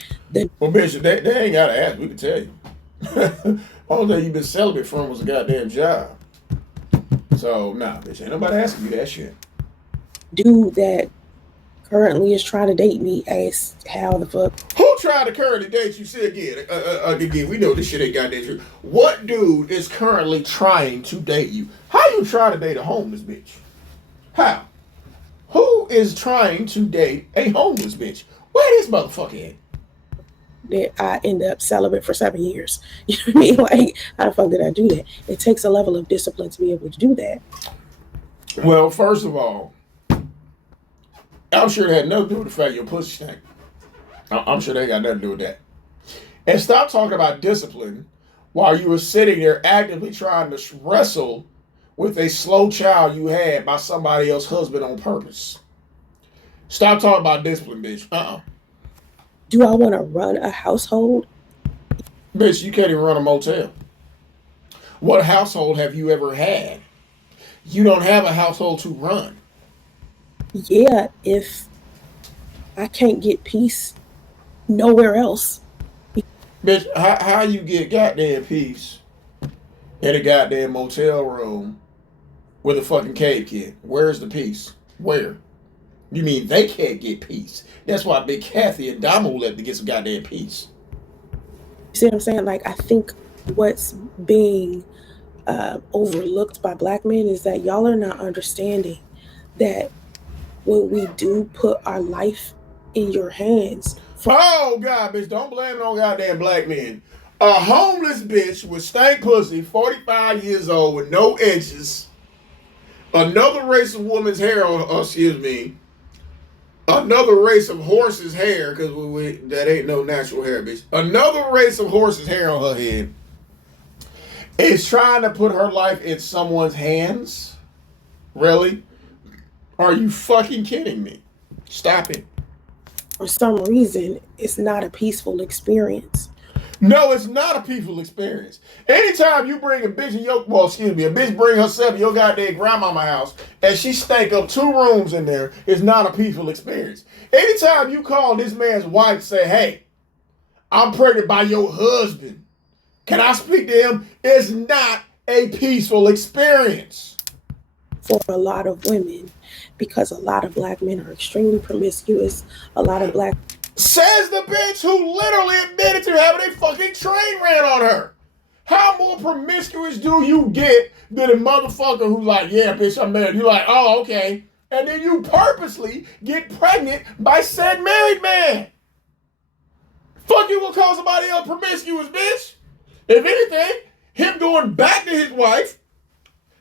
Well, bitch, they ain't got to ask. We can tell you. Only thing you've been celibate from was a goddamn job. So, nah, bitch, ain't nobody asking you that shit. Do that currently is trying to date me. Ask how the fuck? Who tried to currently date you? Say again, we know this shit ain't goddamn true. What dude is currently trying to date you? How you try to date a homeless bitch? How? Who is trying to date a homeless bitch? Where this motherfucker at? That I end up celibate for 7 years. You know what I mean? Like, how the fuck did I do that? It takes a level of discipline to be able to do that. Well, first of all, I'm sure that had nothing to do with the fact your pussy stank. I'm sure they got nothing to do with that. And stop talking about discipline while you were sitting there actively trying to wrestle with a slow child you had by somebody else's husband on purpose. Stop talking about discipline, bitch. Do I want to run a household? Bitch, you can't even run a motel. What household have you ever had? You don't have a household to run. Yeah, if I can't get peace nowhere else. Bitch, how you get goddamn peace in a goddamn motel room with a fucking cave kid? Where's the peace? Where? You mean they can't get peace? That's why Big Kathy and Damo left to get some goddamn peace. You see what I'm saying? Like, I think what's being overlooked by black men is that y'all are not understanding that when we do put our life in your hands. Oh, God, bitch, don't blame it on goddamn black men. A homeless bitch with stank pussy, 45 years old with no edges, another race of woman's hair, another race of horse's hair, because that ain't no natural hair, bitch. Another race of horse's hair on her head is trying to put her life in someone's hands? Really? Are you fucking kidding me? Stop it. For some reason, it's not a peaceful experience. No, it's not a peaceful experience. Anytime you bring a bitch in a bitch bring herself in your goddamn grandmama house and she stank up 2 rooms in there, it's not a peaceful experience. Anytime you call this man's wife, say, hey, I'm pregnant by your husband, can I speak to him? It's not a peaceful experience. For a lot of women, because a lot of black men are extremely promiscuous. A lot of black... Says the bitch who literally admitted to having a fucking train ran on her. How more promiscuous do you get than a motherfucker who's like, yeah, bitch, I'm married. You're like, oh, okay. And then you purposely get pregnant by said married man. Fuck you will call somebody else promiscuous, bitch. If anything, him going back to his wife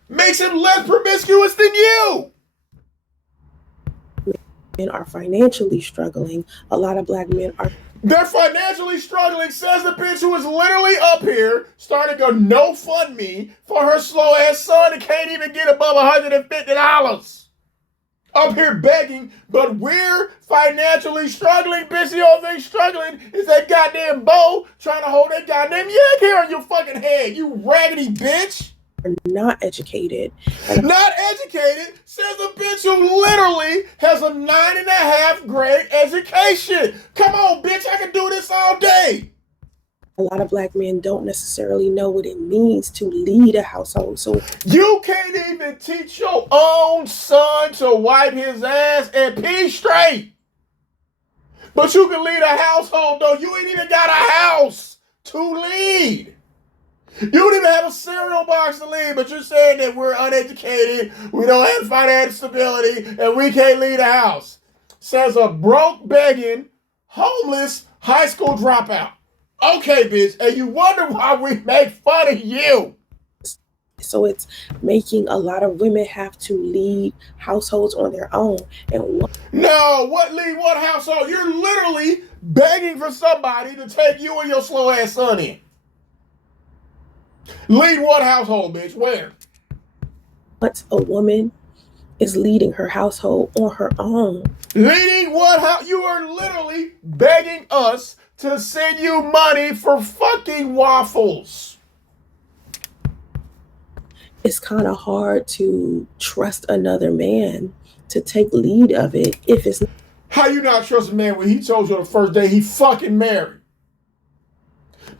makes him less promiscuous than you. Men are financially struggling. A lot of black men are... They're financially struggling, says the bitch who is literally up here starting a no-fund-me for her slow-ass son and can't even get above $150. Up here begging, but we're financially struggling. Bitch, the only thing struggling is that goddamn bow trying to hold that goddamn yak hair on your fucking head, you raggedy bitch. Are not educated. Not educated, says a bitch who literally has a 9.5 grade education. Come on, bitch, I can do this all day. A lot of black men don't necessarily know what it means to lead a household. So you can't even teach your own son to wipe his ass and pee straight. But you can lead a household, though. You ain't even got a house to lead. You don't even have a cereal box to lead, but you're saying that we're uneducated, we don't have financial stability, and we can't lead a house. Says a broke, begging, homeless high school dropout. Okay, bitch, and you wonder why we make fun of you. So it's making a lot of women have to lead households on their own. And what household? You're literally begging for somebody to take you and your slow ass son in. Lead what household, bitch? Where? But a woman is leading her household on her own. Leading what house? You are literally begging us to send you money for fucking waffles. It's kind of hard to trust another man to take lead of it if it's... How you not trust a man when he told you the first day he fucking married?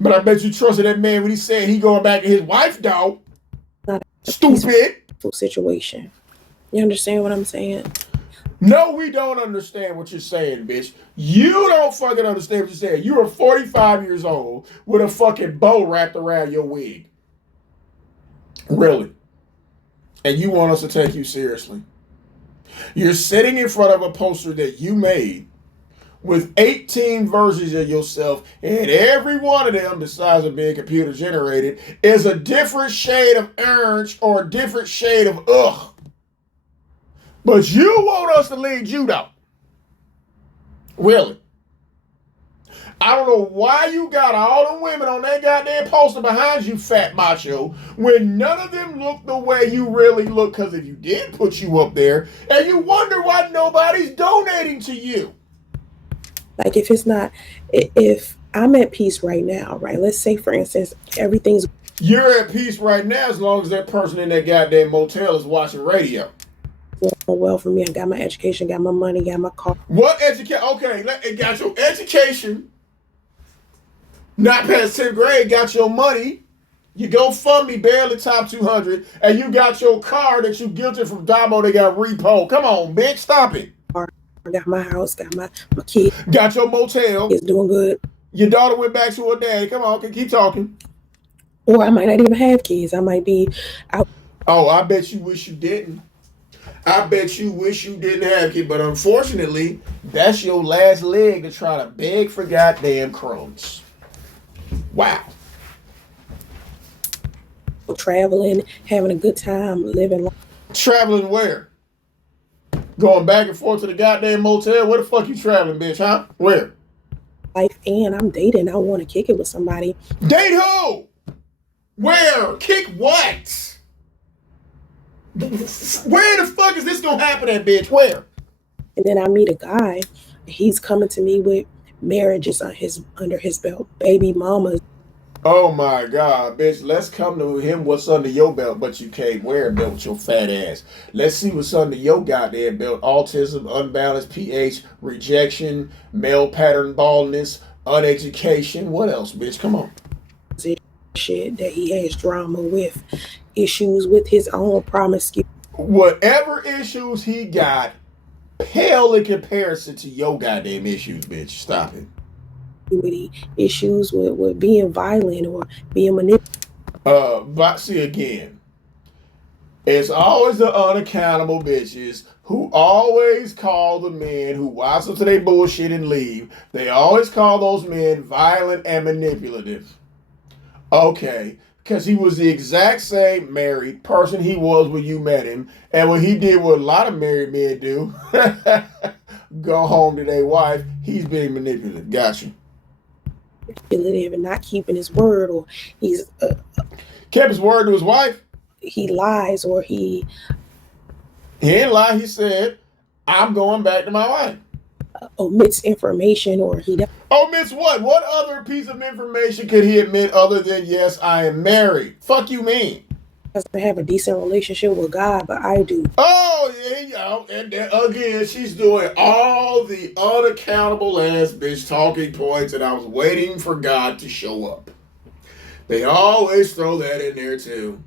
But I bet you trusted that man when he said he going back to his wife, dog. Not stupid situation. You understand what I'm saying? No, we don't understand what you're saying, bitch. You don't fucking understand what you're saying. You are 45 years old with a fucking bow wrapped around your wig. Really. And you want us to take you seriously. You're sitting in front of a poster that you made with 18 versions of yourself, and every one of them, besides of being computer generated, is a different shade of orange or a different shade of ugh. But you want us to lead you though. Really. I don't know why you got all the women on that goddamn poster behind you, fat macho, when none of them look the way you really look, because if you did put you up there, and you wonder why nobody's donating to you. Like if I'm at peace right now, right? Let's say, for instance, everything's You're at peace right now as long as that person in that goddamn motel is watching radio. going well for me. I got my education, got my money, got my car. What education? Okay, it got your education. Not past 10th grade, got your money. You go fund me barely top 200, and you got your car that you guilty from Damo that got repo. Come on, bitch, stop it. I got my house, got my kids. Got your motel. It's doing good. Your daughter went back to her daddy. Come on, keep talking. Or I might not even have kids. I might be out. Oh, I bet you wish you didn't. I bet you wish you didn't have kids, but unfortunately, that's your last leg to try to beg for goddamn crumbs. Wow. Traveling, having a good time, living life. Traveling where? Going back and forth to the goddamn motel? Where the fuck you traveling, bitch, huh? Where? And I'm dating. I want to kick it with somebody. Date who? Where? Kick what? Where the fuck is this gonna happen at, bitch? Where? And then I meet a guy. He's coming to me with marriages under his belt, baby mamas. Oh my God, bitch. Let's come to him what's under your belt, but you can't wear a belt with your fat ass. Let's see what's under your goddamn belt. Autism, unbalanced pH, rejection, male pattern baldness, uneducation. What else, bitch? Come on. Shit that he has drama with, issues with his own promiscuity. Whatever issues he got, pale in comparison to your goddamn issues, bitch. Stop it. Issues with being violent or being manipulated. But see again, it's always the unaccountable bitches who always call the men who watch up to their bullshit and leave. They always call those men violent and manipulative. Okay, because he was the exact same married person he was when you met him, and when he did what a lot of married men do, go home to their wife, he's being manipulative. Gotcha. Manipulative and not keeping his word, or he's kept his word to his wife. He lies, or he didn't lie. He said, "I'm going back to my wife." Omits information, or he omits what? What other piece of information could he admit other than yes, I am married? Fuck you mean? Doesn't have a decent relationship with God, but I do. Oh, yeah, you know, and then again, she's doing all the unaccountable ass bitch talking points, and I was waiting for God to show up. They always throw that in there too.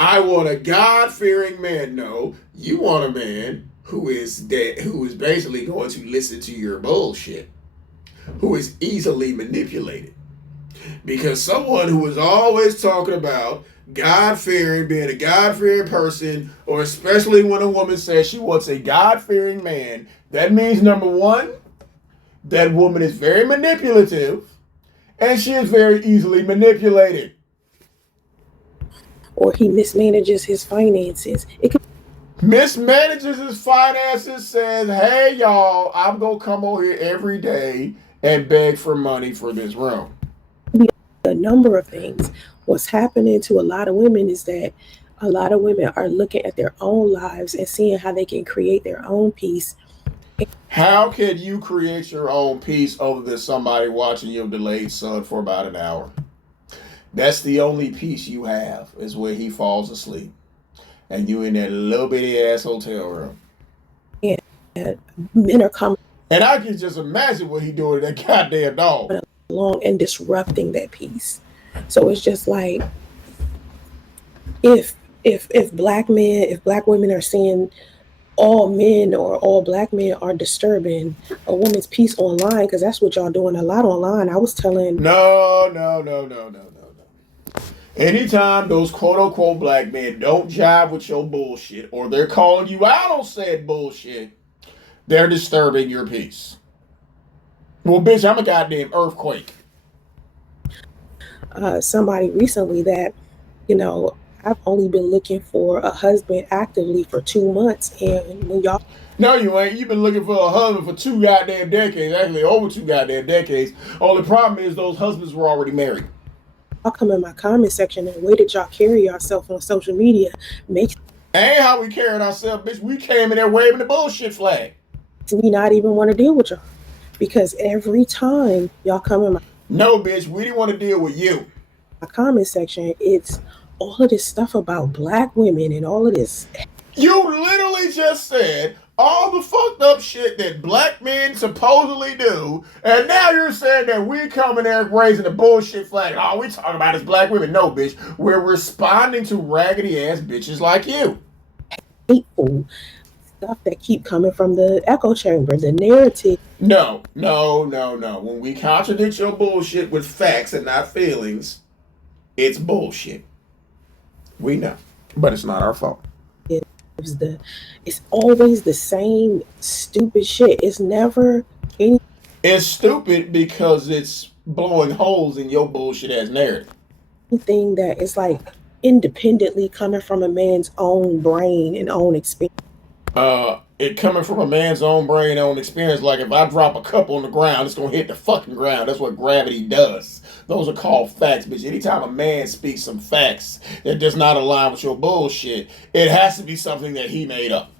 I want a God-fearing man. No, you want a man who is basically going to listen to your bullshit, who is easily manipulated. Because someone who is always talking about God-fearing, being a God-fearing person, or especially when a woman says she wants a God-fearing man, that means, number one, that woman is very manipulative, and she is very easily manipulated. Or he mismanages his finances. Mismanages his finances, says, hey, y'all, I'm going to come over here every day and beg for money for this room. A number of things. What's happening to a lot of women is that a lot of women are looking at their own lives and seeing how they can create their own peace. How can you create your own peace over than somebody watching your delayed son for about an hour? That's the only peace you have, is where he falls asleep. And you in that little bitty ass hotel room. And men are coming. And I can just imagine what he doing to that goddamn dog. Along and disrupting that peace. So it's just like, if black women are seeing all men or all black men are disturbing a woman's peace online, because that's what y'all doing a lot online. I was telling No, no, no, no, no, no, no. Anytime those quote unquote black men don't jive with your bullshit or they're calling you out on said bullshit, they're disturbing your peace. Well, bitch, I'm a goddamn earthquake. somebody recently that, you know, I've only been looking for a husband actively for 2 months, and when y'all No, you ain't. You've been looking for a husband for 2 goddamn decades. Actually, over 2 goddamn decades. Only problem is those husbands were already married. come in my comment section, and the way that y'all carry yourself on social media makes Ain't how we carried ourselves, bitch. We came in there waving the bullshit flag. me not even want to deal with y'all, because every time y'all come in No, bitch, we didn't want to deal with you. my comment section, it's all of this stuff about black women and all of this. You literally just said all the fucked up shit that black men supposedly do, and now you're saying that we coming there raising the bullshit flag. All we talking about is black women. No, bitch. We're responding to raggedy ass bitches like you. Hateful stuff that keep coming from the echo chamber, the narrative. No, no, no, no. When we contradict your bullshit with facts and not feelings, it's bullshit. We know. But it's not our fault. Is the It's always the same stupid shit. It's never It's stupid because it's blowing holes in your bullshit ass narrative. anything that is like independently coming from a man's own brain and own experience. It coming from a man's own brain, own experience. Like if I drop a cup on the ground, it's gonna hit the fucking ground. That's what gravity does. Those are called facts, bitch. Anytime a man speaks some facts that does not align with your bullshit, it has to be something that he made up.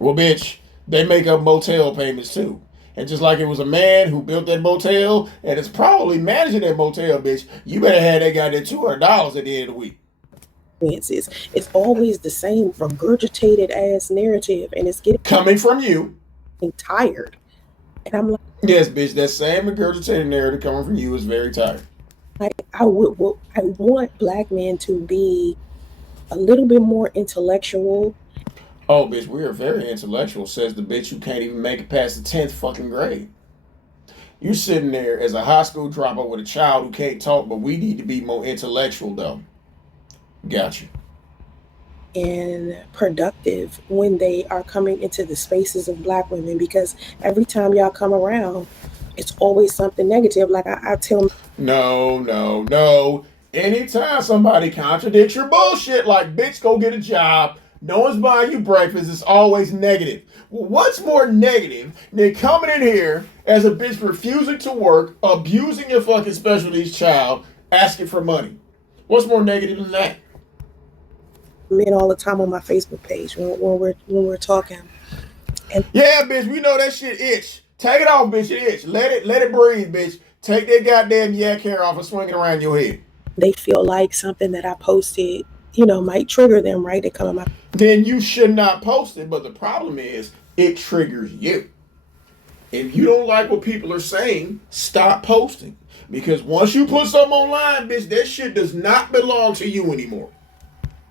Well, bitch, they make up motel payments too. And just like it was a man who built that motel and is probably managing that motel, bitch, you better have that goddamn $200 at the end of the week. It's always the same regurgitated ass narrative, and it's getting Coming from you. tired. And I'm Yes, bitch, that same regurgitated narrative coming from you is very tired. like, I want black men to be a little bit more intellectual. Oh, bitch, we are very intellectual, says the bitch who can't even make it past the 10th fucking grade. You sitting there as a high school dropout with a child who can't talk, but we need to be more intellectual, though. Gotcha. And productive when they are coming into the spaces of black women, because every time y'all come around, it's always something negative. Like I tell No, no, no. Anytime somebody contradicts your bullshit, like, bitch, go get a job, no one's buying you breakfast, it's always negative. Well, what's more negative than coming in here as a bitch refusing to work, abusing your fucking special needs child, asking for money? What's more negative than that? men all the time on my Facebook page when we're talking. And Yeah, bitch, we know that shit itch. Take it off, bitch, it itch. Let it breathe, bitch. Take that goddamn yak hair off and swing it around your head. they feel like something that I posted, might trigger them, right? They come in my Then you should not post it. But the problem is, it triggers you. If you don't like what people are saying, stop posting. Because once you put something online, bitch, that shit does not belong to you anymore.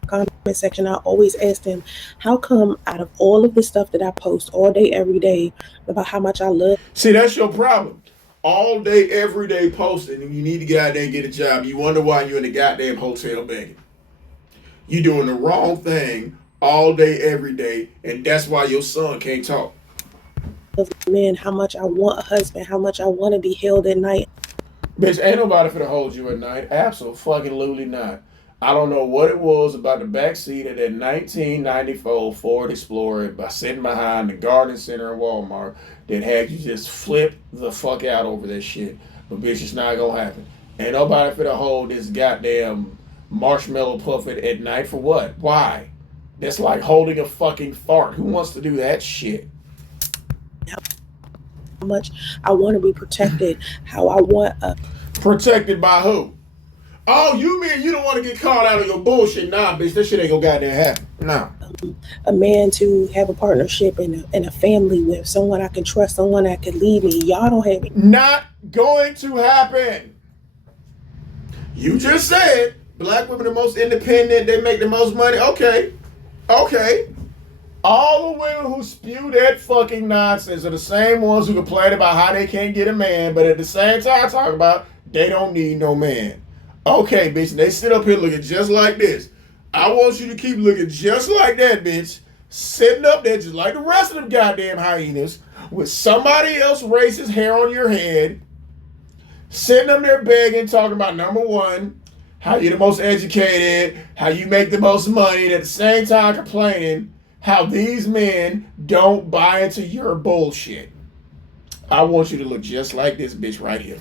comment section. I always ask them, how come out of all of the stuff that I post all day, every day about how much I love, See, that's your problem. All day, every day posting, and you need to get out there and get a job. You wonder why you're in the goddamn hotel begging. You're doing the wrong thing all day, every day, and that's why your son can't talk. men, how much I want a husband, how much I want to be held at night. Bitch, ain't nobody finna hold you at night. Absolutely not. I don't know what it was about the back seat of that 1994 Ford Explorer by sitting behind the garden center in Walmart that had you just flip the fuck out over that shit. But bitch, it's not gonna happen. Ain't nobody finna hold this goddamn marshmallow puffet at night for what? Why? That's like holding a fucking fart. Who wants to do that shit? How much I want to be protected, how I want Protected by who? Oh, you mean you don't want to get caught out of your bullshit? Nah, bitch, that shit ain't gonna goddamn happen. Nah. a man to have a partnership and a family with, someone I can trust, someone that could lead me. Y'all don't have it. Not going to happen. You just said black women are the most independent, they make the most money. Okay. Okay. All the women who spew that fucking nonsense are the same ones who complain about how they can't get a man, but at the same time talk about they don't need no man. Okay, bitch, they sit up here looking just like this. I want you to keep looking just like that, bitch. Sitting up there just like the rest of them goddamn hyenas with somebody else racist hair on your head, sitting up there begging, talking about number one, how you're the most educated, how you make the most money, and at the same time complaining how these men don't buy into your bullshit. I want you to look just like this bitch right here.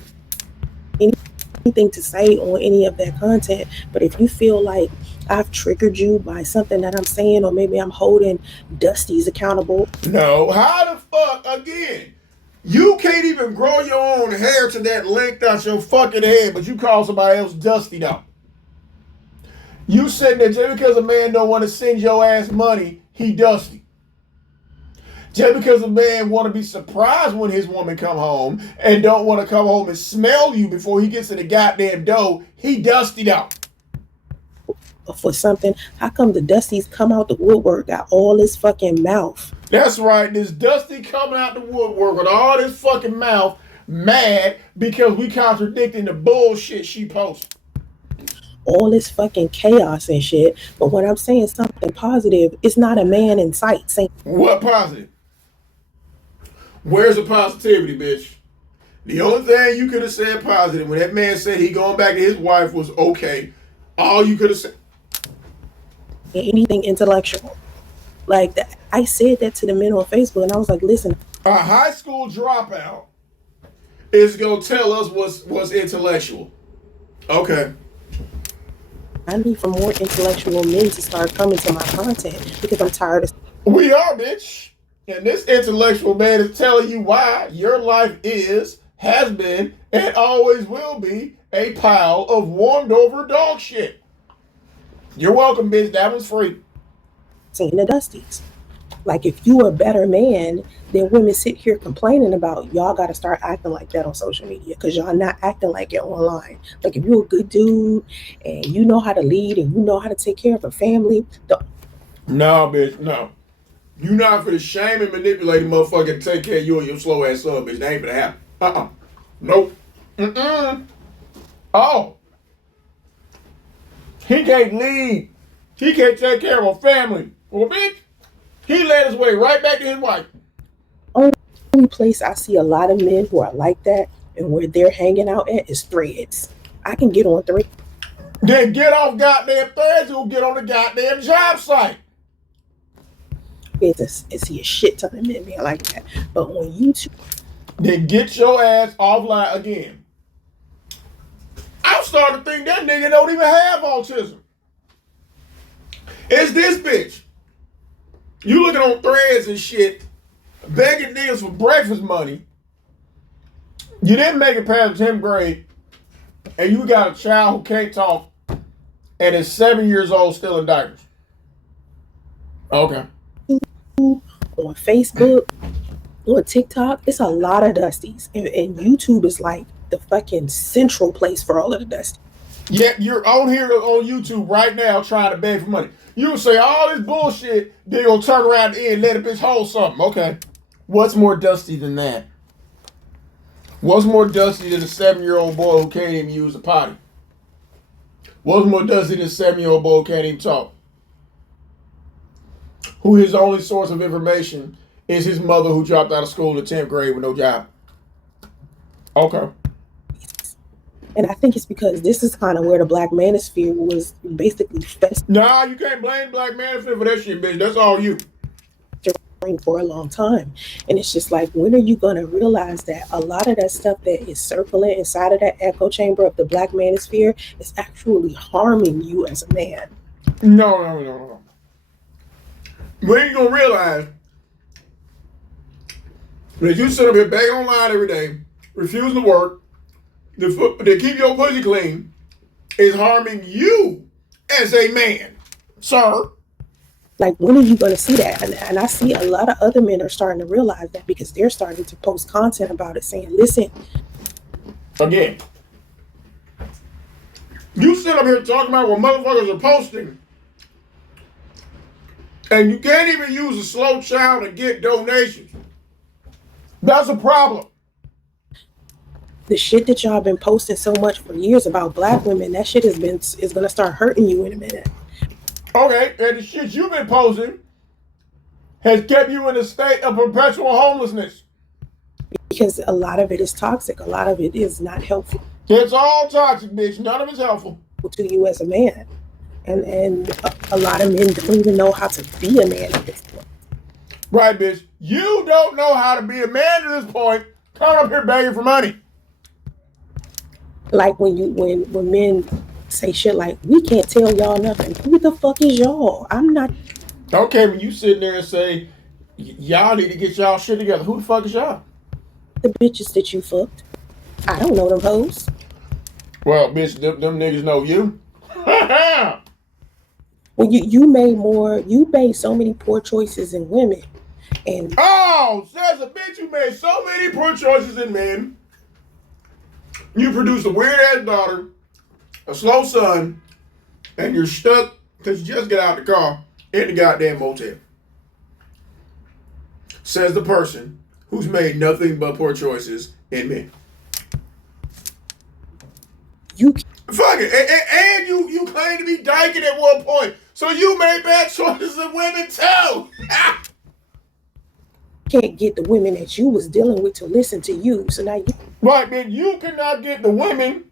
Anything to say on any of that content, but if you feel like I've triggered you by something that I'm saying, or maybe I'm holding Dusty's accountable. No, how the fuck, again, you can't even grow your own hair to that length out your fucking head, but you call somebody else Dusty though. You sitting there just because a man don't want to send your ass money, he Dusty. Just because a man want to be surprised when his woman come home and don't want to come home and smell you before he gets to the goddamn door, he Dusty though. For something, how come the Dusties come out the woodwork got all this fucking mouth? That's right, this Dusty coming out the woodwork with all this fucking mouth, mad because we contradicting the bullshit she posted. All this fucking chaos and shit. But when I'm saying something positive, it's not a man in sight saying. What positive? Where's the positivity, bitch? The only thing you could have said positive when that man said he going back to his wife was okay. All you could have said. Anything intellectual. Like that. I said that to the men on Facebook, and I was like, listen. A high school dropout is going to tell us what's intellectual. Okay. I need for more intellectual men to start coming to my content because I'm tired of. We are, bitch. And this intellectual man is telling you why your life is, has been, and always will be a pile of warmed over dog shit. You're welcome, bitch. That was free. Seeing the Dusties. Like, if you a better man, then women sit here complaining about y'all got to start acting like that on social media because y'all not acting like it online. Like, if you're a good dude and you know how to lead and you know how to take care of a family. No, bitch, no. You not for the shame and manipulating motherfucker to take care of you and your slow ass son, bitch. That ain't gonna happen. Nope. Oh. He can't lead. He can't take care of a family. Well, bitch, he led his way right back to his wife. Only place I see a lot of men who are like that and where they're hanging out at is Threads. I can get on Threads. Then get off goddamn Threads and get on the goddamn job site. It's a shit ton of men being like that. But on YouTube. Then get your ass offline again. I'm starting to think that nigga don't even have autism. It's this bitch. You looking on Threads and shit, begging niggas for breakfast money. You didn't make it past 10th grade, and you got a child who can't talk and is 7 years old still in diapers. Okay. On Facebook, on TikTok, it's a lot of Dusties. And YouTube is like the fucking central place for all of the Dusties. Yeah, you're on here on YouTube right now trying to beg for money. You say all this bullshit, then you'll turn around and let a bitch hold something. Okay. What's more dusty than that? What's more dusty than a 7-year-old boy who can't even use a potty? What's more dusty than a 7-year-old boy who can't even talk? Who his only source of information is his mother who dropped out of school in 10th grade with no job. Okay. And I think it's because this is kind of where the Black Manosphere was basically festering. Nah, you can't blame the Black Manosphere for that shit, bitch. That's all you. For a long time. And it's just like, when are you going to realize that a lot of that stuff that is circling inside of that echo chamber of the Black Manosphere is actually harming you as a man? No. When you going to realize that you sit up here begging online every day, refusing to work, to keep your pussy clean, is harming you as a man, sir. Like, when are you going to see that? And I see a lot of other men are starting to realize that because they're starting to post content about it saying, listen. Again, you sit up here talking about what motherfuckers are posting And you can't even use a slow child to get donations. That's a problem. The shit that y'all been posting so much for years about black women, that shit is gonna start hurting you in a minute. Okay, and the shit you've been posting has kept you in a state of perpetual homelessness. Because a lot of it is toxic. A lot of it is not helpful. It's all toxic, bitch. None of it's helpful To you as a man. And a lot of men don't even know how to be a man at this point. Right, bitch. You don't know how to be a man at this point. Come up here begging for money. Like when men say shit like, we can't tell y'all nothing. Who the fuck is y'all? I'm not. Okay, when you sit there and say, y'all need to get y'all shit together. Who the fuck is y'all? The bitches that you fucked. I don't know them hoes. Well, bitch, them niggas know you. Well, you made so many poor choices in women. And says a bitch who made so many poor choices in men. You produced a weird ass daughter, a slow son, and you're stuck because you just got out of the car in the goddamn motel. Says the person who's made nothing but poor choices in men. You fuck it, and you claim to be dyking at one point, so you made bad choices in women too. can't get the women that you was dealing with to listen to you. So now you right, man, you cannot get the women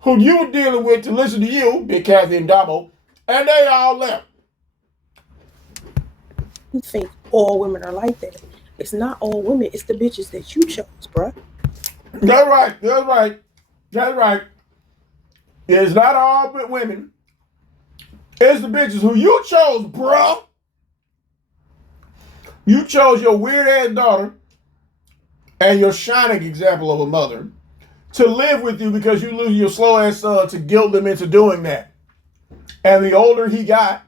who you were dealing with to listen to you, Big Kathy and Damo, and they all left. You think all women are like that. It's not all women. It's the bitches that you chose, bruh. That's right. That's right. That's right. It's not all but women. It's the bitches who you chose, bruh. You chose your weird ass daughter and your shining example of a mother to live with you because you lose your slow ass son to guilt them into doing that. And the older he got,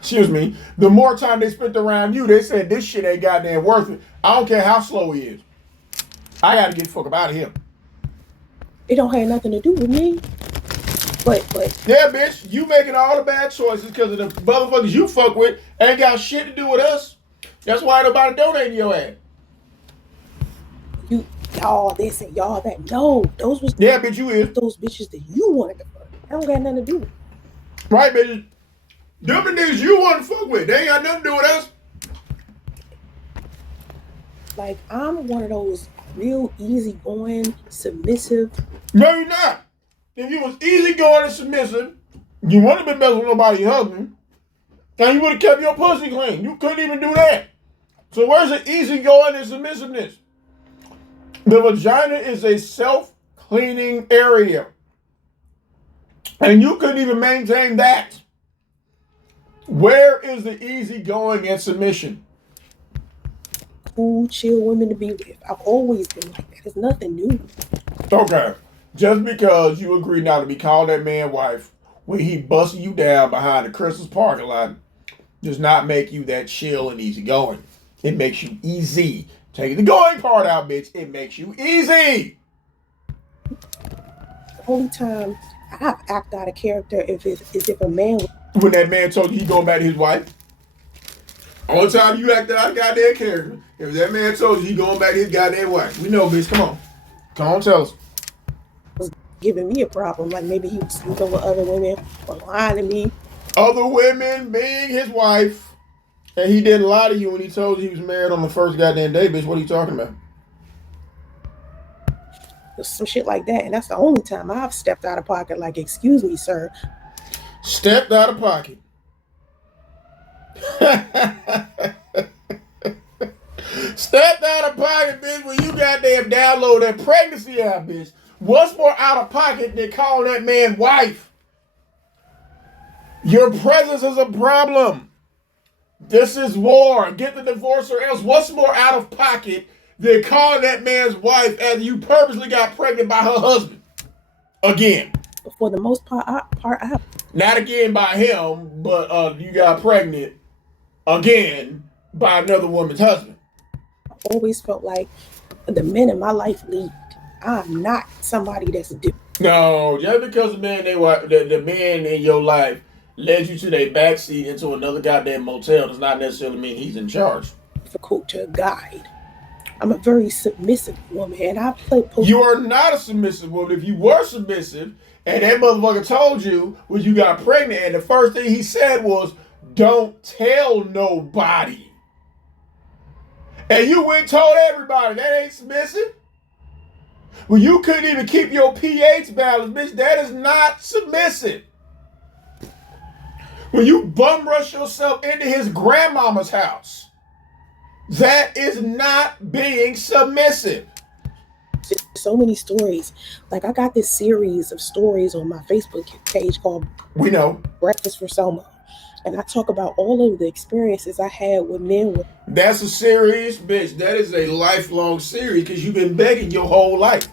the more time they spent around you, they said this shit ain't goddamn worth it. I don't care how slow he is. I gotta get the fuck up out of here. It don't have nothing to do with me. But yeah, bitch, you making all the bad choices because of the motherfuckers you fuck with ain't got shit to do with us. That's why nobody donating your ass. Y'all this and y'all that. No, those was bitch, you is those bitches that you wanted to fuck. That don't got nothing to do with it. Right, bitches. Them the niggas you want to fuck with. They ain't got nothing to do with us. Like, I'm one of those real easygoing, submissive. No, you're not. If you was easygoing and submissive, you wouldn't have been messing with nobody's husband, and you would have kept your pussy clean. You couldn't even do that. So where's the easygoing and submissiveness? The vagina is a self-cleaning area. And you couldn't even maintain that. Where is the easygoing and submission? Cool, chill women to be with. I've always been like that. It's nothing new. Okay. Just because you agree not to be called that man wife when he busted you down behind the Christmas parking lot does not make you that chill and easygoing. It makes you easy. Take the going part out, bitch. It makes you easy. The only time I act out of character is if a man. When that man told you he going back to his wife. Only time you acted out of goddamn character, if that man told you he going back to his goddamn wife. We know, bitch. Come on. Come on, tell us. Was giving me a problem. Like maybe he was sleeping with other women or lying to me. Other women being his wife. And he didn't lie to you when he told you he was married on the first goddamn day, bitch. What are you talking about? Some shit like that. And that's the only time I've stepped out of pocket. Like, excuse me, sir. Stepped out of pocket. Stepped out of pocket, bitch, when you goddamn download that pregnancy app, bitch. What's more out of pocket than calling that man wife? Your presence is a problem. This is war. Get the divorce or else. What's more out of pocket than calling that man's wife after you purposely got pregnant by her husband? Again. But for the most part, not again by him, but you got pregnant again by another woman's husband. I always felt like the men in my life lead. I'm not somebody that's different. No, just because the man in your life led you to their backseat into another goddamn motel does not necessarily mean he's in charge. Difficult to guide. I'm a very submissive woman, and I play poker. You are not a submissive woman. If you were submissive, and that motherfucker told you when you got pregnant, and the first thing he said was, "Don't tell nobody," and you went and told everybody, that ain't submissive. Well, you couldn't even keep your pH balance, bitch. That is not submissive. When you bum rush yourself into his grandmama's house, that is not being submissive. So many stories. Like, I got this series of stories on my Facebook page called We know. Breakfast for Selma. And I talk about all of the experiences I had with men. That's a series, bitch. That is a lifelong series because you've been begging your whole life.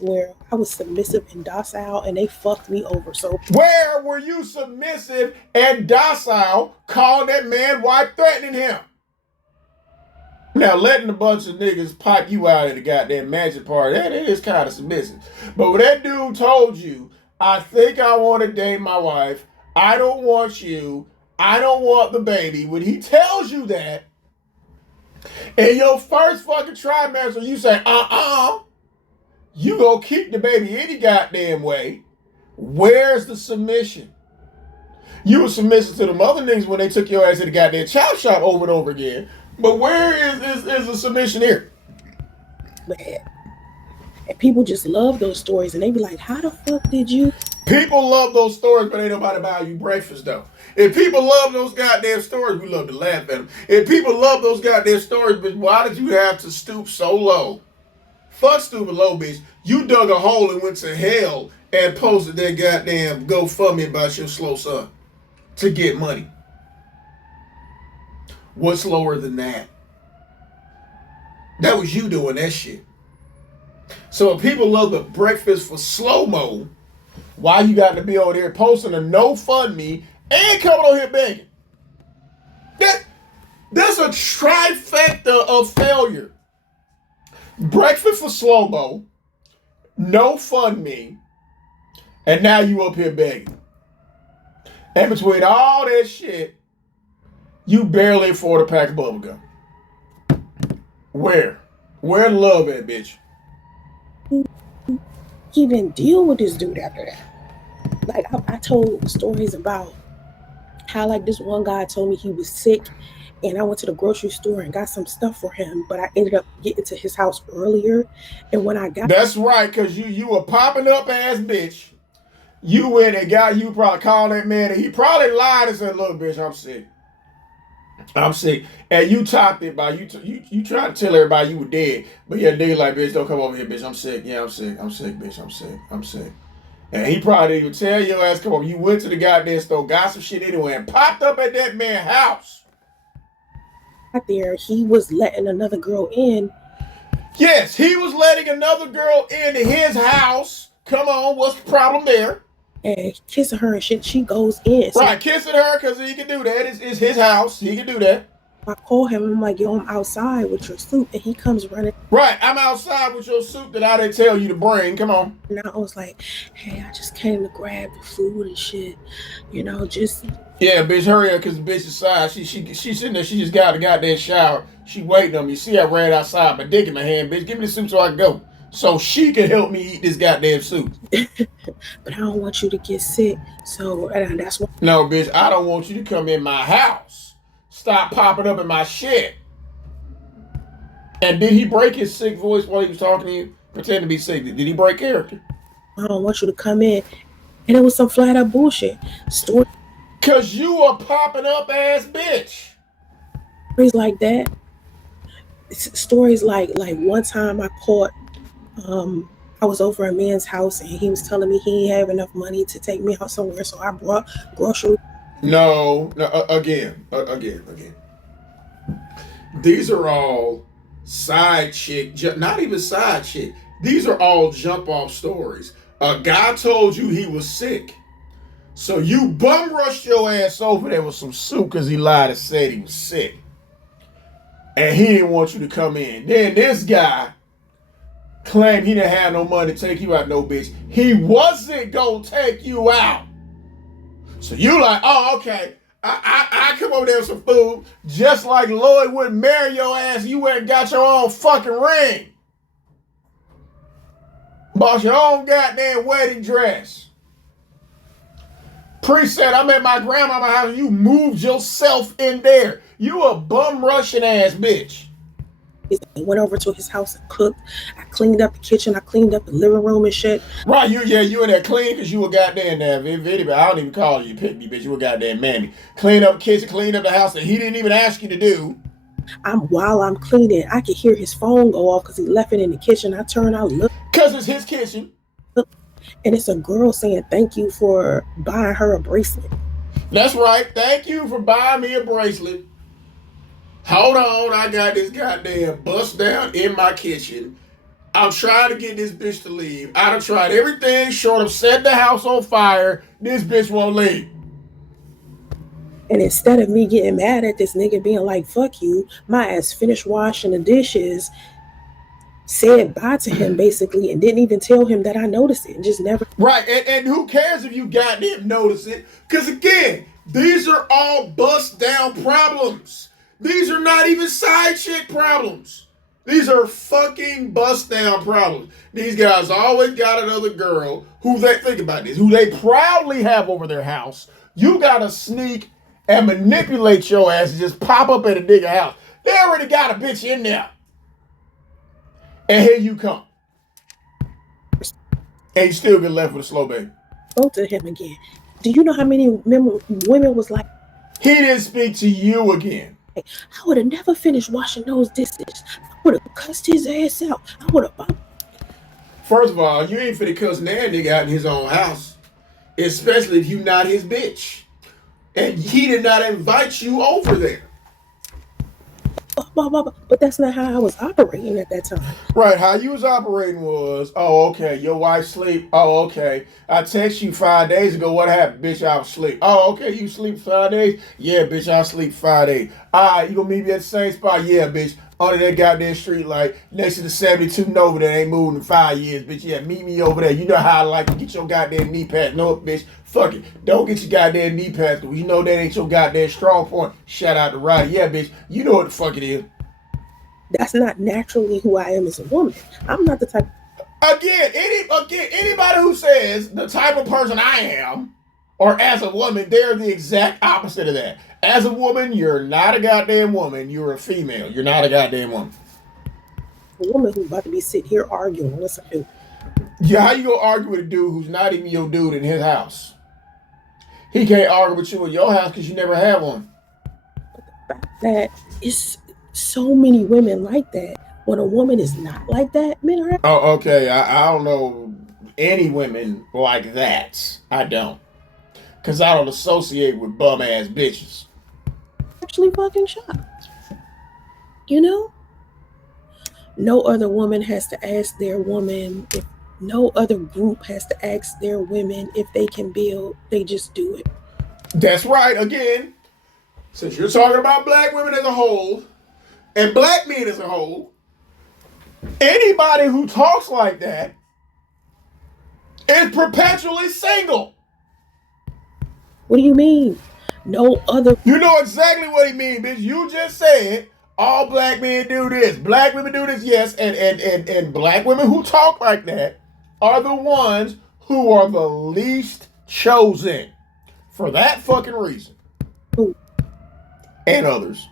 Where I was submissive and docile, and they fucked me over. So where were you submissive and docile, calling that man wife, threatening him? Now, letting a bunch of niggas pipe you out at the goddamn mansion party, that is kind of submissive. But when that dude told you, I think I want to date my wife, I don't want you, I don't want the baby, when he tells you that, in your first fucking trimester, you say, you gonna keep the baby any goddamn way. Where's the submission? You were submissive to the other niggas when they took your ass to the goddamn chop shop over and over again. But where is the submission here? And people just love those stories, and they be like, how the fuck did you? People love those stories, but ain't nobody buy you breakfast, though. If people love those goddamn stories, we love to laugh at them. If people love those goddamn stories, but why did you have to stoop so low? Fuck stupid low, bitch. You dug a hole and went to hell and posted that goddamn GoFundMe about your slow son to get money. What's lower than that? That was you doing that shit. So if people love the breakfast for slow-mo, why you got to be over there posting a no-fund-me and coming on here begging? That's a trifecta of failure. Breakfast for slow-mo, no fund me, and now you up here begging. And between all that shit, you barely afford a pack of bubblegum. Where love at, bitch? Even deal with this dude after that. Like, I told stories about how, like, this one guy told me he was sick, and I went to the grocery store and got some stuff for him, but I ended up getting to his house earlier. And when I got... That's right, because you a popping up ass bitch. You went and you probably called that man, and he probably lied and said, look, bitch, I'm sick. I'm sick. And you topped it by, you tried to tell everybody you were dead. But yeah, nigga like, bitch, don't come over here, bitch, I'm sick. Yeah, I'm sick, bitch, I'm sick. And he probably didn't even tell your ass, come over. You went to the goddamn store, got some shit anyway, and popped up at that man's house. There, he was letting another girl in. Yes, he was letting another girl into his house. Come on, what's the problem there? And kissing her and shit, she goes in. So, right, kissing her because he can do that. It's his house. He can do that. I call him, I'm like, yo, I'm outside with your suit, and he comes running. Right, I'm outside with your suit that I didn't tell you to bring. Come on. And I was like, hey, I just came to grab the food and shit. You know, just... Yeah, bitch, hurry up, because the bitch inside. She's sitting there, she just got a goddamn shower. She waiting on me. See, I ran outside, my dick in my hand, bitch. Give me the soup so I can go. So she can help me eat this goddamn soup. But I don't want you to get sick. So that's why. No, bitch, I don't want you to come in my house. Stop popping up in my shit. And did he break his sick voice while he was talking to you? Pretend to be sick. Did he break character? I don't want you to come in. And it was some flat out bullshit. Story. Cause you a popping up ass bitch. Stories like that. Stories like one time I caught, I was over at a man's house and he was telling me he didn't have enough money to take me out somewhere, so I brought groceries. No, again. These are all side chick, not even side chick. These are all jump off stories. A guy told you he was sick. So you bum rushed your ass over there with some soup because he lied and said he was sick. And he didn't want you to come in. Then this guy claimed he didn't have no money to take you out, no bitch. He wasn't going to take you out. So you like, oh, okay. I come over there with some food, just like Lloyd wouldn't marry your ass. You went and got your own fucking ring. Bought your own goddamn wedding dress. Preset, I'm at my grandmama's house. You moved yourself in there. You a bum Russian ass bitch. I went over to his house and cooked. I cleaned up the kitchen. I cleaned up the living room and shit. Right, you in there clean because you a goddamn video. I don't even call you pick me, bitch. You a goddamn mammy. Clean up the kitchen, clean up the house that he didn't even ask you to do. While I'm cleaning, I could hear his phone go off because he left it in the kitchen. I turn out, look. Because it's his kitchen. And it's a girl saying thank you for buying her a bracelet. That's right. Thank you for buying me a bracelet. Hold on, I got this goddamn bust down in my kitchen. I'm trying to get this bitch to leave. I done tried everything short of setting the house on fire. This bitch won't leave. And instead of me getting mad at this nigga being like, fuck you, my ass finished washing the dishes, said bye to him basically, and didn't even tell him that I noticed it, and just never. Right, and who cares if you goddamn notice it? Because again, these are all bust down problems. These are not even side chick problems. These are fucking bust down problems. These guys always got another girl who they, think about this, who they proudly have over their house. You gotta sneak and manipulate your ass and just pop up at a nigga house. They already got a bitch in there. And here you come. And you still get left with a slow baby. Spoke to him again. Do you know how many women was like, he didn't speak to you again. I would have never finished washing those dishes. I would have cussed his ass out. I would have. First of all, you ain't finna cuss that nigga out in his own house. Especially if you not his bitch. And he did not invite you over there. But that's not how I was operating at that time. Right, how you was operating was, oh, okay, your wife sleep. Oh, okay. I text you 5 days ago. What happened? Bitch, I was asleep. Oh, okay, you sleep 5 days? Yeah, bitch, I sleep 5 days. All right, you gonna meet me at the same spot? Yeah, bitch. Under that goddamn street light, next to the 72 Nova that ain't moved in 5 years, bitch. Yeah, meet me over there. You know how I like to get your goddamn knee pads. No, bitch, fuck it. Don't get your goddamn knee pads, because you know that ain't your goddamn strong point. Shout out to Roddy. Yeah, bitch, you know what the fuck it is. That's not naturally who I am as a woman. I'm not the type. Again, anybody who says the type of person I am, or as a woman, they're the exact opposite of that. As a woman, you're not a goddamn woman. You're a female. You're not a goddamn woman. A woman who's about to be sitting here arguing with some dude. Yeah, how you gonna argue with a dude who's not even your dude in his house? He can't argue with you in your house because you never had one. But the fact that it's so many women like that. When a woman is not like that, men are. Oh, okay. I don't know any women like that. I don't. Because I don't associate with bum ass bitches. Actually fucking shocked. You know? No other woman has to ask their woman, if no other group has to ask their women if they can build, they just do it. That's right. Again, since you're talking about black women as a whole, and black men as a whole, anybody who talks like that is perpetually single. What do you mean? No other. You know exactly what he means, bitch. You just said all black men do this. Black women do this, yes. And black women who talk like that are the ones who are the least chosen for that fucking reason. And others.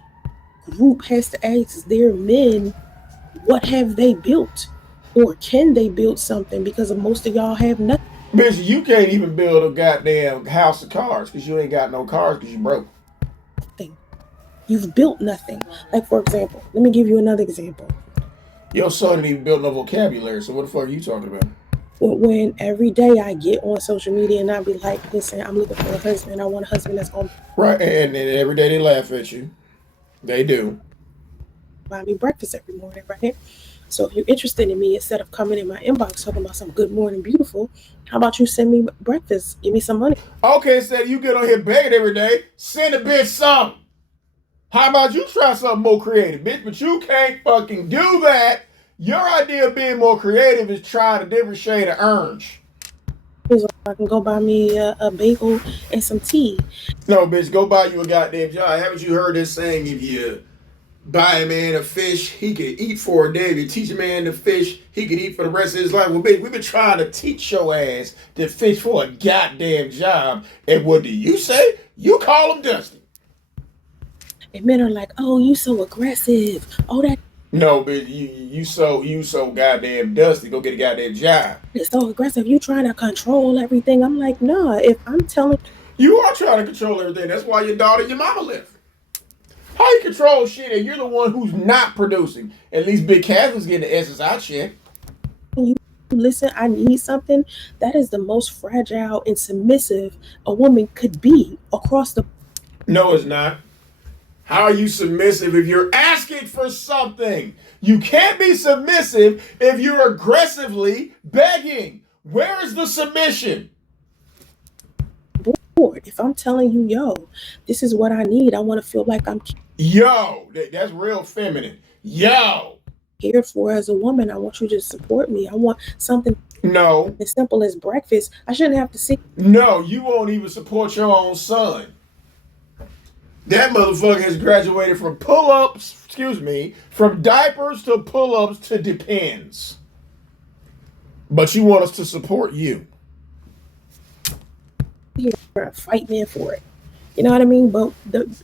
Group has to ask their men, what have they built? Or can they build something? Because most of y'all have nothing. Bitch, you can't even build a goddamn house of cards because you ain't got no cards because you broke. Nothing. You've built nothing. Like, for example, let me give you another example. Your son didn't even build no vocabulary, so what the fuck are you talking about? Well, when every day I get on social media and I be like, listen, I'm looking for a husband. I want a husband that's going to. Right, and every day they laugh at you. They do. Buy me breakfast every morning, right? So if you're interested in me, instead of coming in my inbox talking about some good morning beautiful, how about you send me breakfast? Give me some money. Okay, so you get on here begging every day, send a bitch something. How about you try something more creative, bitch? But you can't fucking do that. Your idea of being more creative is trying a different shade of orange. So I can go buy me a bagel and some tea. No, bitch, go buy you a goddamn job. Haven't you heard this saying? If you buy a man a fish, he could eat for a day. If you teach a man to fish, he could eat for the rest of his life. Well, bitch, we've been trying to teach your ass to fish for a goddamn job. And what do you say? You call him Dusty. And men are like, "Oh, you so aggressive. Oh, that No, bitch, you so goddamn dusty. Go get a goddamn job. is so aggressive. You trying to control everything." I'm like, "Nah. If I'm telling You are trying to control everything. That's why your daughter and your mama left. How you control shit and you're the one who's not producing? At least Big Catherine's getting the SSI check. you listen, I need something," that is the most fragile and submissive a woman could be across the. No, it's not. How are you submissive if you're asking for something? You can't be submissive if you're aggressively begging. Where is the submission? Board. If I'm telling you, yo, this is what I need, I want to feel like I'm Yo, that's real feminine. Yo. cared for as a woman. I want you to support me. I want something No, as simple as breakfast. I shouldn't have to sit no, you won't even support your own son. That motherfucker has graduated from from diapers to pull ups to depends. But you want us to support you. here and fight men for it. You know what I mean? But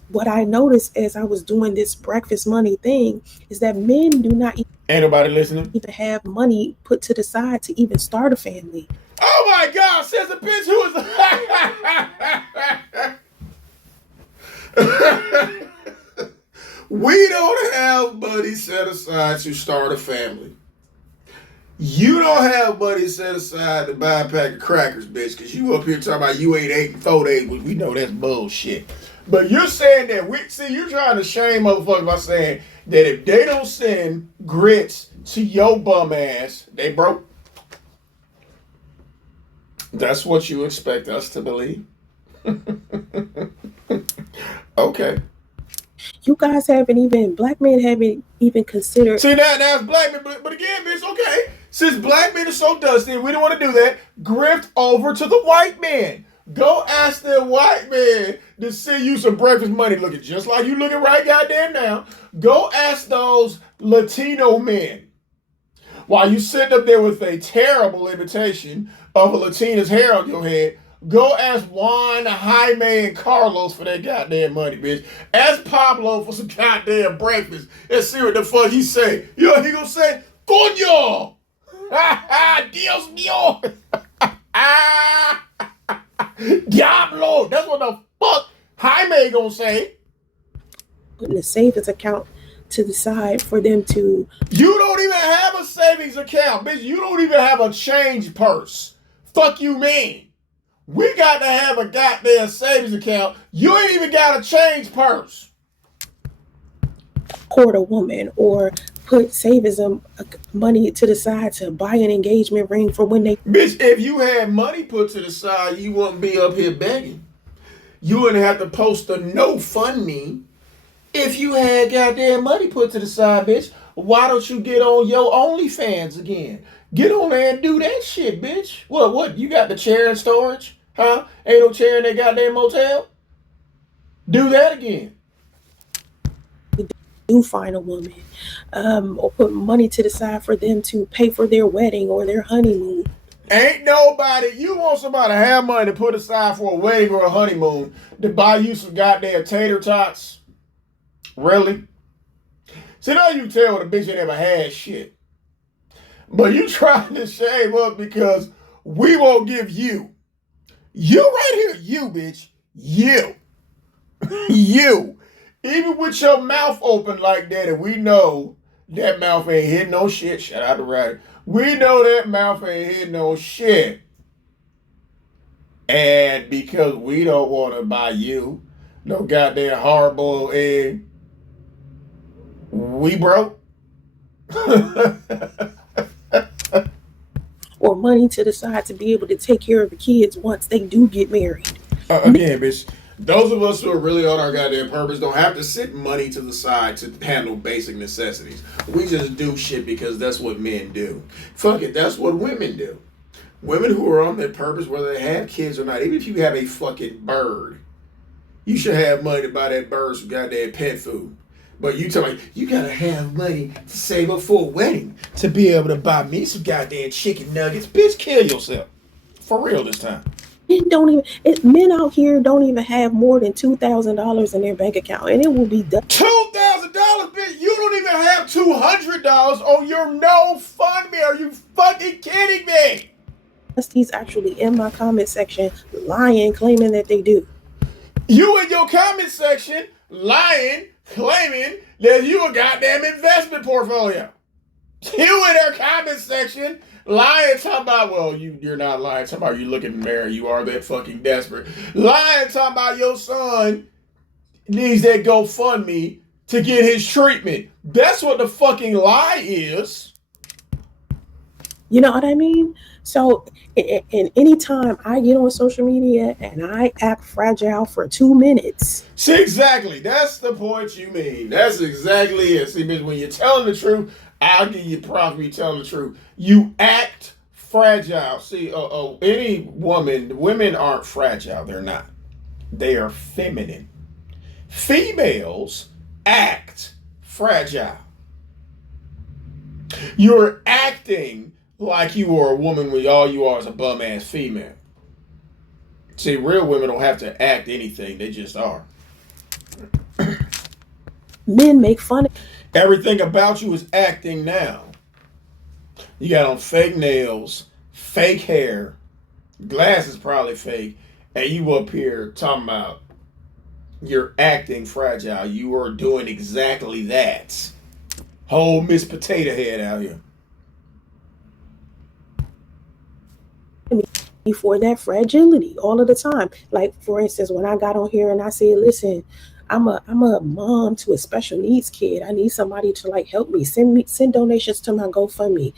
what I noticed as I was doing this breakfast money thing is that men do not Ain't nobody listening. even have money put to the side to even start a family. Oh my God, says the bitch who is. We don't have money set aside to start a family. You don't have money set aside to buy a pack of crackers, bitch, because you up here talking about you ain't 8 and 4 days. We know that's bullshit. But you're saying that you're trying to shame motherfuckers by saying that if they don't send grits to your bum ass, they broke. That's what you expect us to believe. Okay. You guys haven't even, black men haven't even considered. See, now it's black men, but again, bitch, okay. Since black men are so dusty and we don't want to do that, grift over to the white man. Go ask the white man to send you some breakfast money looking just like you looking right goddamn now. Go ask those Latino men. While you sitting up there with a terrible imitation of a Latina's hair on your head, go ask Juan, Jaime, and Carlos for that goddamn money, bitch. Ask Pablo for some goddamn breakfast and see what the fuck he say. You know what he gonna say? Coño! Dios mío! Diablo! That's what the fuck Jaime gonna say. Putting a savings account to the side for them to. You don't even have a savings account, bitch. You don't even have a change purse. Fuck you mean? We got to have a goddamn savings account. You ain't even got a change purse. Court a woman or put savings money to the side to buy an engagement ring for when they. Bitch, if you had money put to the side, you wouldn't be up here begging. You wouldn't have to post a no fund me if you had goddamn money put to the side, bitch. Why don't you get on your OnlyFans again? Get on there and do that shit, bitch. What? You got the chair in storage? Huh? Ain't no chair in that goddamn motel? Do that again. Do find a woman, or put money to the side for them to pay for their wedding or their honeymoon. Ain't nobody, you want somebody to have money to put aside for a wedding or a honeymoon to buy you some goddamn tater tots? Really? See, now you tell what a bitch ain't ever had shit. But you trying to shame us because we won't give you. You right here, you bitch. You. You. Even with your mouth open like that, and we know that mouth ain't hitting no shit. Shout out to Ryder. We know that mouth ain't hitting no shit. And because we don't want to buy you no goddamn hard-boiled egg, we broke. Or money to the side to be able to take care of the kids once they do get married. Again, bitch. Those of us who are really on our goddamn purpose don't have to sit money to the side to handle basic necessities. We just do shit because that's what men do. Fuck it, that's what women do. Women who are on their purpose, whether they have kids or not, even if you have a fucking bird, you should have money to buy that bird some goddamn pet food. But you tell me you gotta have money to save up for a wedding to be able to buy me some goddamn chicken nuggets. Bitch, kill yourself. For real this time. Men out here don't even have more than $2,000 in their bank account, and it will be done. $2,000, bitch. You don't even have $200 on your no fund me. Are you fucking kidding me? He's actually in my comment section lying, claiming that they do. You in your comment section lying, claiming that you a goddamn investment portfolio. You in their comment section lying, talking about, well, you're not lying, talking about you look in the mirror, you are that fucking desperate. Lying, talking about your son needs that GoFundMe to get his treatment. That's what the fucking lie is. You know what I mean? So, and anytime I get on social media and I act fragile for 2 minutes. See, exactly. That's the point you mean. That's exactly it. See, bitch, when you're telling the truth, I'll give you props for you telling the truth. You act fragile. See, any women aren't fragile. They're not. They are feminine. Females act fragile. You're acting like you are a woman when all you are is a bum ass female. See, real women don't have to act anything. They just are. Men make fun of everything about you is acting now. You got on fake nails, fake hair, glasses probably fake, and you up here talking about you're acting fragile. You are doing exactly that. Whole Miss Potato Head out here. for that fragility all of the time. Like, for instance, when I got on here and I said, listen, I'm a mom to a special needs kid. I need somebody to like help me. Send donations to my GoFundMe.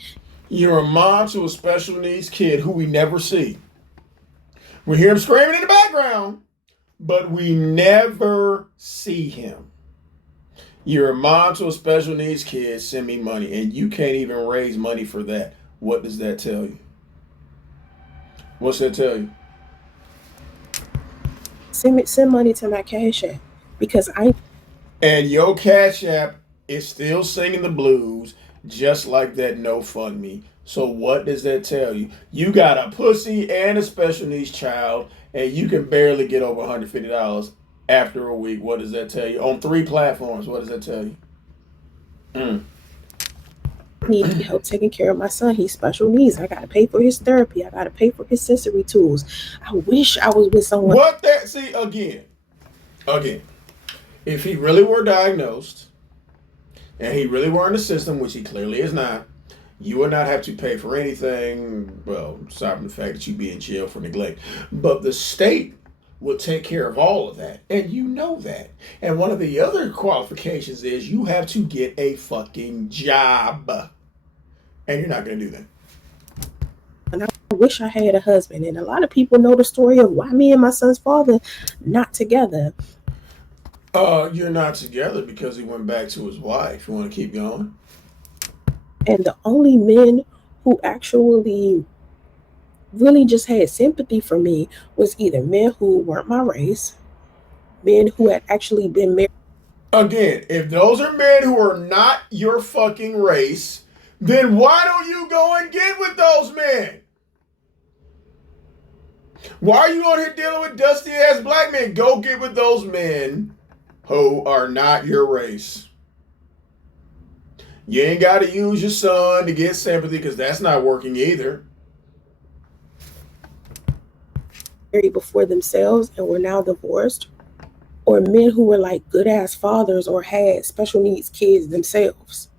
You're a mom to a special needs kid who we never see. We hear him screaming in the background, but we never see him. You're a mom to a special needs kid, send me money, and you can't even raise money for that. What does that tell you? What's that tell you? Send money to my Cash App because and your Cash App is still singing the blues just like that GoFundMe. So what does that tell you? You got a pussy and a special needs child, and you can barely get over $150 after a week. What does that tell you? On 3 platforms, what does that tell you? I need help taking care of my son. He's special needs. I got to pay for his therapy. I got to pay for his sensory tools. I wish I was with someone. What that? See, again, if he really were diagnosed and he really were in the system, which he clearly is not, you would not have to pay for anything, well, aside from the fact that you'd be in jail for neglect. But the state will take care of all of that, and you know that. And one of the other qualifications is you have to get a fucking job. And you're not going to do that. And I wish I had a husband. And a lot of people know the story of why me and my son's father not together. You're not together because he went back to his wife. You want to keep going? And the only men who actually really just had sympathy for me was either men who weren't my race, men who had actually been married. Again, if those are men who are not your fucking race, then why don't you go and get with those men? Why are you on here dealing with dusty ass black men? Go get with those men who are not your race. You ain't got to use your son to get sympathy because that's not working either. Before themselves and were now divorced, or men who were like good ass fathers or had special needs kids themselves.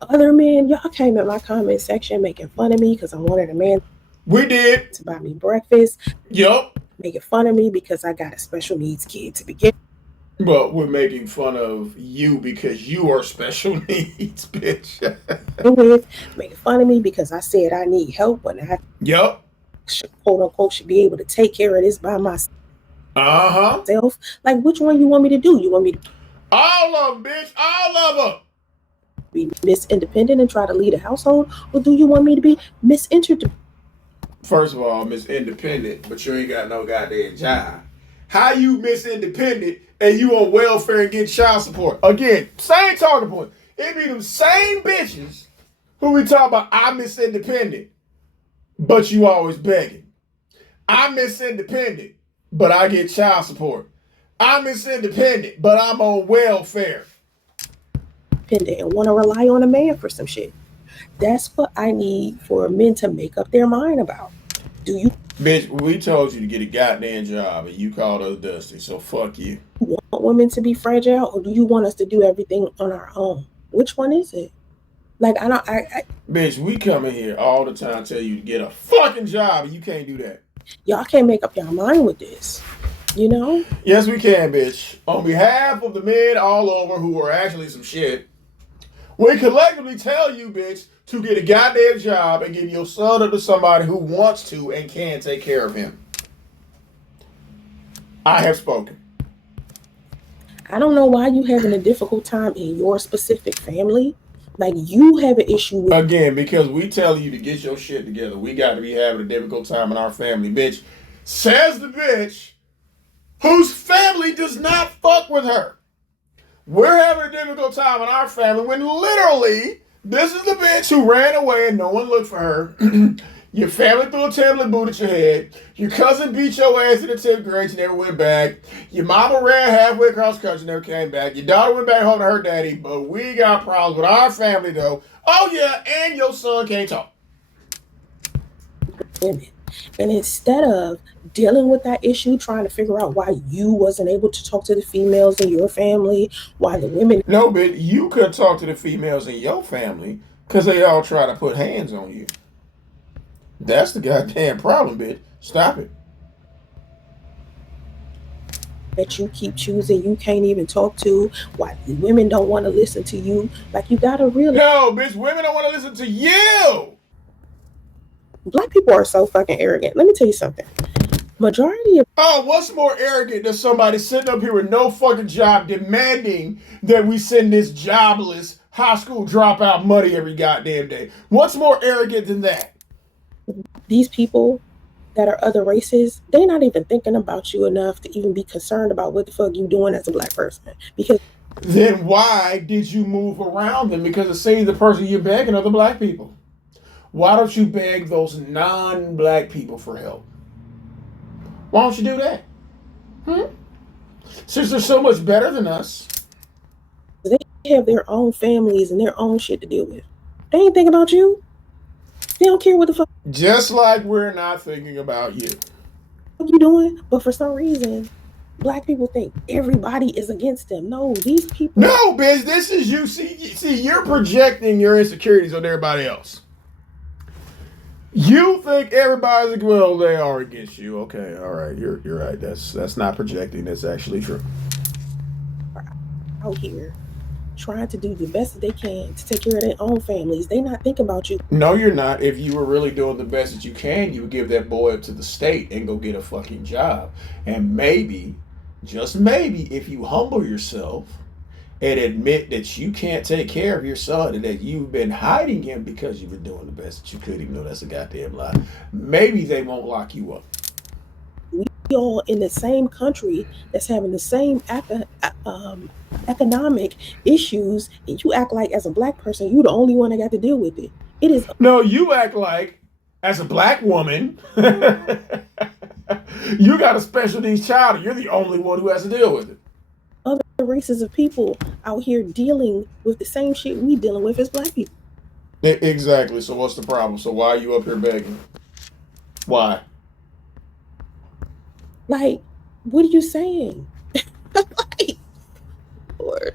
Other men, y'all came in my comment section making fun of me because I wanted a man. We did. To buy me breakfast. Yup. Making fun of me because I got a special needs kid to begin. But we're making fun of you because you are special needs, bitch. Making fun of me because I said I need help when I quote unquote should be able to take care of this by myself. Like, which one you want me to do? You want me to all of them, bitch, all of them. Be Miss Independent and try to lead a household, or do you want me to be Miss Interdependent? First of all, Miss Independent, but you ain't got no goddamn job. How you Miss Independent and you on welfare and get child support? Again, same talking point. It be them same bitches who we talk about. I Miss Independent, but you always begging. I Miss Independent, but I get child support. I Miss Independent, but I'm on welfare. And want to rely on a man for some shit. That's what I need for men to make up their mind about. Do you Bitch, we told you to get a goddamn job and you called us dusty, so fuck you. want women to be fragile, or do you want us to do everything on our own? Which one is it? Like, I don't, Bitch, we come in here all the time tell you to get a fucking job and you can't do that. Y'all can't make up your mind with this, you know? Yes, we can, bitch. On behalf of the men all over who are actually some shit, we collectively tell you, bitch, to get a goddamn job and give your son up to somebody who wants to and can take care of him. I have spoken. I don't know why you having a difficult time in your specific family. Like, you have an issue with... Again, because we tell you to get your shit together. We got to be having a difficult time in our family, bitch. Says the bitch whose family does not fuck with her. We're having a difficult time in our family when literally this is the bitch who ran away and no one looked for her. Your family threw a tablet boot at your head. Your cousin beat your ass in the 10th grade. You never went back. Your mama ran halfway across the country. Never came back. Your daughter went back home to her daddy. But we got problems with our family, though. Oh, yeah. And your son can't talk. women. And instead of dealing with that issue, trying to figure out why you wasn't able to talk to the females in your family, why the women... No, but you could talk to the females in your family because they all try to put hands on you. That's the goddamn problem, bitch. Stop it. That you keep choosing, you can't even talk to, why the women don't want to listen to you. Like, you gotta realize... No, bitch, women don't want to listen to you. Black people are so fucking arrogant. Let me tell you something. Majority of... Oh, what's more arrogant than somebody sitting up here with no fucking job demanding that we send this jobless high school dropout money every goddamn day? What's more arrogant than that? These people that are other races, they're not even thinking about you enough to even be concerned about what the fuck you doing as a black person. Because then why did you move around them? Because it seems the person you're begging are the black people. Why don't you beg those non-black people for help? Why don't you do that? Since they're so much better than us. they have their own families and their own shit to deal with. They ain't thinking about you. They don't care what the fuck Just like we're not thinking about you. you doing. But for some reason, black people think everybody is against them. No, these people... No, bitch, this is you. See, you're projecting your insecurities on everybody else. You think everybody's, well, they are against you. Okay, all right, you're right. That's not projecting. That's actually true. Out here trying to do the best that they can to take care of their own families. They not thinking about you. No, you're not. If you were really doing the best that you can, you would give that boy up to the state and go get a fucking job. And maybe, just maybe, if you humble yourself and admit that you can't take care of your son and that you've been hiding him because you've been doing the best that you could, even though that's a goddamn lie, maybe they won't lock you up. We all in the same country that's having the same economic issues, and you act like as a black person you the only one that got to deal with it. It is... No, you act like as a black woman you got a special needs child and you're the only one who has to deal with it. Other races of people out here dealing with the same shit we dealing with as black people. Exactly. So what's the problem? So why are you up here begging? Why? Like, what are you saying? Like, Lord.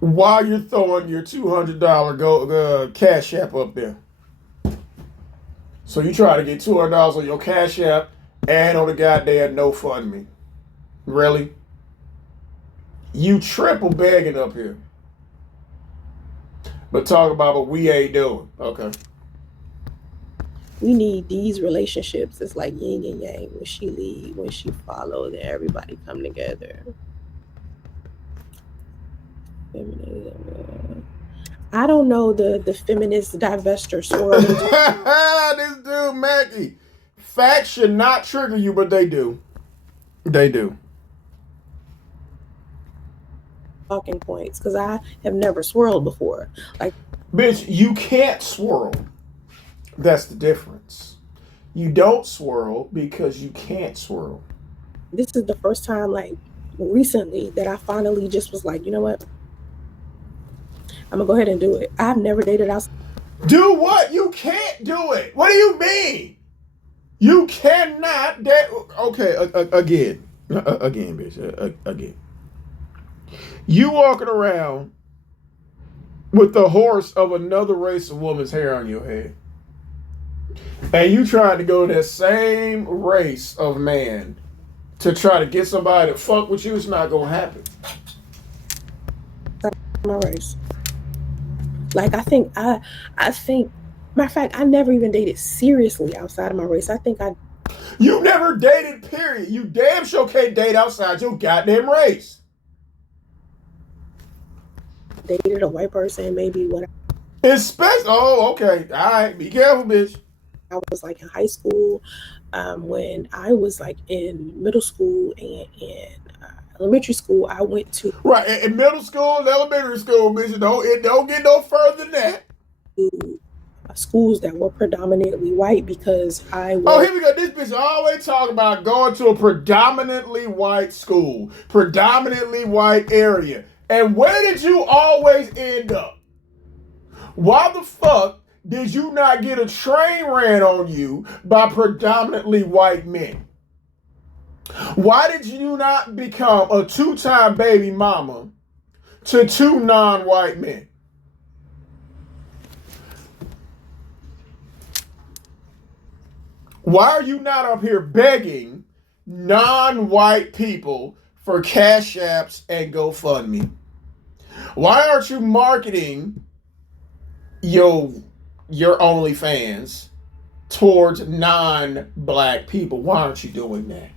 Why you're throwing your $200 Cash App up there? So you try to get $200 on your Cash App and on the goddamn NoFundMe. Really? You triple begging up here. But talk about what we ain't doing. Okay. We need these relationships. It's like yin and yang. When she lead, when she follow, then everybody come together. I don't know the feminist divester swirl. This dude Mackie, Facts should not trigger you, but they do. They do. Talking points because I have never swirled before. Like, Bitch, you can't swirl. That's the difference. You don't swirl because you can't swirl. this is the first time, like, recently that I finally just was like, you know what? I'm gonna go ahead and do it. I've never dated outside. Do what? You can't do it. What do you mean? You cannot date. Okay, again. Again, bitch. Again. You walking around with the horse of another race of woman's hair on your head. And you trying to go to that same race of man to try to get somebody to fuck with you, it's not gonna happen. My race. Like, I think, matter of fact, I never even dated seriously outside of my race. I think I You never dated, period. You damn sure can't date outside your goddamn race. dated a white person, maybe when Especially, oh, okay. All right, be careful, bitch. I was like in high school, when I was like in middle school and in elementary school, I went to Right, in middle school and elementary school, bitch, it don't get no further than that. schools that were predominantly white because I was. Oh, here we go. This bitch always talking about going to a predominantly white school, predominantly white area. And where did you always end up? Why the fuck did you not get a train ran on you by predominantly white men? Why did you not become a two-time baby mama to two non-white men? Why are you not up here begging non-white people for Cash Apps and GoFundMe? Why aren't you marketing your OnlyFans towards non-black people? Why aren't you doing that?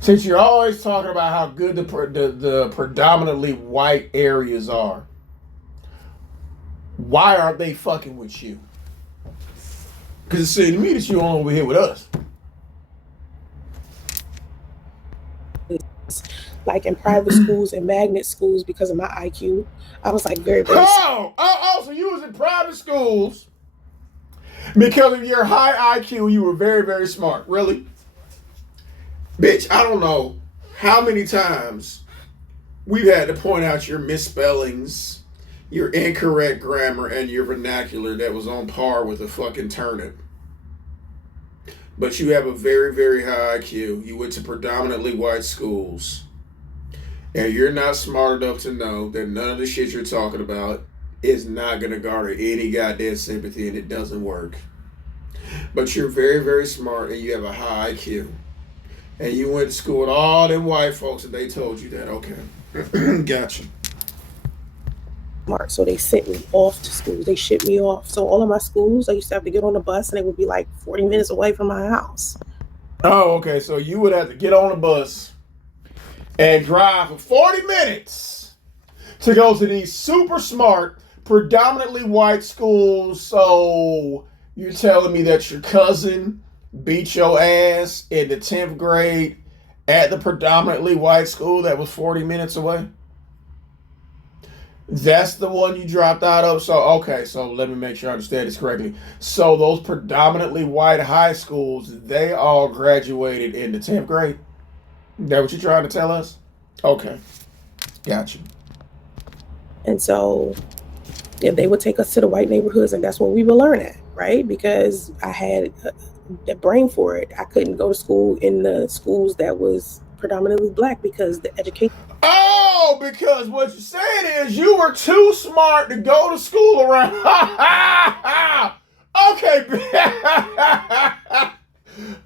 Since you're always talking about how good the predominantly white areas are, why aren't they fucking with you? Because it seems to me that you're over here with us. Like in private schools and magnet schools because of my IQ. I was like very. So you was in private schools because of your high IQ. You were very, very smart. Really? Bitch, I don't know how many times we've had to point out your misspellings, your incorrect grammar, and your vernacular that was on par with a fucking turnip. But you have a very, very high IQ. You went to predominantly white schools. And you're not smart enough to know that none of the shit you're talking about is not going to garner any goddamn sympathy, and it doesn't work. But you're very, very smart and you have a high IQ. And you went to school with all them white folks and they told you that. Okay. Gotcha. So they sent me off to schools. They shipped me off. So all of my schools, I used to have to get on a bus and it would be like 40 minutes away from my house. Oh, okay. So you would have to get on a bus and drive for 40 minutes to go to these super smart, predominantly white schools. So you're telling me that your cousin beat your ass in the 10th grade at the predominantly white school that was 40 minutes away? That's the one you dropped out of? So, okay, so let me make sure I understand this correctly. So those predominantly white high schools, they all graduated in the 10th grade? Is that what you're trying to tell us? Okay. Gotcha. And so they would take us to the white neighborhoods and that's what we would learn at, right? Because I had the brain for it. I couldn't go to school in the schools that was predominantly black because the education. Oh, because what you're saying is you were too smart to go to school around. Okay.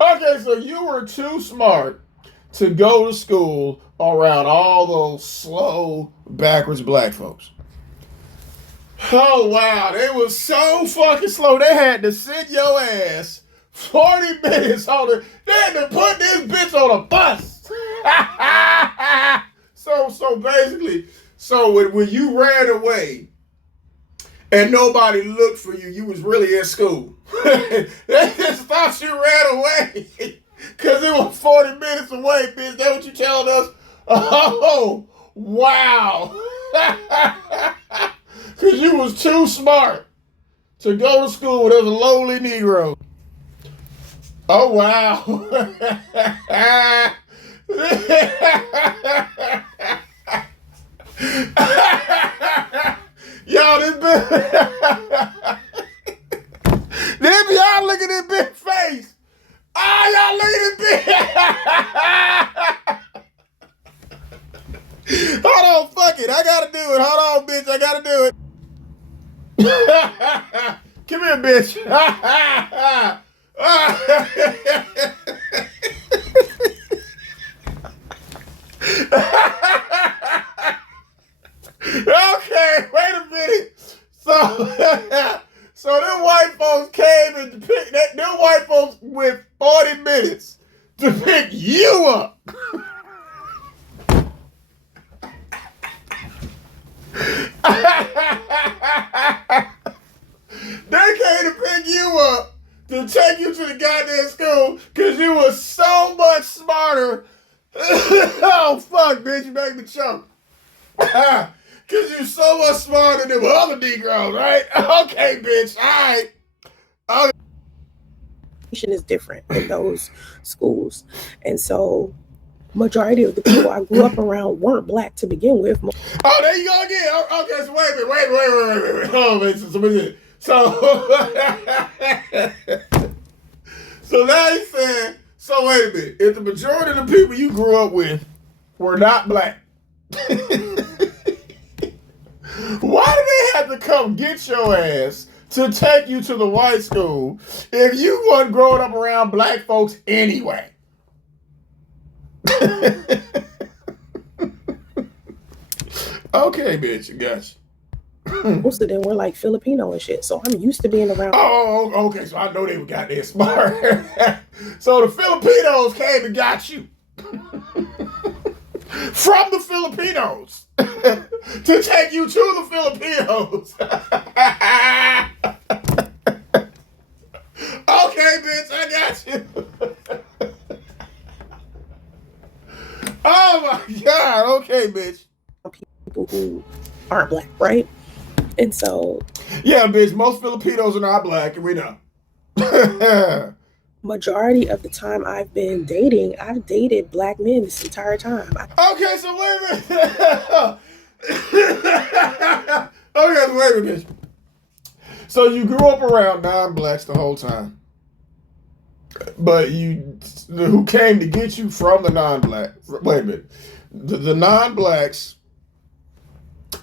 Okay, so you were too smart to go to school around all those slow, backwards black folks. Oh, wow. They was so fucking slow. They had to sit your ass 40 minutes on the... They had to put this bitch on a bus. So basically, when you ran away and nobody looked for you. You was really in school. They just thought you ran away because it was 40 minutes away, bitch. That what you telling us? Oh, wow. Because you was too smart to go to school as a lowly Negro. Oh, wow. Yo, this bitch. Then y'all look at this big face. Ah, y'all look at this big. Hold on, fuck it. I gotta do it. Hold on, bitch. I gotta do it. Come here, bitch. Okay, wait a minute. So them white folks came and picked that. Them white folks went 40 minutes to pick you up. They came to pick you up to take you to the goddamn school because you were so much smarter. Oh, fuck, bitch, you make me choke. Because you're so much smarter than other Negroes, right? Okay, bitch, all right. Is different in those schools. And so majority of the people I grew up around weren't black to begin with. Oh, there you go again. Okay, so wait a minute. Oh, man, so now he's saying, so wait a minute. If the majority of the people you grew up with were not black, why do they have to come get your ass to take you to the white school if you wasn't growing up around black folks anyway? Okay, bitch, gotcha. Most of them were like Filipino and shit, so I'm used to being around. Oh, okay, so I know they were goddamn smart. So the Filipinos came and got you. From the Filipinos. To take you to the Filipinos. Okay, bitch, I got you. Oh my God, okay, bitch. People who aren't black, right? And so, yeah, bitch, most Filipinos are not black, and we know. Majority of the time I've been dating, I've dated black men this entire time. Okay, so wait a minute. Okay, so wait a minute. So you grew up around non-blacks the whole time, but who came to get you from the non-black? Wait a minute. The non-blacks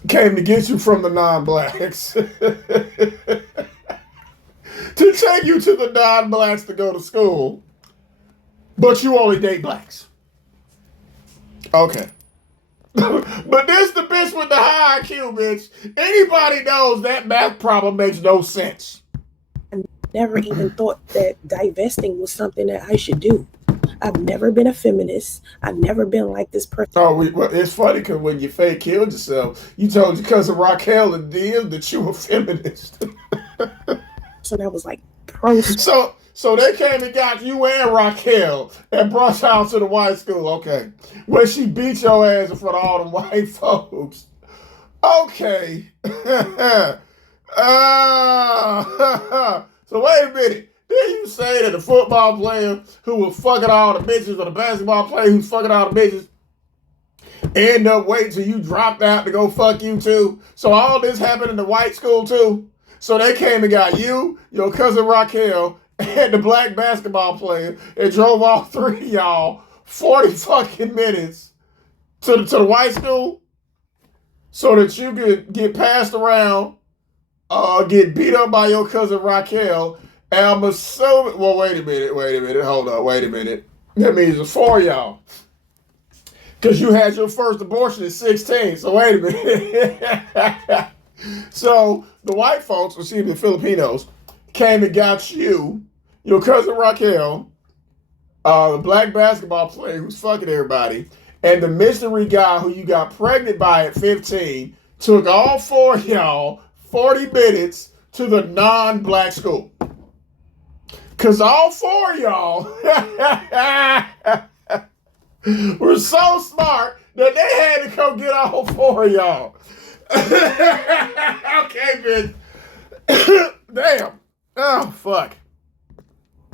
came to get you from the non-blacks to take you to the non-blacks to go to school, but you only date blacks. Okay. But this the bitch with the high IQ, bitch. Anybody knows that math problem makes no sense. I never even thought that divesting was something that I should do. I've never been a feminist. I've never been like this person. Oh, well, it's funny because when you fake killed yourself, you told your cousin Raquel and Dim that you were feminist. So that was like pro. So they came and got you and Raquel and brought y'all to the white school. Okay. When she beat your ass in front of all them white folks. Okay. So wait a minute. Did you say that the football player who was fucking all the bitches or the basketball player who's fucking all the bitches end up waiting till you dropped out to go fuck you too? So all this happened in the white school too? So they came and got you, your cousin Raquel, and the black basketball player and drove all three of y'all 40 fucking minutes to the white school so that you could get passed around, get beat up by your cousin Raquel. And I'm assuming, well, wait a minute, hold on, wait a minute. That means it's four of y'all. Because you had your first abortion at 16, so wait a minute. So the white folks, or the Filipinos, came and got you, your cousin Raquel, the black basketball player who's fucking everybody, and the mystery guy who you got pregnant by at 15, took all four of y'all 40 minutes to the non-black school. Because all four of y'all were so smart that they had to come get all four of y'all. Okay, bitch. Damn. Oh, fuck.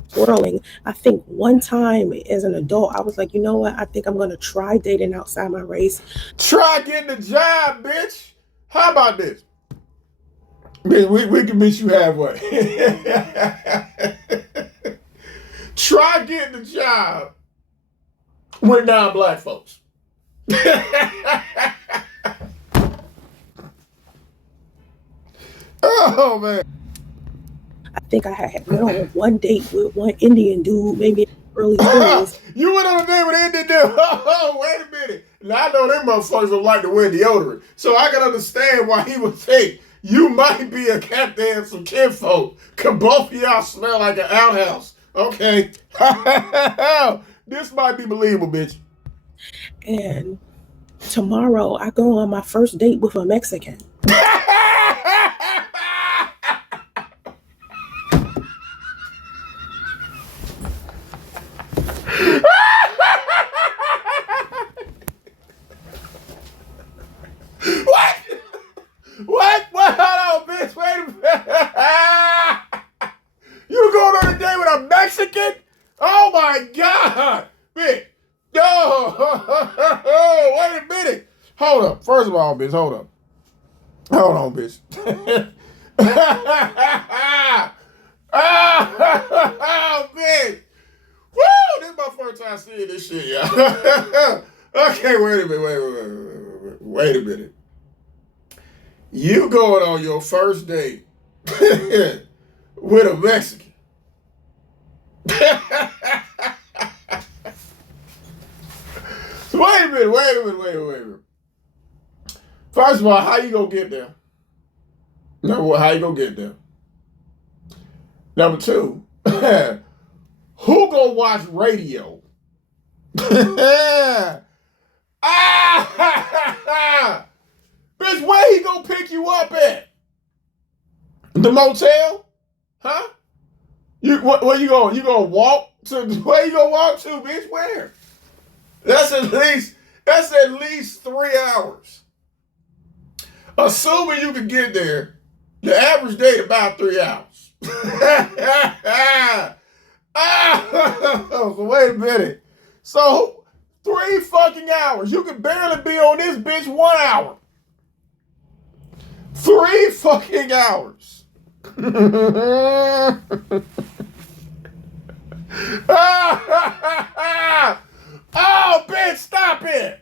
Swirling. I think one time as an adult, I was like, you know what? I think I'm going to try dating outside my race. Try getting a job, bitch. How about this? We can meet you halfway. Try getting a job with non-black folks. Oh, man. I think I had went on one date with one Indian dude, maybe in the early 20s. You went on a date with an Indian dude? Oh, wait a minute. Now, I know them motherfuckers don't like to wear deodorant, so I can understand why he would think you might be a goddamn some kinfolk. Cause both of y'all smell like an outhouse. Okay. This might be believable, bitch. And tomorrow I go on my first date with a Mexican. What? What? Hold on, bitch. Wait a minute. You going on a date with a Mexican? Oh my God, bitch. Oh, wait a minute. Hold up. First of all, bitch, hold up. Hold on, bitch. Oh, bitch. Woo! This is my first time seeing this shit, y'all. Okay, wait a minute. Wait a minute. You going on your first date with a Mexican. Wait a minute. First of all, how you gonna get there? Number one, how you gonna get there? Number two, who gonna watch radio? Bitch, where he gonna pick you up at? The motel? Huh? Where you going? You gonna walk to? Where you gonna walk to, bitch? Where? That's at least 3 hours. Assuming you can get there, the average date about 3 hours. So wait a minute. So 3 fucking hours. You can barely be on this bitch 1 hour. 3 fucking hours. Oh, bitch, stop it.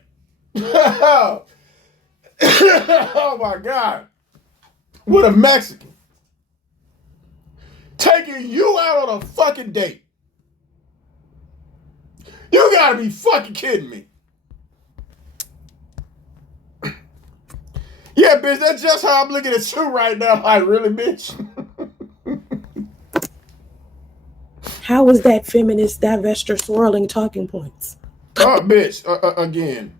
Oh, my God. With a Mexican. Taking you out on a fucking date. You gotta be fucking kidding me. Yeah, bitch, that's just how I'm looking at you right now. Like, really, bitch? How is that feminist divestiture swirling talking points? Oh, bitch, again.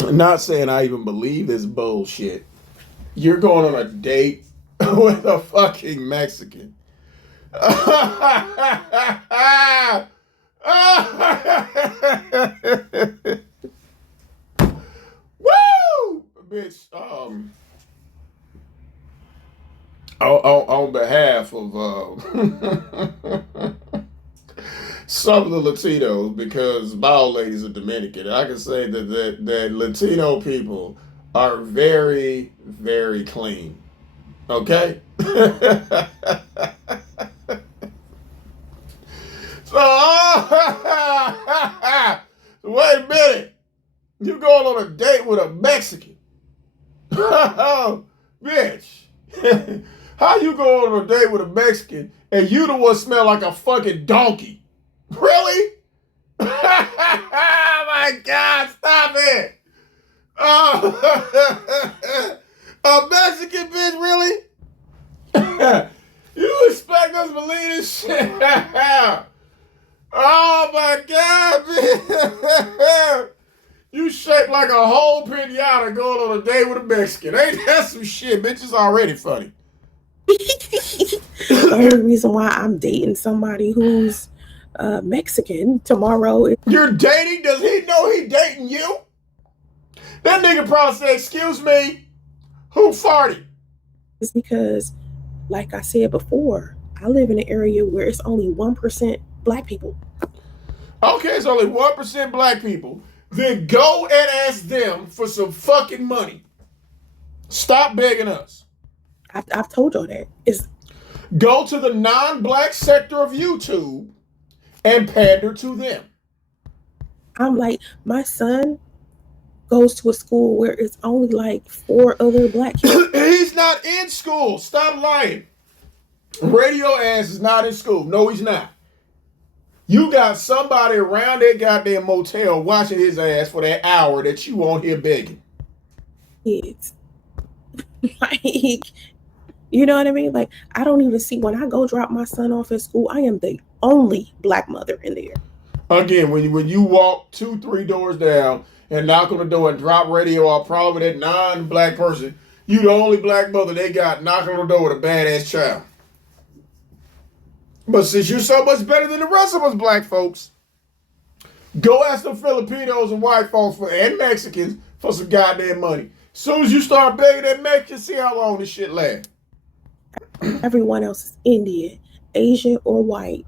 Not saying I even believe this bullshit. You're going on a date with a fucking Mexican. Woo! Bitch, on behalf of some of the Latinos, because my old ladies are Dominican, I can say that Latino people are very, very clean. Okay? So, wait a minute. You going on a date with a Mexican? Oh, bitch. How you going on a date with a Mexican and you the one smell like a fucking donkey? Really? Oh my God, stop it. Oh, a Mexican bitch, really? You expect us to believe this shit? Oh my God, bitch. You shaped like a whole pinata going on a date with a Mexican. Ain't that some shit? Bitch, is already funny. The only reason why I'm dating somebody who's Mexican tomorrow You're dating? Does he know he dating you? That nigga probably said, excuse me, who farted? is because, like I said before, I live in an area where it's only 1% black people. Okay, it's only 1% black people. Then go and ask them for some fucking money. Stop begging us. I've told y'all that. Go to the non-black sector of YouTube and pander to them. I'm like, my son goes to a school where it's only like 4 other black kids. He's not in school. Stop lying. Radio ass is not in school. No, he's not. You got somebody around that goddamn motel watching his ass for that hour that you on here begging. Kids. Like, you know what I mean? Like, I don't even see, when I go drop my son off at school, I am the only black mother in there. Again, when you walk 2-3 doors down and knock on the door and drop radio off, probably with that non-black person, you the only black mother they got knocking on the door with a badass child. But since you're so much better than the rest of us black folks, go ask them Filipinos and white folks and Mexicans for some goddamn money. As soon as you start begging that Mexican, see how long this shit lasts. Everyone else is Indian, Asian, or white.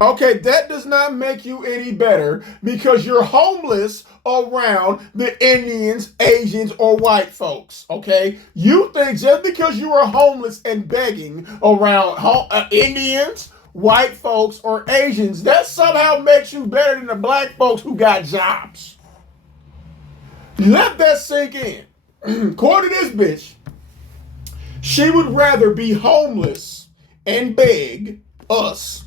Okay, that does not make you any better because you're homeless around the Indians, Asians, or white folks, okay? You think just because you are homeless and begging around Indians, white folks, or Asians, that somehow makes you better than the black folks who got jobs. Let that sink in. According to this bitch, she would rather be homeless and beg us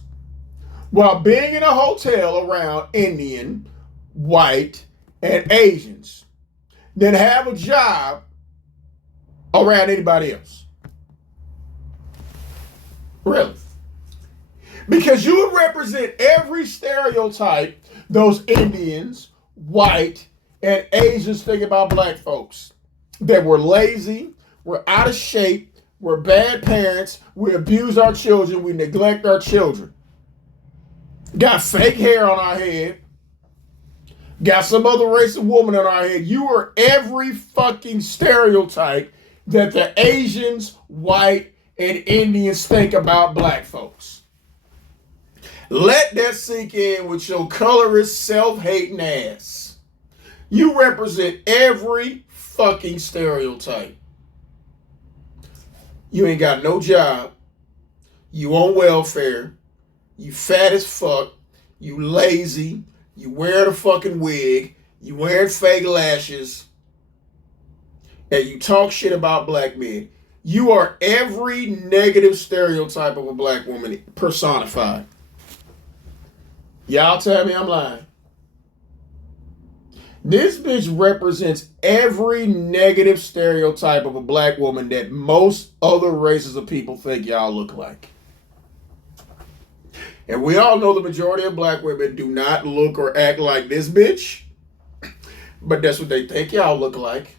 while being in a hotel around Indian, white, and Asians than have a job around anybody else. Really. Because you would represent every stereotype those Indians, white, and Asians think about black folks. That we're lazy, we're out of shape, we're bad parents, we abuse our children, we neglect our children. Got fake hair on our head, got some other race of woman on our head. You are every fucking stereotype that the Asians, white, and Indians think about black folks. Let that sink in with your colorist, self-hating ass. You represent every fucking stereotype. You ain't got no job. You on welfare. You fat as fuck. You lazy. You wear the fucking wig. You wearing fake lashes. And you talk shit about black men. You are every negative stereotype of a black woman personified. Y'all tell me I'm lying. This bitch represents every negative stereotype of a black woman that most other races of people think y'all look like. And we all know the majority of black women do not look or act like this bitch. But that's what they think y'all look like.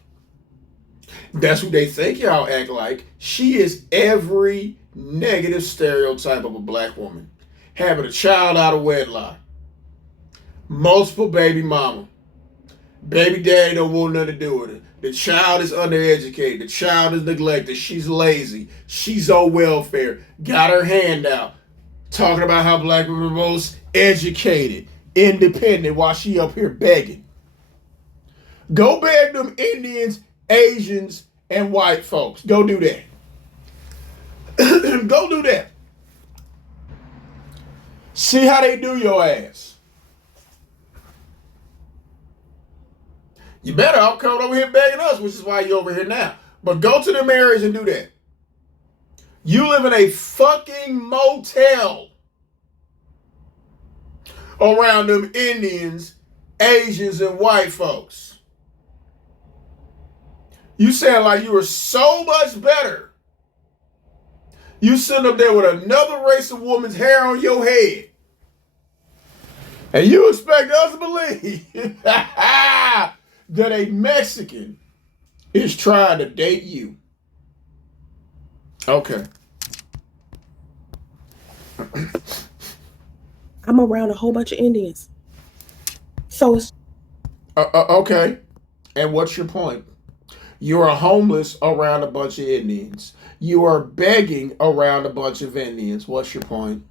That's who they think y'all act like. She is every negative stereotype of a black woman. Having a child out of wedlock. Multiple baby mama. Baby daddy don't want nothing to do with it. The child is undereducated. The child is neglected. She's lazy. She's on welfare. Got her hand out. Talking about how black women are most educated, independent, while she up here begging. Go beg them Indians, Asians, and white folks. Go do that. Go do that. See how they do your ass. You better off coming over here begging us, which is why you're over here now. But go to them areas and do that. You live in a fucking motel around them Indians, Asians, and white folks. You sound like you are so much better. You sitting up there with another race of woman's hair on your head. And you expect us to believe that a Mexican is trying to date you. Okay. I'm around a whole bunch of Indians. So it's Okay. And what's your point? You are homeless around a bunch of Indians. You are begging around a bunch of Indians. What's your point?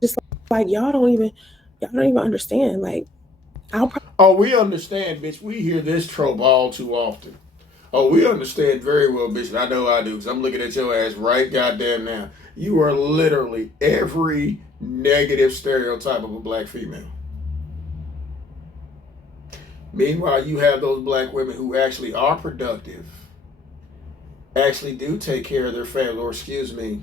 just like y'all don't even understand. Like I'll probably Oh, we understand, bitch. We hear this trope all too often. Oh, we understand very well, bitch. I know I do, because I'm looking at your ass right goddamn now. You are literally every negative stereotype of a black female. Meanwhile, you have those black women who actually are productive, actually do take care of their family, or excuse me,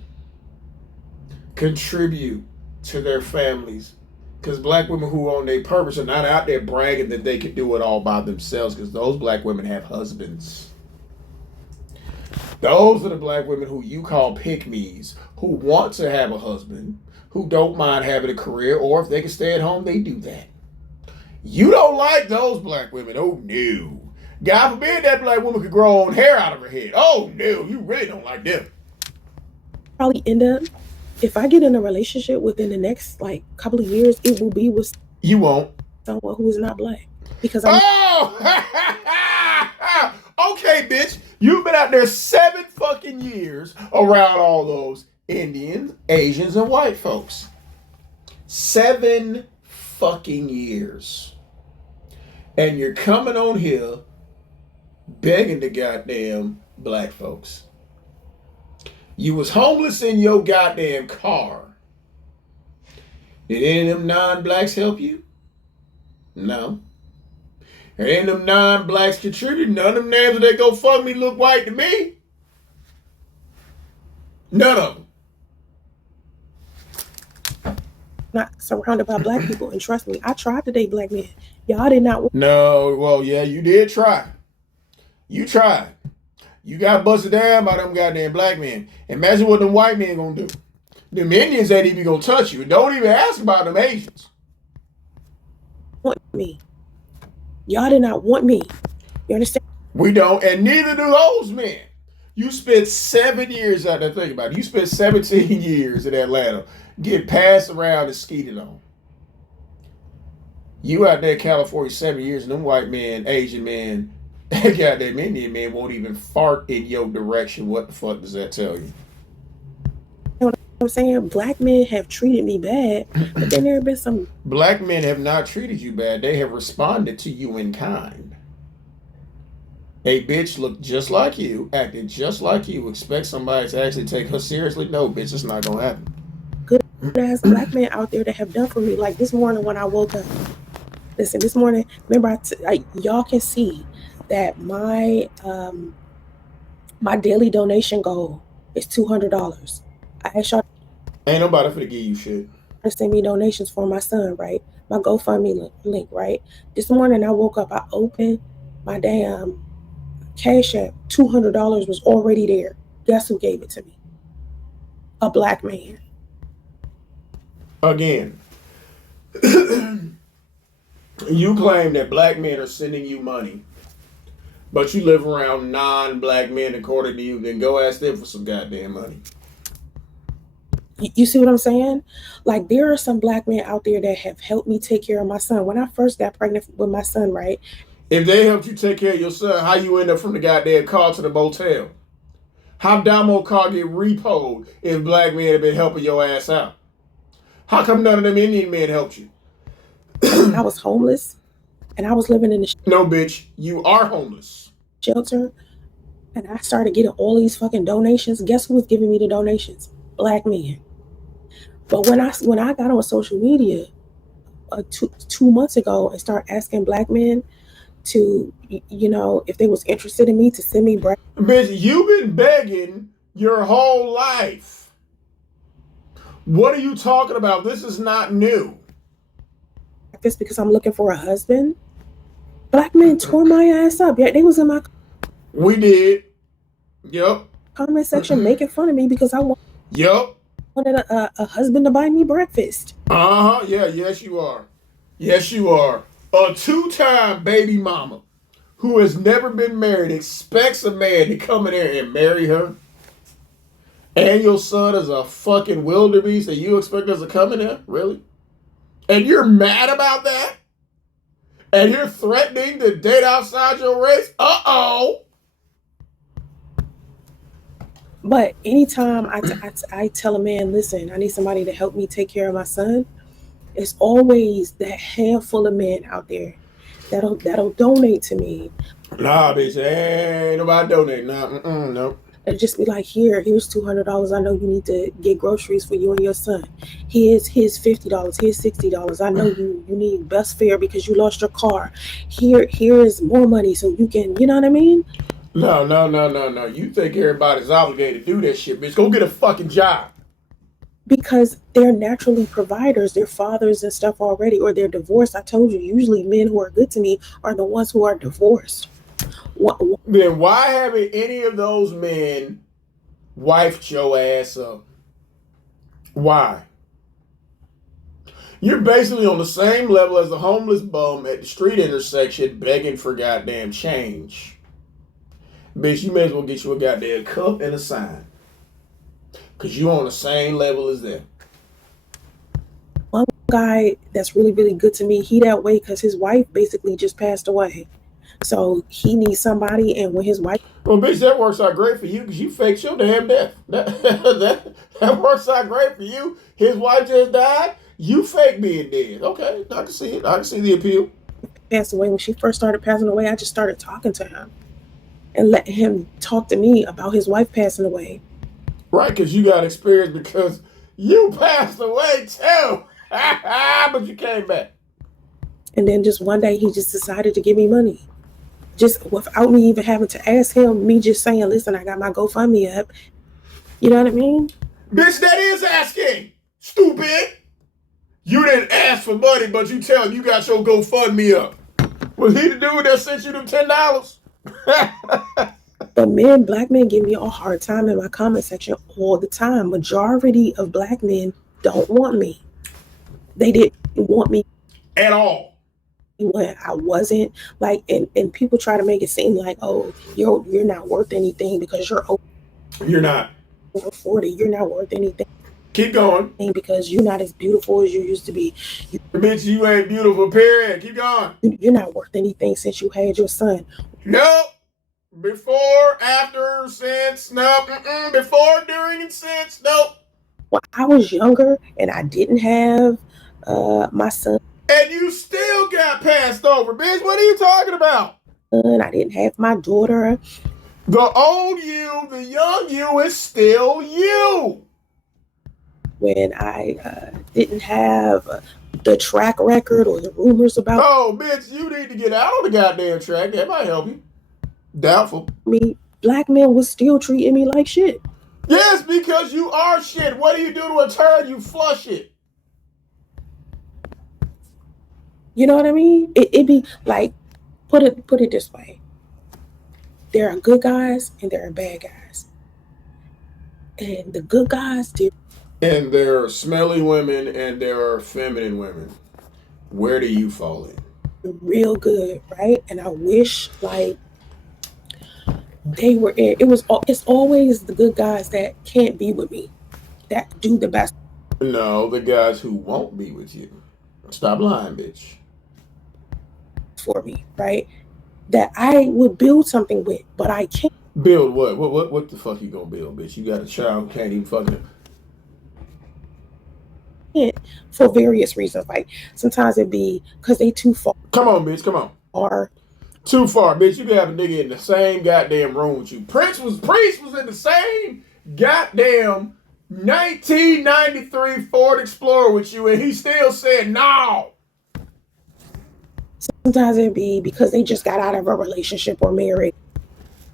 contribute to their families. Because black women who own their purpose are not out there bragging that they can do it all by themselves, because those black women have husbands. Those are the black women who you call pick-me's, who want to have a husband, who don't mind having a career, or if they can stay at home, they do that. You don't like those black women. Oh, no. God forbid that black woman could grow on hair out of her head. Oh, no. You really don't like them. end up, if I get in a relationship within the next like couple of years, it will be with You won't. someone who is not black. Because Oh! Okay, bitch. You've been out there 7 fucking years around all those Indians, Asians, and white folks. 7 fucking years. And you're coming on here begging the goddamn black folks. You was homeless in your goddamn car. Did any of them non-blacks help you? No. Or any of them non-blacks contribute? None of them names that they go fuck me look white to me. None of them. not surrounded by black people. And trust me, I tried to date black men. Y'all did not want No, well, yeah, you did try. You tried. You got busted down by them goddamn black men. Imagine what them white men gonna do. Them Indians ain't even gonna touch you. Don't even ask about them Asians. me. Y'all did not want me. You understand? We don't, and neither do those men. You spent 7 years out there, think about it. You spent 17 years in Atlanta getting passed around and skeeted on. You out there in California 7 years, and them white men, Asian men, goddamn Indian men won't even fart in your direction. What the fuck does that tell you? You know what I'm saying? Black men have treated me bad, but then there have been some Black men have not treated you bad. They have responded to you in kind. A bitch looked just like you, acted just like you, expect somebody to actually take her seriously? No, bitch, it's not gonna happen. good ass black men out there that have done for me. Like this morning when I woke up. Listen, this morning, remember, y'all can see that my my daily donation goal is $200. I asked y'all Ain't nobody finna give you shit. to send me donations for my son, right? My GoFundMe link, right? This morning I woke up, I opened my damn Cash App, $200 was already there. Guess who gave it to me? A black man. Again, you claim that black men are sending you money, but you live around non-black men according to you, then go ask them for some goddamn money. You see what I'm saying? Like there are some black men out there that have helped me take care of my son. When I first got pregnant with my son, right? If they helped you take care of your son, how you end up from the goddamn car to the motel? How Damo car get repoed if black men have been helping your ass out? How come none of them Indian men helped you? I was homeless and I was living in the No, bitch, you are homeless. shelter and I started getting all these fucking donations. Guess who was giving me the donations? Black men. But when I got on social media 2 months ago and started asking black men to, if they was interested in me to send me bread. Bitch, you've been begging your whole life. What are you talking about? This is not new. This because I'm looking for a husband. Black men tore my ass up. Yeah, they was in my We did. Yup. comment section making fun of me because I Yup. wanted a husband to buy me breakfast. Yeah, yes you are. Yes you are. A 2-time baby mama who has never been married expects a man to come in there and marry her, and your son is a fucking wildebeest, and you expect us to come in there? Really? And you're mad about that? And you're threatening to date outside your race? Uh-oh. But anytime I tell a man, listen, I need somebody to help me take care of my son, it's always that handful of men out there that'll donate to me. Nah, bitch, ain't nobody donating. Nah, no. And just be like, here's $200. I know you need to get groceries for you and your son. Here's $50. Here's $60. I know you need bus fare because you lost your car. Here's more money so you can, you know what I mean? No. You think everybody's obligated to do that shit, bitch. Go get a fucking job. Because they're naturally providers, they're fathers and stuff already, or they're divorced. I told you, usually men who are good to me are the ones who are divorced. Then why haven't any of those men wifed your ass up? Why? You're basically on the same level as the homeless bum at the street intersection begging for goddamn change. Bitch, you may as well get you a goddamn cup and a sign. Because you on the same level as them. One guy that's really, really good to me, he that way because his wife basically just passed away. So he needs somebody, and when his wife... Well, bitch, that works out great for you because you faked your damn death. That works out great for you. His wife just died. You fake being dead. Okay, I can see it. I can see the appeal. Passed away. When she first started passing away, I just started talking to him and let him talk to me about his wife passing away. Right, because you got experience because you passed away too. But you came back. And then just one day, he just decided to give me money. Just without me even having to ask him, me just saying, listen, I got my GoFundMe up. You know what I mean? Bitch, that is asking. Stupid. You didn't ask for money, but you tell him you got your GoFundMe up. Was he the dude that sent you them $10? But black men give me a hard time in my comment section all the time. Majority of black men don't want me. They didn't want me at all. When I wasn't, like, and people try to make it seem like, oh, you're not worth anything because you're over. You're not. Over 40. You're not worth anything. Keep going. Because you're not as beautiful as you used to be. Bitch, you ain't beautiful, period. Keep going. You're not worth anything since you had your son. Nope. Before, after, since, no. Before, during, and since, nope. When I was younger and I didn't have my son. And you still got passed over, bitch. What are you talking about? I didn't have my daughter. The old you, the young you is still you. When I didn't have the track record or the rumors about... Oh, bitch, you need to get out on the goddamn track. That might help you. Doubtful. Me, black men was still treating me like shit. Yes, because you are shit. What do you do to a turd? You flush it. You know what I mean? It be like, put it this way. There are good guys and there are bad guys. And the good guys do. And there are smelly women and there are feminine women. Where do you fall in? Real good, right? And I wish like they were in. It's always the good guys that can't be with me, that do the best. No, the guys who won't be with you. Stop lying, bitch. For me, right? That I would build something with, but I can't. Build what? What the fuck you gonna build, bitch? You got a child who can't even fucking... For various reasons. Like sometimes it'd be because they too far. Come on, bitch, come on. Or too far, bitch. You can have a nigga in the same goddamn room with you. Priest was in the same goddamn 1993 Ford Explorer with you, and he still said no. Sometimes it'd be because they just got out of a relationship or married.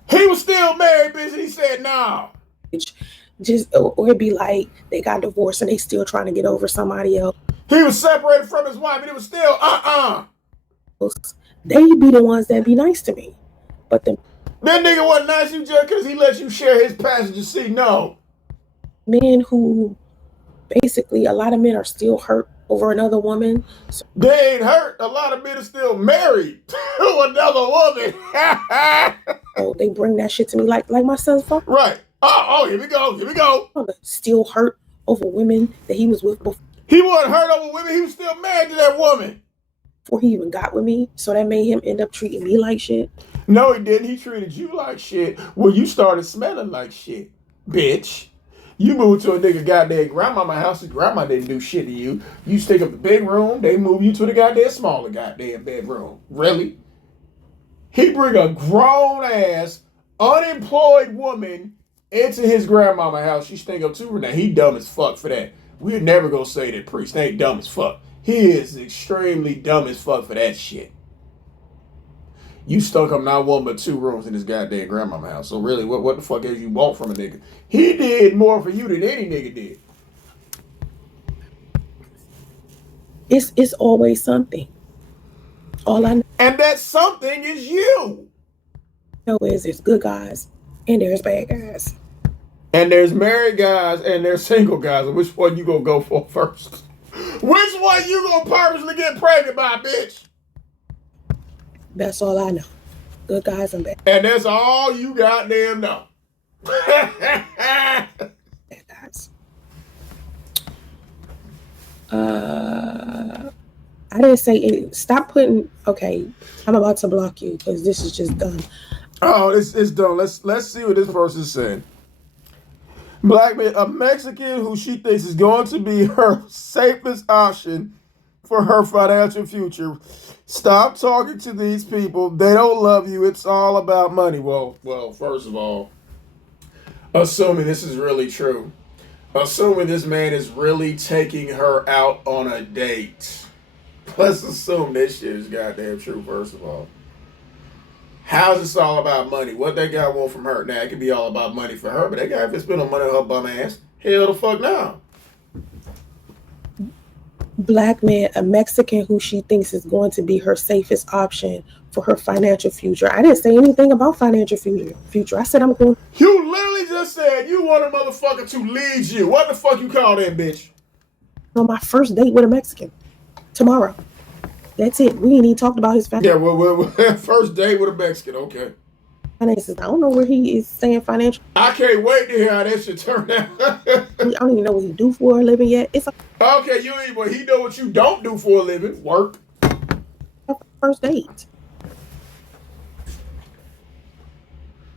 He was still married, bitch, and he said no. Or it'd be like they got divorced and they still trying to get over somebody else. He was separated from his wife, and it was still They be the ones that be nice to me, but that nigga wasn't nice to you just because he let you share his passenger seat. No. Men who basically, a lot of men are still hurt over another woman. They ain't hurt. A lot of men are still married to another woman. So they bring that shit to me like my son's father. Right. Oh, here we go. Here we go. Still hurt over women that he was with before. He wasn't hurt over women. He was still married to that woman before he even got with me. So that made him end up treating me like shit. No, he didn't. He treated you like shit when you started smelling like shit, bitch. You moved to a nigga goddamn grandmama's house. His grandma didn't do shit to you. You stick up the big room. They move you to the goddamn smaller goddamn bedroom. Really? He bring a grown ass, unemployed woman into his grandmama's house. She stink up too. Now he dumb as fuck for that. We're never gonna say that priest ain't dumb as fuck. He is extremely dumb as fuck for that shit. You stuck up not one but 2 rooms in his goddamn grandmama's house. So really, what the fuck is you want from a nigga? He did more for you than any nigga did. It's always something. All I know. And that something is you. Know is there's good guys and there's bad guys. And there's married guys and there's single guys. Which one you gonna go for first? Which one you gonna purposely get pregnant by, bitch? That's all I know. Good guys and bad. And that's all you goddamn know. Bad guys. I didn't say it. Stop putting. Okay, I'm about to block you because this is just done. Oh, it's done. Let's see what this person's saying. Black man, a Mexican who she thinks is going to be her safest option for her financial future. Stop talking to these people. They don't love you. It's all about money. Well, first of all, assuming this is really true, assuming this man is really taking her out on a date. Let's assume this shit is goddamn true, first of all. How's this all about money? What that guy want from her? Now, it could be all about money for her, but that guy, if it's spending money on her bum ass, hell the fuck no. Black man, a Mexican who she thinks is going to be her safest option for her financial future. I didn't say anything about financial future. I said I'm going. You literally just said you want a motherfucker to lead you. What the fuck you call that bitch? On my first date with a Mexican tomorrow. That's it. We ain't even talked about his finances. Yeah, well, first date with a Mexican. Okay. Finances. I don't know where he is saying financial. I can't wait to hear how that shit turn out. I don't even know what he do for a living yet. It's okay. He know what you don't do for a living. Work. First date.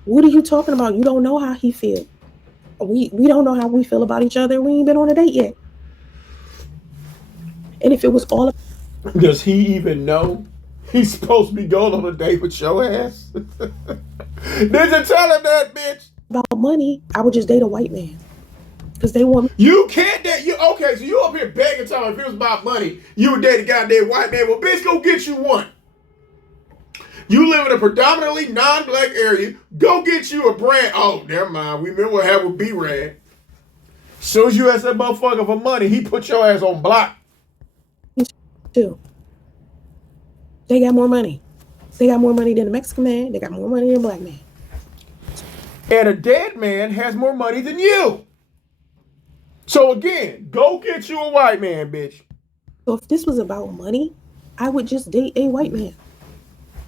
What are you talking about? You don't know how he feels. We don't know how we feel about each other. We ain't been on a date yet. And if it was all does he even know he's supposed to be going on a date with your ass? Did you tell him that, bitch? About money, I would just date a white man. Because they want me. You can't date okay, so you up here begging time if it was about money, you would date a goddamn white man. Well, bitch, go get you one. You live in a predominantly non-black area, go get you a brand. Oh, never mind. We remember what happened with B-Rad. Soon as you ask that motherfucker for money, he put your ass on block. Too. They got more money. They got more money than a Mexican man. They got more money than a black man. And a dead man has more money than you. So again, go get you a white man, bitch. So if this was about money, I would just date a white man.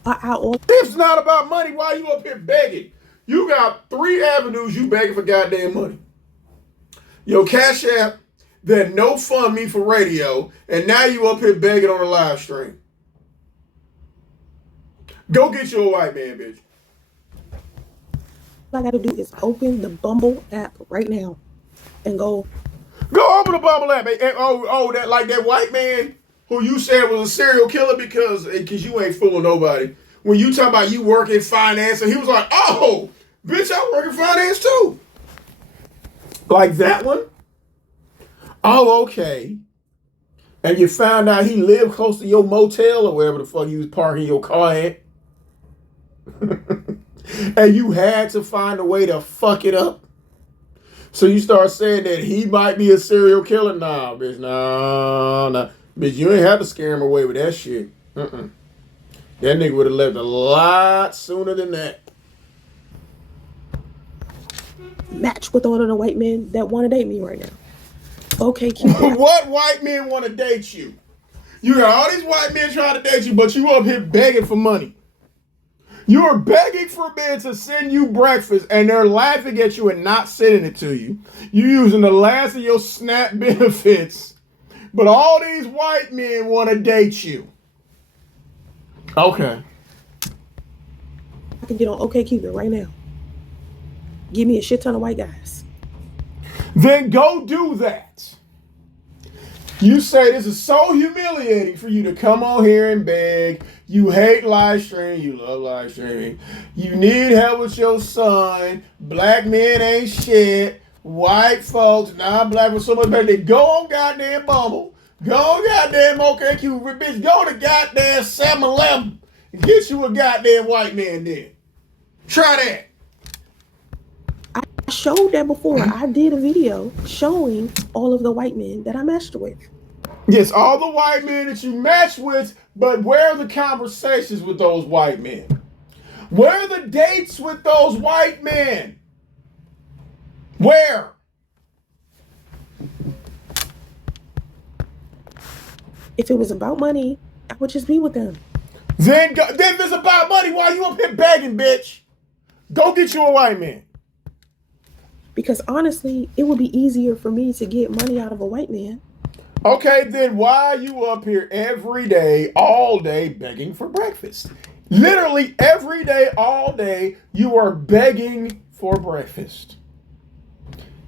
It's not about money. Why are you up here begging? You got 3 avenues you begging for goddamn money. Your Cash App, then no fund me for radio, and now you up here begging on a live stream. Go get you a white man, bitch. All I gotta do is open the Bumble app right now and go open the Bumble app. That like that white man who you said was a serial killer because you ain't fooling nobody. When you talk about you work in finance, and he was like, oh, bitch, I work in finance too. Like that one? Oh, okay. And you found out he lived close to your motel or wherever the fuck you was parking your car at. And you had to find a way to fuck it up. So you start saying that he might be a serial killer. Nah, bitch, nah. Bitch, you ain't have to scare him away with that shit. That nigga would have left a lot sooner than that. Match with all of the white men that want to date me right now. Okay, Cupid. What white men want to date you? You got all these white men trying to date you, but you up here begging for money. You are begging for men to send you breakfast, and they're laughing at you and not sending it to you. You using the last of your SNAP benefits, but all these white men want to date you. Okay. I can get on OK Cupid right now. Give me a shit ton of white guys. Then go do that. You say this is so humiliating for you to come on here and beg. You hate live streaming. You love live streaming. You need help with your son. Black men ain't shit. White folks, non-black folks, so much better. They go on goddamn Bumble. Go on goddamn OkCupid. Bitch, go to goddamn 7-Eleven and get you a goddamn white man then. Try that. I showed that before. I did a video showing all of the white men that I matched with. Yes, all the white men that you match with, but where are the conversations with those white men? Where are the dates with those white men? Where? If it was about money, I would just be with them. Then if it's about money, why you up here begging, bitch? Go get you a white man. Because honestly, it would be easier for me to get money out of a white man. Okay, then why are you up here every day, all day, begging for breakfast? Literally every day, all day, you are begging for breakfast.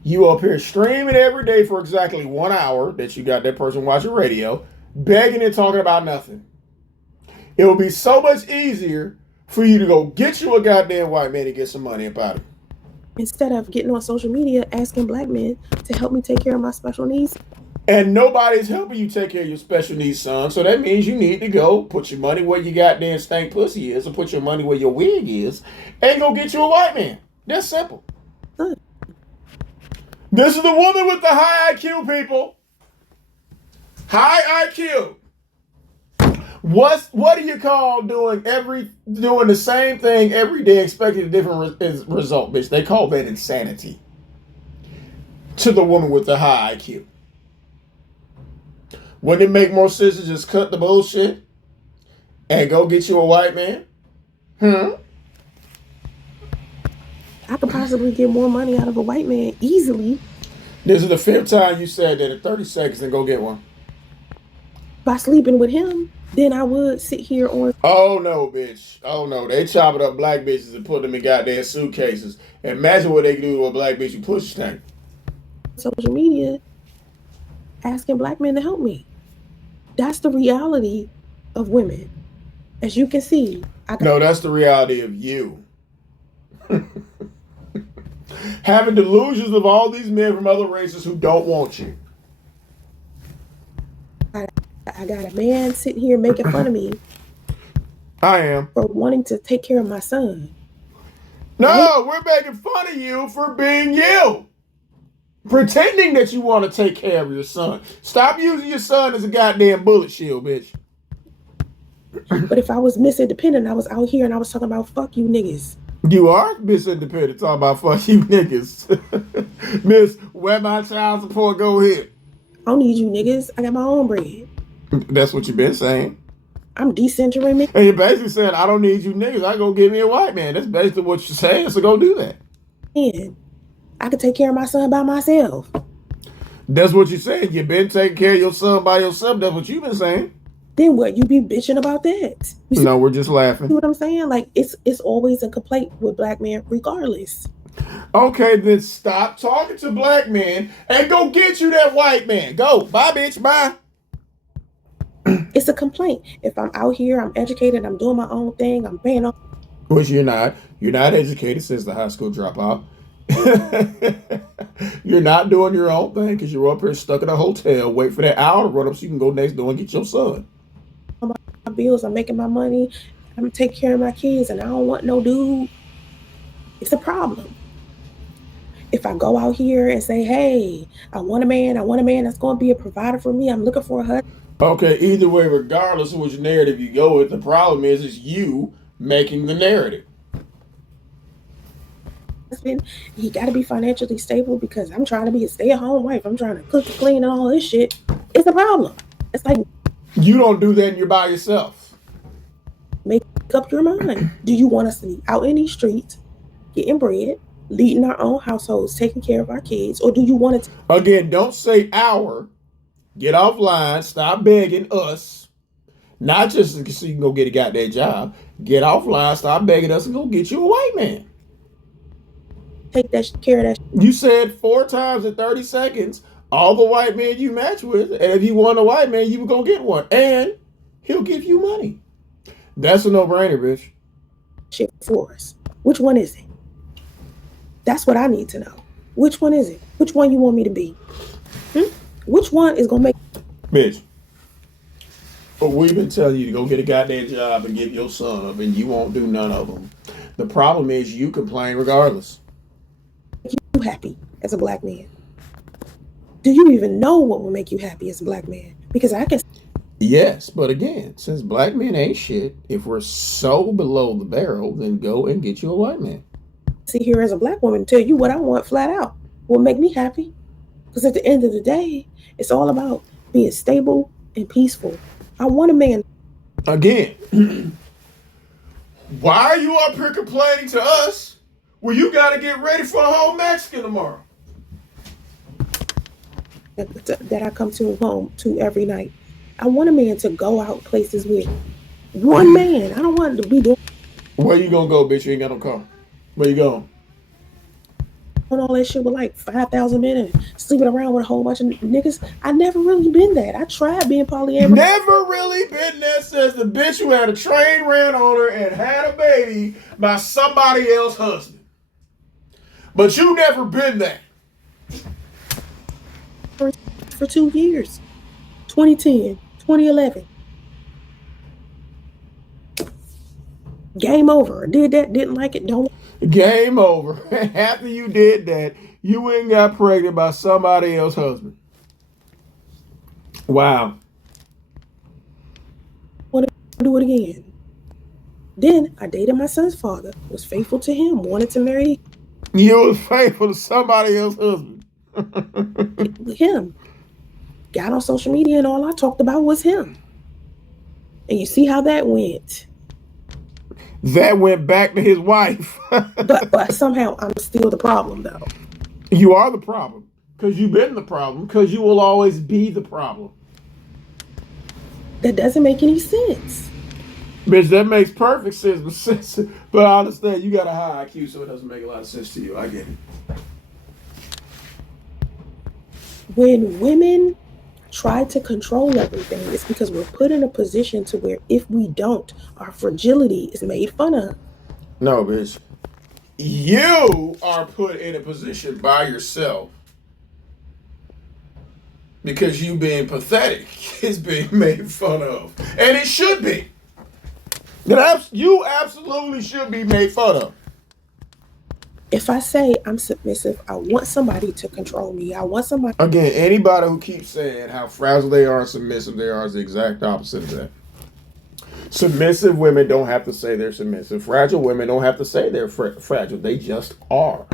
You up here streaming every day for exactly 1 hour that you got that person watching radio, begging and talking about nothing. It will be so much easier for you to go get you a goddamn white man and get some money about it. Instead of getting on social media asking black men to help me take care of my special needs. And nobody's helping you take care of your special needs, son. So that means you need to go put your money where your goddamn stank pussy is, or put your money where your wig is, and go get you a white man. That's simple. Good. This is the woman with the high IQ, people. High IQ. What do you call doing the same thing every day, expecting a different result, bitch? They call that insanity. To the woman with the high IQ. Wouldn't it make more sense to just cut the bullshit and go get you a white man? I could possibly get more money out of a white man easily. This is the 5th time you said that in 30 seconds and go get one. By sleeping with him, then I would sit here on. Oh no, bitch. Oh no. They chopping up black bitches and put them in goddamn suitcases. Imagine what they do to a black bitch you push tank. Social media asking black men to help me. That's the reality of women. As you can see. No, that's the reality of you. Having delusions of all these men from other races who don't want you. I got a man sitting here making fun of me. I am. For wanting to take care of my son. No, right? We're making fun of you for being you. Pretending that you want to take care of your son. Stop using your son as a goddamn bullet shield, bitch. But if I was Miss Independent, I was out here and I was talking about fuck you niggas. You are Miss Independent talking about fuck you niggas. Miss, where my child support go here? I don't need you niggas. I got my own bread. That's what you've been saying. I'm decentering me. And you're basically saying, I don't need you niggas. I go get me a white man. That's basically what you're saying. So go do that. And I could take care of my son by myself. That's what you're saying. You've been taking care of your son by yourself. That's what you've been saying. Then what? You be bitching about that? No, we're just laughing. See what I'm saying? Like it's always a complaint with black men, regardless. Okay, then stop talking to black men and go get you that white man. Go, bye, bitch, bye. It's a complaint. If I'm out here, I'm educated, I'm doing my own thing, I'm paying off. Which you're not. You're not educated since the high school dropout. You're not doing your own thing because you're up here stuck in a hotel, wait for that hour to run up so you can go next door and get your son. My bills, I'm making my money, I'm taking care of my kids, and I don't want no dude. It's a problem. If I go out here and say, hey, I want a man that's going to be a provider for me, I'm looking for a husband. Okay, either way, regardless of which narrative you go with, the problem is you making the narrative. husband, he got to be financially stable because I'm trying to be a stay-at-home wife. I'm trying to cook and clean and all this shit. It's a problem. It's like, You don't do that and you're by yourself. make up your mind. Do you want us to be out in these streets, getting bread, leading our own households, taking care of our kids, or do you want to Again, don't say our. Get offline. Stop begging us. Not just so you can go get a goddamn job. Get offline. Stop begging us and go get you a white man. take that care of that? You said 4 times in 30 seconds all the white men you match with, and if you want a white man, you were gonna get one, and he'll give you money. That's a no-brainer, bitch. Shit for us. Which one is it? That's what I need to know. Which one is it? Which one you want me to be? Which one is gonna make? Bitch. But we've been telling you to go get a goddamn job and give your son up, and you won't do none of them. The problem is you complain regardless. You happy as a black man? Do you even know what will make you happy as a black man? Because I can. Yes, but again, since black men ain't shit, if we're so below the barrel, then go and get you a white man. Sit here as a black woman and tell you what I want flat out. Will make me happy. Because at the end of the day, it's all about being stable and peaceful. I want a man. Again, why are you up here complaining to us when you got to get ready for a whole Mexican tomorrow? That I come to home to every night. I want a man to go out places with one man. I don't want to be doing Where you gonna go, bitch? You ain't got no car. Where you going? all that shit with like 5,000 men and sleeping around with a whole bunch of niggas. I never really been that. I tried being polyamorous. Never really been there, says the bitch who had a train ran on her and had a baby by somebody else's husband. But you never been there. For 2 years. 2010, 2011. Game over. Did that, didn't like it, don't. Game over. After you did that, you went and got pregnant by somebody else's husband. Wow. Want to do it again. Then I dated my son's father, was faithful to him, wanted to marry You was faithful to somebody else's husband. him. Got on social media and all I talked about was him. And you see how that went. That went back to his wife. But somehow I'm still the problem though. You are the problem. Because you've been the problem. Because you will always be the problem. That doesn't make any sense. Bitch, that makes perfect sense. But I understand you got a high IQ, so it doesn't make a lot of sense to you. I get it. When women try to control everything, it's because we're put in a position to where if we don't, our fragility is made fun of. No, bitch. You are put in a position by yourself because you being pathetic is being made fun of. And it should be. You absolutely should be made fun of. If I say I'm submissive, I want somebody to control me. I want somebody. Again, anybody who keeps saying how fragile they are and submissive they are is the exact opposite of that. Submissive women don't have to say they're submissive. Fragile women don't have to say they're fragile. They just are.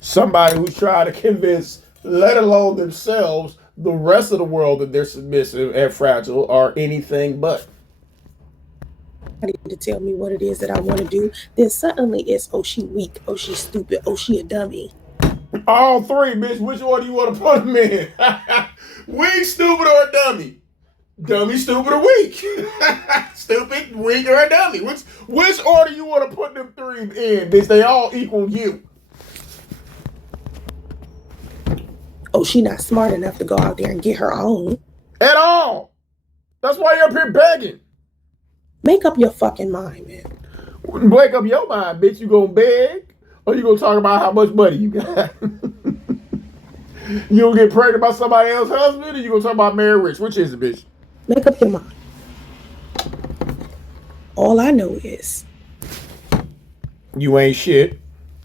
Somebody who's trying to convince, let alone themselves, the rest of the world that they're submissive and fragile are anything but. To tell me what it is that I want to do, then suddenly it's, oh, she weak, oh, she's stupid, oh, she a dummy. All three, bitch. Which one do you want to put them in? Weak, stupid, or a dummy? Dummy, stupid, or weak? Stupid, weak, or a dummy? Which order you want to put them three in, bitch? They all equal you. Oh, she not smart enough to go out there and get her own. At all. That's why you're up here begging. Make up your fucking mind, man. Wake up your mind, bitch. You gonna beg? Or you gonna talk about how much money you got? You gonna get pregnant by somebody else's husband? Or you gonna talk about marry rich? Which is it, bitch? Make up your mind. All I know is you ain't shit.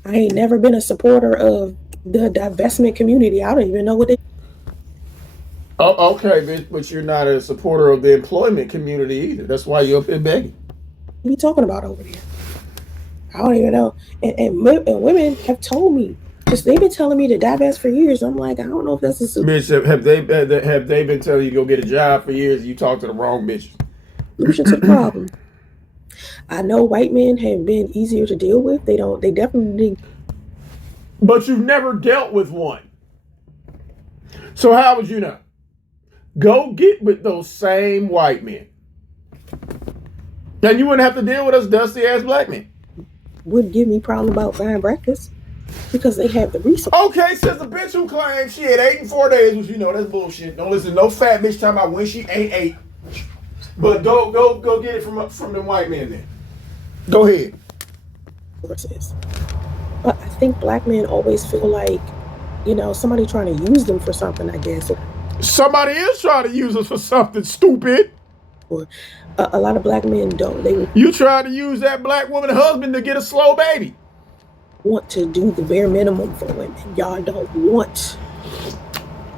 I ain't never been a supporter of the divestment community. I don't even know what they. Oh, okay, bitch, but you're not a supporter of the employment community either. That's why you're up here begging. What are you talking about over there? I don't even know. And women have told me, just they've been telling me to divest for years. I'm like, I don't know if that's a Bitch, have they been telling you to go get a job for years? You talk to the wrong bitches. solution to the problem. I know white men have been easier to deal with. They definitely. But you've never dealt with one. So how would you know? Go get with those same white men. Then you wouldn't have to deal with us dusty ass black men. Would give me problem about buying breakfast because they have the resources. Okay, says the bitch who claims she had 8 in 4 days, which you know that's bullshit. Don't listen to no fat bitch talking about when she ain't 8. But go get it from them white men then. Go ahead. But I think black men always feel like, somebody trying to use them for something, I guess. Somebody is trying to use us for something stupid. Or a lot of black men don't. You trying to use that black woman husband to get a slow baby. Want to do the bare minimum for women. Y'all don't want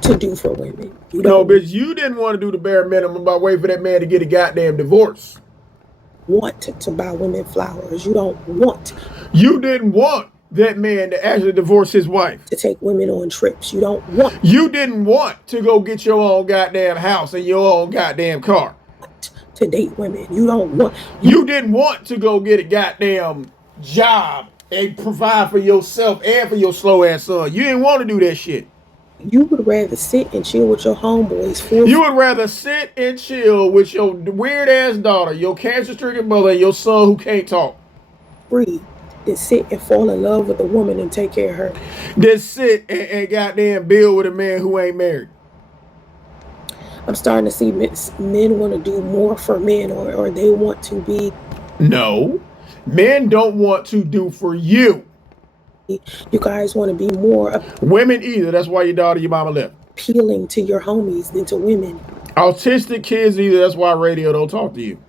to do for women. No, bitch, you didn't want to do the bare minimum by waiting for that man to get a goddamn divorce. Want to buy women flowers. You don't want. You didn't want that man to actually divorce his wife. To take women on trips. You don't want. You didn't want to go get your own goddamn house and your own goddamn car. To date women. You don't want. You didn't want to go get a goddamn job and provide for yourself and for your slow ass son. You didn't want to do that shit. You would rather sit and chill with your homeboys. You would rather sit and chill with your weird ass daughter, your cancer stricken mother, and your son who can't talk. Free. Than sit and fall in love with a woman and take care of her. Then sit and goddamn build with a man who ain't married. I'm starting to see men want to do more for men, or they want to be. No, men don't want to do for you. You guys want to be more. Women either. That's why your daughter, your mama left. Appealing to your homies than to women. Autistic kids either. That's why radio don't talk to you.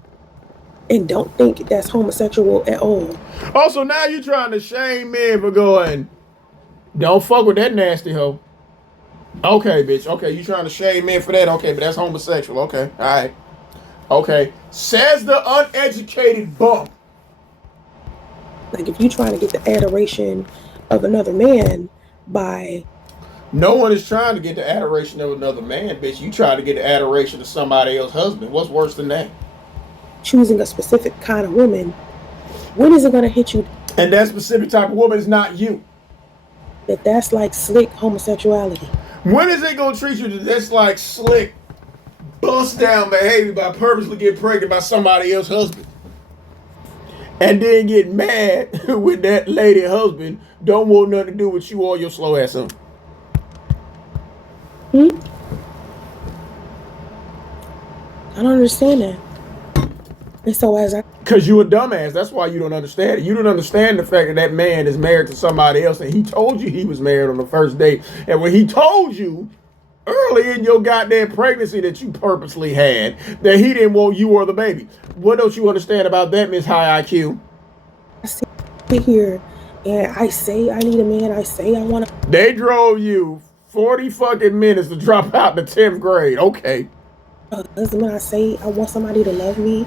And don't think that's homosexual at all. Also, now you're trying to shame men for going, don't fuck with that nasty hoe. Okay, bitch. Okay, you trying to shame men for that? Okay, but that's homosexual. Okay, all right. Okay, says the uneducated bum. Like if you trying to get the adoration of another man by. No one is trying to get the adoration of another man, bitch. You try to get the adoration of somebody else's husband. What's worse than that? Choosing a specific kind of woman. When is it going to hit you? And that specific type of woman is not you. That's like slick homosexuality. When is it going to treat you that's like slick, bust down behavior by purposely getting pregnant by somebody else's husband? And then get mad with that lady husband don't want nothing to do with you or your slow ass son. I don't understand that. And so because you a dumbass. That's why you don't understand it. You don't understand the fact that that man is married to somebody else and he told you he was married on the first date. And when he told you early in your goddamn pregnancy that you purposely had, that he didn't want you or the baby. What don't you understand about that, Miss High IQ? I sit here and I say I need a man. I say I want to. They drove you 40 fucking minutes to drop out in the 10th grade. Okay. Husband, I say I want somebody to love me.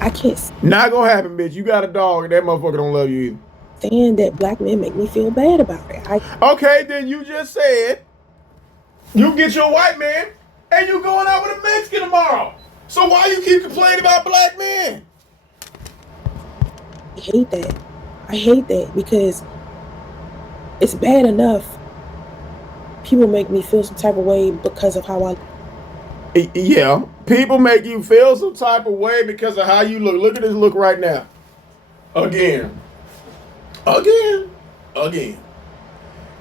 I can't. Not gonna happen, bitch. You got a dog and that motherfucker don't love you either. Stand that black men make me feel bad about it. Okay, then you just said you get your white man and you going out with a Mexican tomorrow. So why you keep complaining about black men? I hate that. I hate that because it's bad enough people make me feel some type of way because of how I. Yeah, people make you feel some type of way because of how you look. Look at this look right now. Again.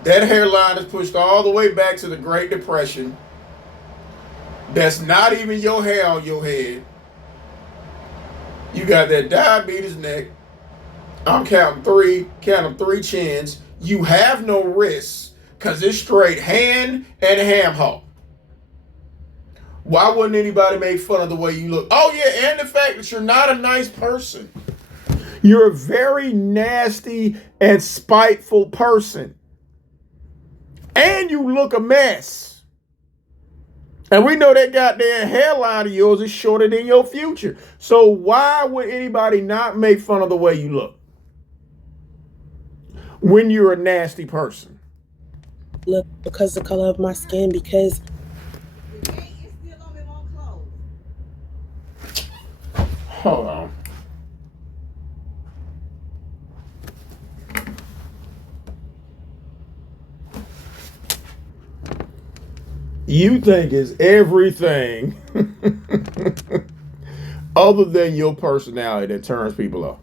That hairline is pushed all the way back to the Great Depression. That's not even your hair on your head. You got that diabetes neck. I'm counting three chins. You have no wrists because it's straight hand and ham hock. Why wouldn't anybody make fun of the way you look? Oh, yeah, and the fact that you're not a nice person. You're a very nasty and spiteful person. And you look a mess. And we know that goddamn hairline of yours is shorter than your future. So why would anybody not make fun of the way you look? when you're a nasty person? Look, because the color of my skin, because Hold on. You think it's everything other than your personality that turns people off.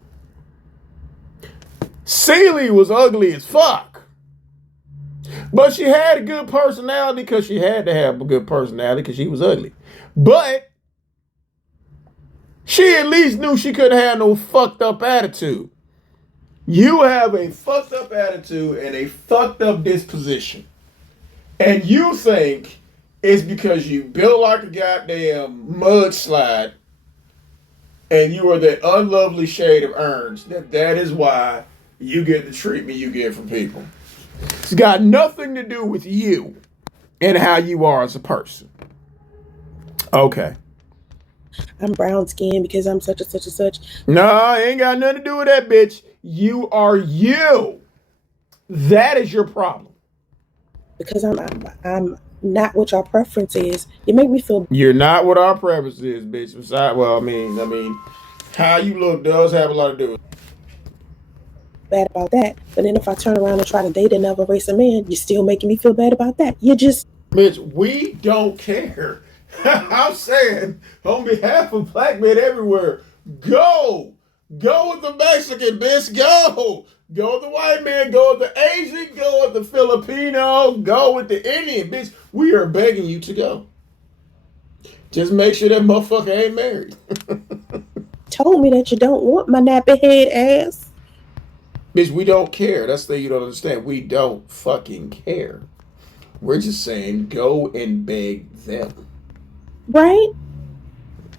Celie was ugly as fuck. But she had a good personality because she had to have a good personality because she was ugly. But she at least knew she couldn't have no fucked up attitude. You have a fucked up attitude and a fucked up disposition. And you think it's because you built like a goddamn mudslide and you are that unlovely shade of orange that is why you get the treatment you get from people. It's got nothing to do with you and how you are as a person. Okay. I'm brown skinned because I'm such and such and such. No, it ain't got nothing to do with that, bitch. You are you. That is your problem. Because I'm not what your preference is. You make me feel You're not what our preference is, bitch. Besides, well, I mean, how you look does have a lot to do with it. bad about that. But then if I turn around and try to date another race of man, you're still making me feel bad about that. You just Bitch, we don't care. I'm saying on behalf of black men everywhere, go. Go with the Mexican, bitch. Go. Go with the white man. Go with the Asian. Go with the Filipino. Go with the Indian, bitch. We are begging you to go. Just make sure that motherfucker ain't married. told me that you don't want my nappy head ass. Bitch, we don't care. That's the thing you don't understand. We don't fucking care. We're just saying go and beg them. Right?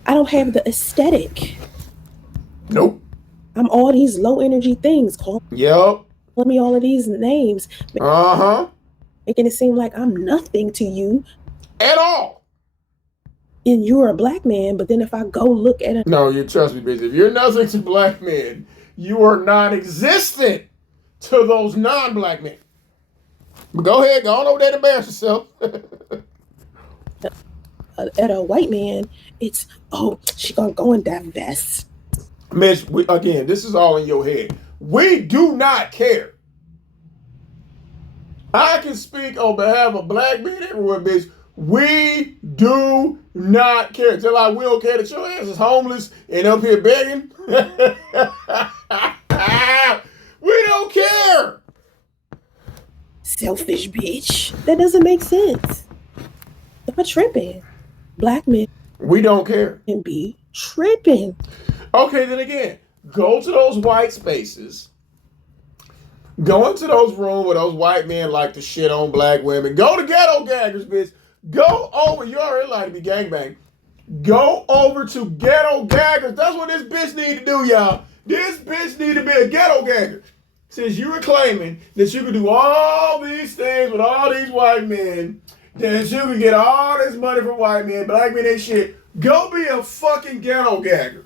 I don't have the aesthetic. Nope. I'm all these low energy things. Call Yep. me all of these names, Uh-huh. making it seem like I'm nothing to you. At all. And you're a black man, but then if I go look at it, No, you trust me, bitch. If you're nothing to black men, you are non-existent to those non-black men. But go ahead, go on over there and embarrass yourself. at a white man, it's she gonna go and divest. Mitch, again, this is all in your head. We do not care. I can speak on behalf of black men everywhere, bitch. We do not care. Tell like we don't care that your ass is homeless and up here begging. We don't care. Selfish bitch. That doesn't make sense. Y'all tripping. Black men We don't care. can be tripping. Okay, then again, go to those white spaces. Go into those rooms where those white men like to shit on black women. Go to ghetto gaggers, bitch. Go over. You already like to be gangbang. Go over to ghetto gaggers. That's what this bitch need to do, y'all. This bitch need to be a ghetto gagger. Since you were claiming that you could do all these things with all these white men, that you could get all this money from white men, black men ain't shit. Go be a fucking ghetto gagger.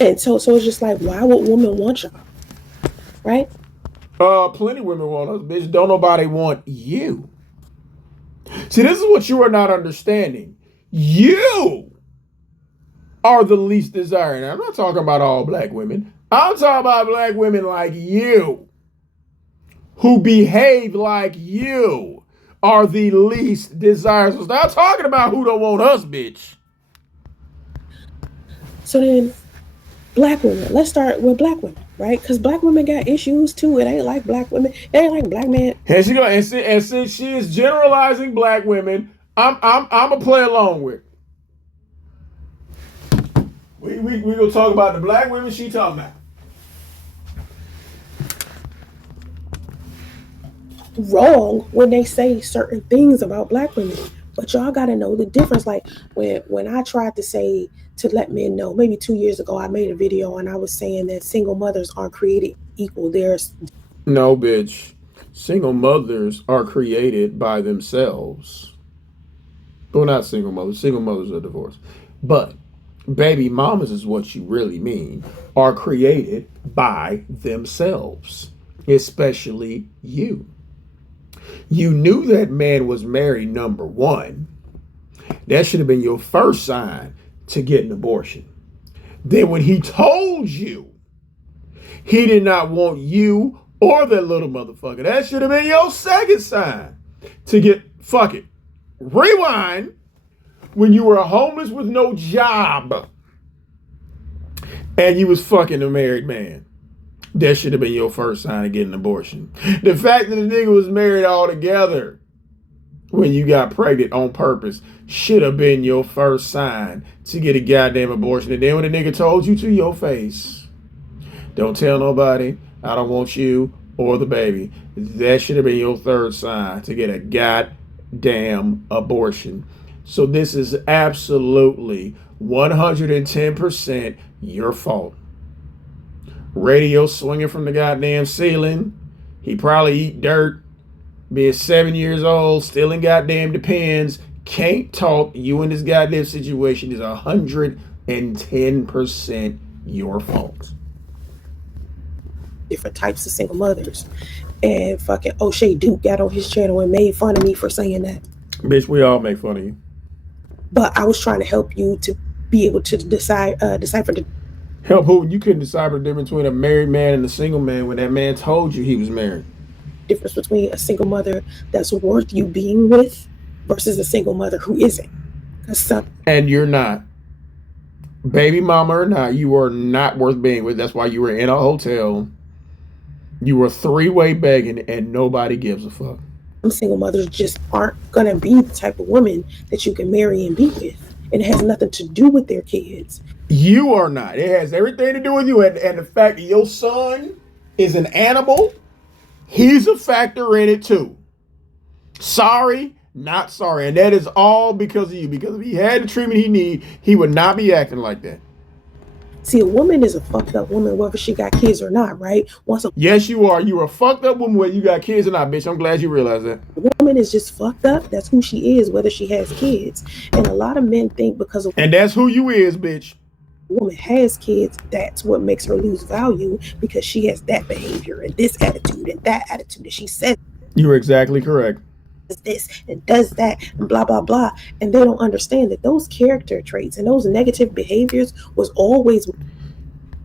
And so it's just like, why would women want y'all? Right? Plenty of women want us, bitch. Don't nobody want you. See, this is what you are not understanding. You are the least desired. I'm not talking about all black women. I'm talking about black women like you, who behave like you, are the least desired. So stop talking about who don't want us, bitch. So then, black women. Let's start with black women, right? Because black women got issues too. It ain't like black women. It ain't like black men. And she go and since she is generalizing black women, I'm gonna play along with. We gonna talk about the black women she talking about. Wrong when they say certain things about black women. But y'all gotta know the difference. Like when I tried to say to let men know, maybe 2 years ago, I made a video and I was saying that single mothers aren't created equal. There's No, bitch. Single mothers are created by themselves. Well, not single mothers. Single mothers are divorced. But Baby mamas is what you really mean, are created by themselves, especially you. You knew that man was married, number one. That should have been your first sign to get an abortion. Then when he told you he did not want you or that little motherfucker, that should have been your second sign to get, fuck it. Rewind. When you were homeless with no job and you was fucking a married man. That should have been your first sign of getting an abortion. The fact that the nigga was married altogether when you got pregnant on purpose should have been your first sign to get a goddamn abortion. And then when the nigga told you to your face, don't tell nobody, I don't want you or the baby. That should have been your third sign to get a goddamn abortion. So this is absolutely 110% your fault. Radio swinging from the goddamn ceiling. He probably eat dirt. Being 7 years old, still in goddamn depends. Can't talk. You in this goddamn situation is 110% your fault. Different types of single mothers. And fucking O'Shea Duke got on his channel and made fun of me for saying that. Bitch, we all make fun of you. But I was trying to help you to be able to decipher the help who? You couldn't decipher the difference between a married man and a single man when that man told you he was married. Difference between a single mother that's worth you being with versus a single mother who isn't. And you're not. Baby mama or not, you are not worth being with. That's why you were in a hotel. You were three-way begging and nobody gives a fuck. Some single mothers just aren't going to be the type of woman that you can marry and be with. And it has nothing to do with their kids. You are not. It has everything to do with you. And the fact that your son is an animal, he's a factor in it too. Sorry, not sorry. And that is all because of you. Because if he had the treatment he need, he would not be acting like that. See, a woman is a fucked up woman, whether she got kids or not, right? Yes, you are. You're a fucked up woman whether you got kids or not, bitch. I'm glad you realize that. A woman is just fucked up. That's who she is, whether she has kids. And a lot of men think because of... And that's who you is, bitch. A woman has kids, that's what makes her lose value because she has that behavior and this attitude and that attitude. And she says... You're exactly correct. This and does that and blah blah blah, and they don't understand that those character traits and those negative behaviors was always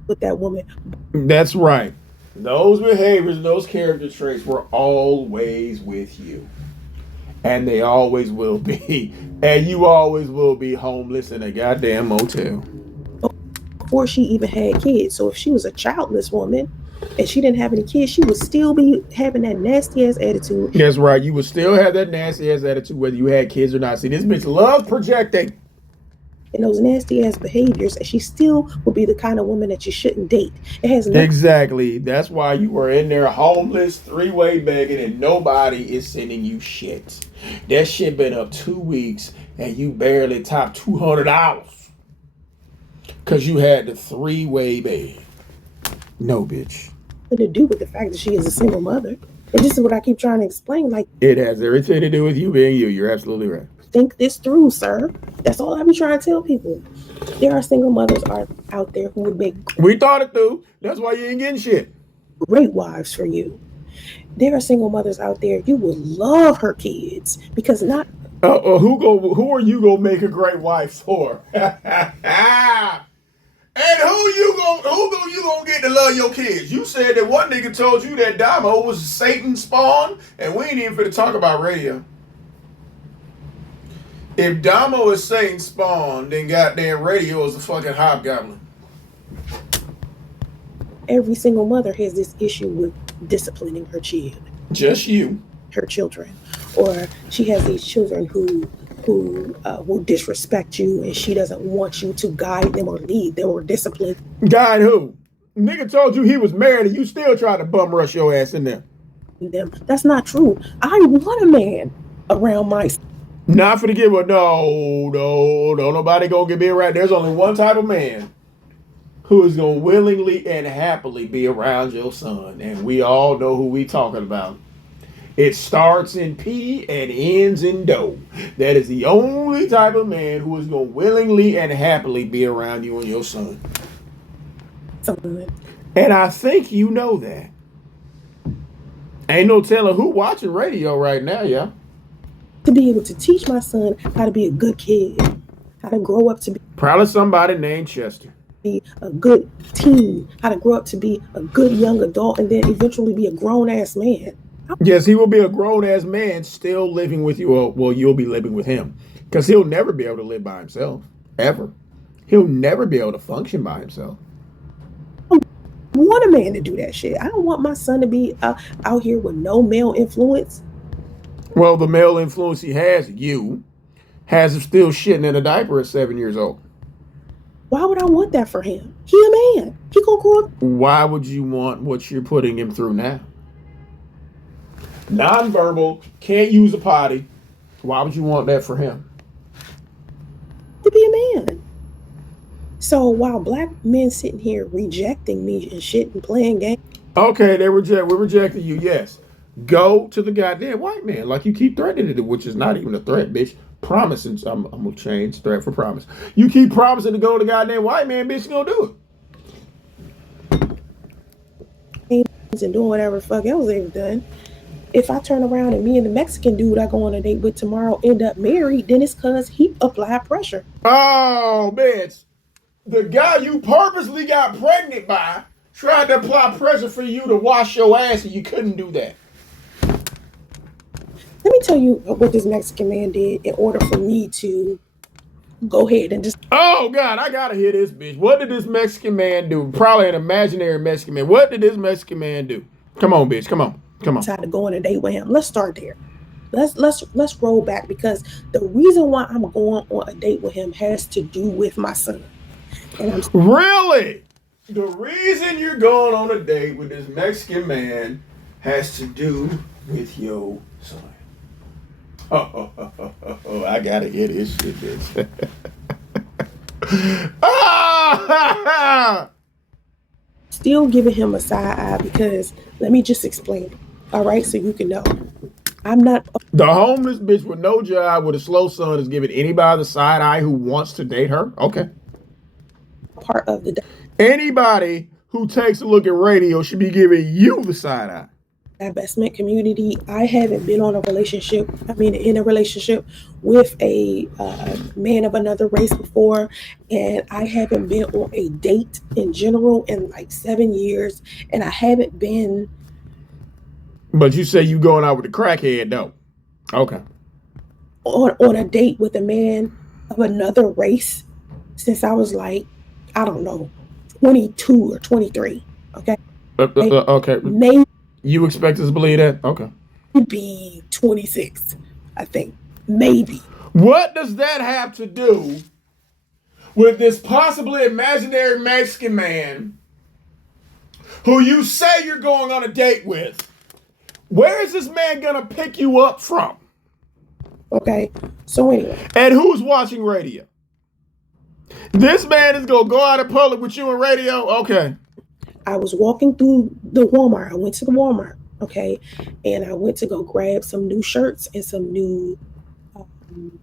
with that woman. That's right. Those behaviors, those character traits were always with you, and they always will be, and you always will be homeless in a goddamn motel before she even had kids. So if she was a childless woman and she didn't have any kids, she would still be having that nasty ass attitude. That's right. You would still have that nasty ass attitude whether you had kids or not. See, this bitch loves projecting. And those nasty ass behaviors, and she still would be the kind of woman that you shouldn't date. It has nothing. Exactly. That's why you were in there homeless, three-way begging, and nobody is sending you shit. That shit been up 2 weeks, and you barely topped $200 because you had the three-way beg. No, bitch. To do with the fact that she is a single mother. And this is what I keep trying to explain. Like, it has everything to do with you being you. You're absolutely right. Think this through, sir. That's all I be trying to tell people. There are single mothers out there who would make... We thought it through. That's why you ain't getting shit. Great wives for you. There are single mothers out there, you will love her kids because not... Who are you gonna make a great wife for? And who you gonna get to love your kids? You said that one nigga told you that Damo was Satan's spawn, and we ain't even finna talk about radio. If Damo is Satan's spawn, then goddamn radio is a fucking hobgoblin. Every single mother has this issue with disciplining her children. Just you. Her children. Or she has these children who will disrespect you and she doesn't want you to guide them or lead them or discipline. Guide who? Nigga told you he was married and you still try to bum rush your ass in there. That's not true. I want a man around my... Not for the give up. No, nobody gonna get me around. There's only one type of man who is gonna willingly and happily be around your son. And we all know who we talking about. It starts in P and ends in dough. That is the only type of man who is going to willingly and happily be around you and your son. So good. And I think you know that. Ain't no telling who watching radio right now, yeah. To be able to teach my son how to be a good kid, how to grow up to Probably somebody named Chester. be a good teen, how to grow up to be a good young adult, and then eventually be a grown ass man. Yes, he will be a grown ass man still living with you. Well, you'll be living with him because he'll never be able to live by himself, ever. He'll never be able to function by himself. I want a man to do that shit. I don't want my son to be out here with no male influence. Well, the male influence he has him still shitting in a diaper at 7 years old. Why would I want that for him? He a man. He gonna grow up. Why would you want what you're putting him through now? Nonverbal, can't use a potty. Why would you want that for him? To be a man. So while black men sitting here rejecting me and shit and playing games. Okay, we're rejecting you, yes. Go to the goddamn white man. Like you keep threatening it, which is not even a threat, bitch. Promising, I'm gonna change threat for promise. You keep promising to go to the goddamn white man, bitch, you gonna do And doing whatever the fuck else they've done. If I turn around and me and the Mexican dude I go on a date with tomorrow end up married, then it's cause he applied pressure. Oh, bitch. The guy you purposely got pregnant by tried to apply pressure for you to wash your ass and you couldn't do that. Let me tell you what this Mexican man did in order for me to go ahead and just. Oh, God, I gotta hear this, bitch. What did this Mexican man do? Probably an imaginary Mexican man. What did this Mexican man do? Come on, bitch. Come on. Decide to go on a date with him. Let's start there. Let's roll back because the reason why I'm going on a date with him has to do with my son. And really? The reason you're going on a date with this Mexican man has to do with your son. Oh, I gotta hear this shit, bitch. Still giving him a side eye because let me just explain. All right, so you can know. I'm not. The homeless bitch with no job with a slow son is giving anybody the side eye who wants to date her? Okay. Part of the. Anybody who takes a look at radio should be giving you the side eye. Divestment community. I haven't been in a relationship with a man of another race before, and I haven't been on a date in general in like 7 years, and I haven't been. But you say you going out with a crackhead, though. Okay. On a date with a man of another race since I was like, I don't know, 22 or 23. Okay. Okay. Maybe. You expect us to believe that? Okay. Be 26, I think. Maybe. What does that have to do with this possibly imaginary Mexican man who you say you're going on a date with? Where is this man gonna pick you up from? Okay, so anyway. And who's watching radio? This man is gonna go out in public with you on radio? Okay. I was walking through the Walmart. I went to the Walmart, okay? And I went to go grab some new shirts and some new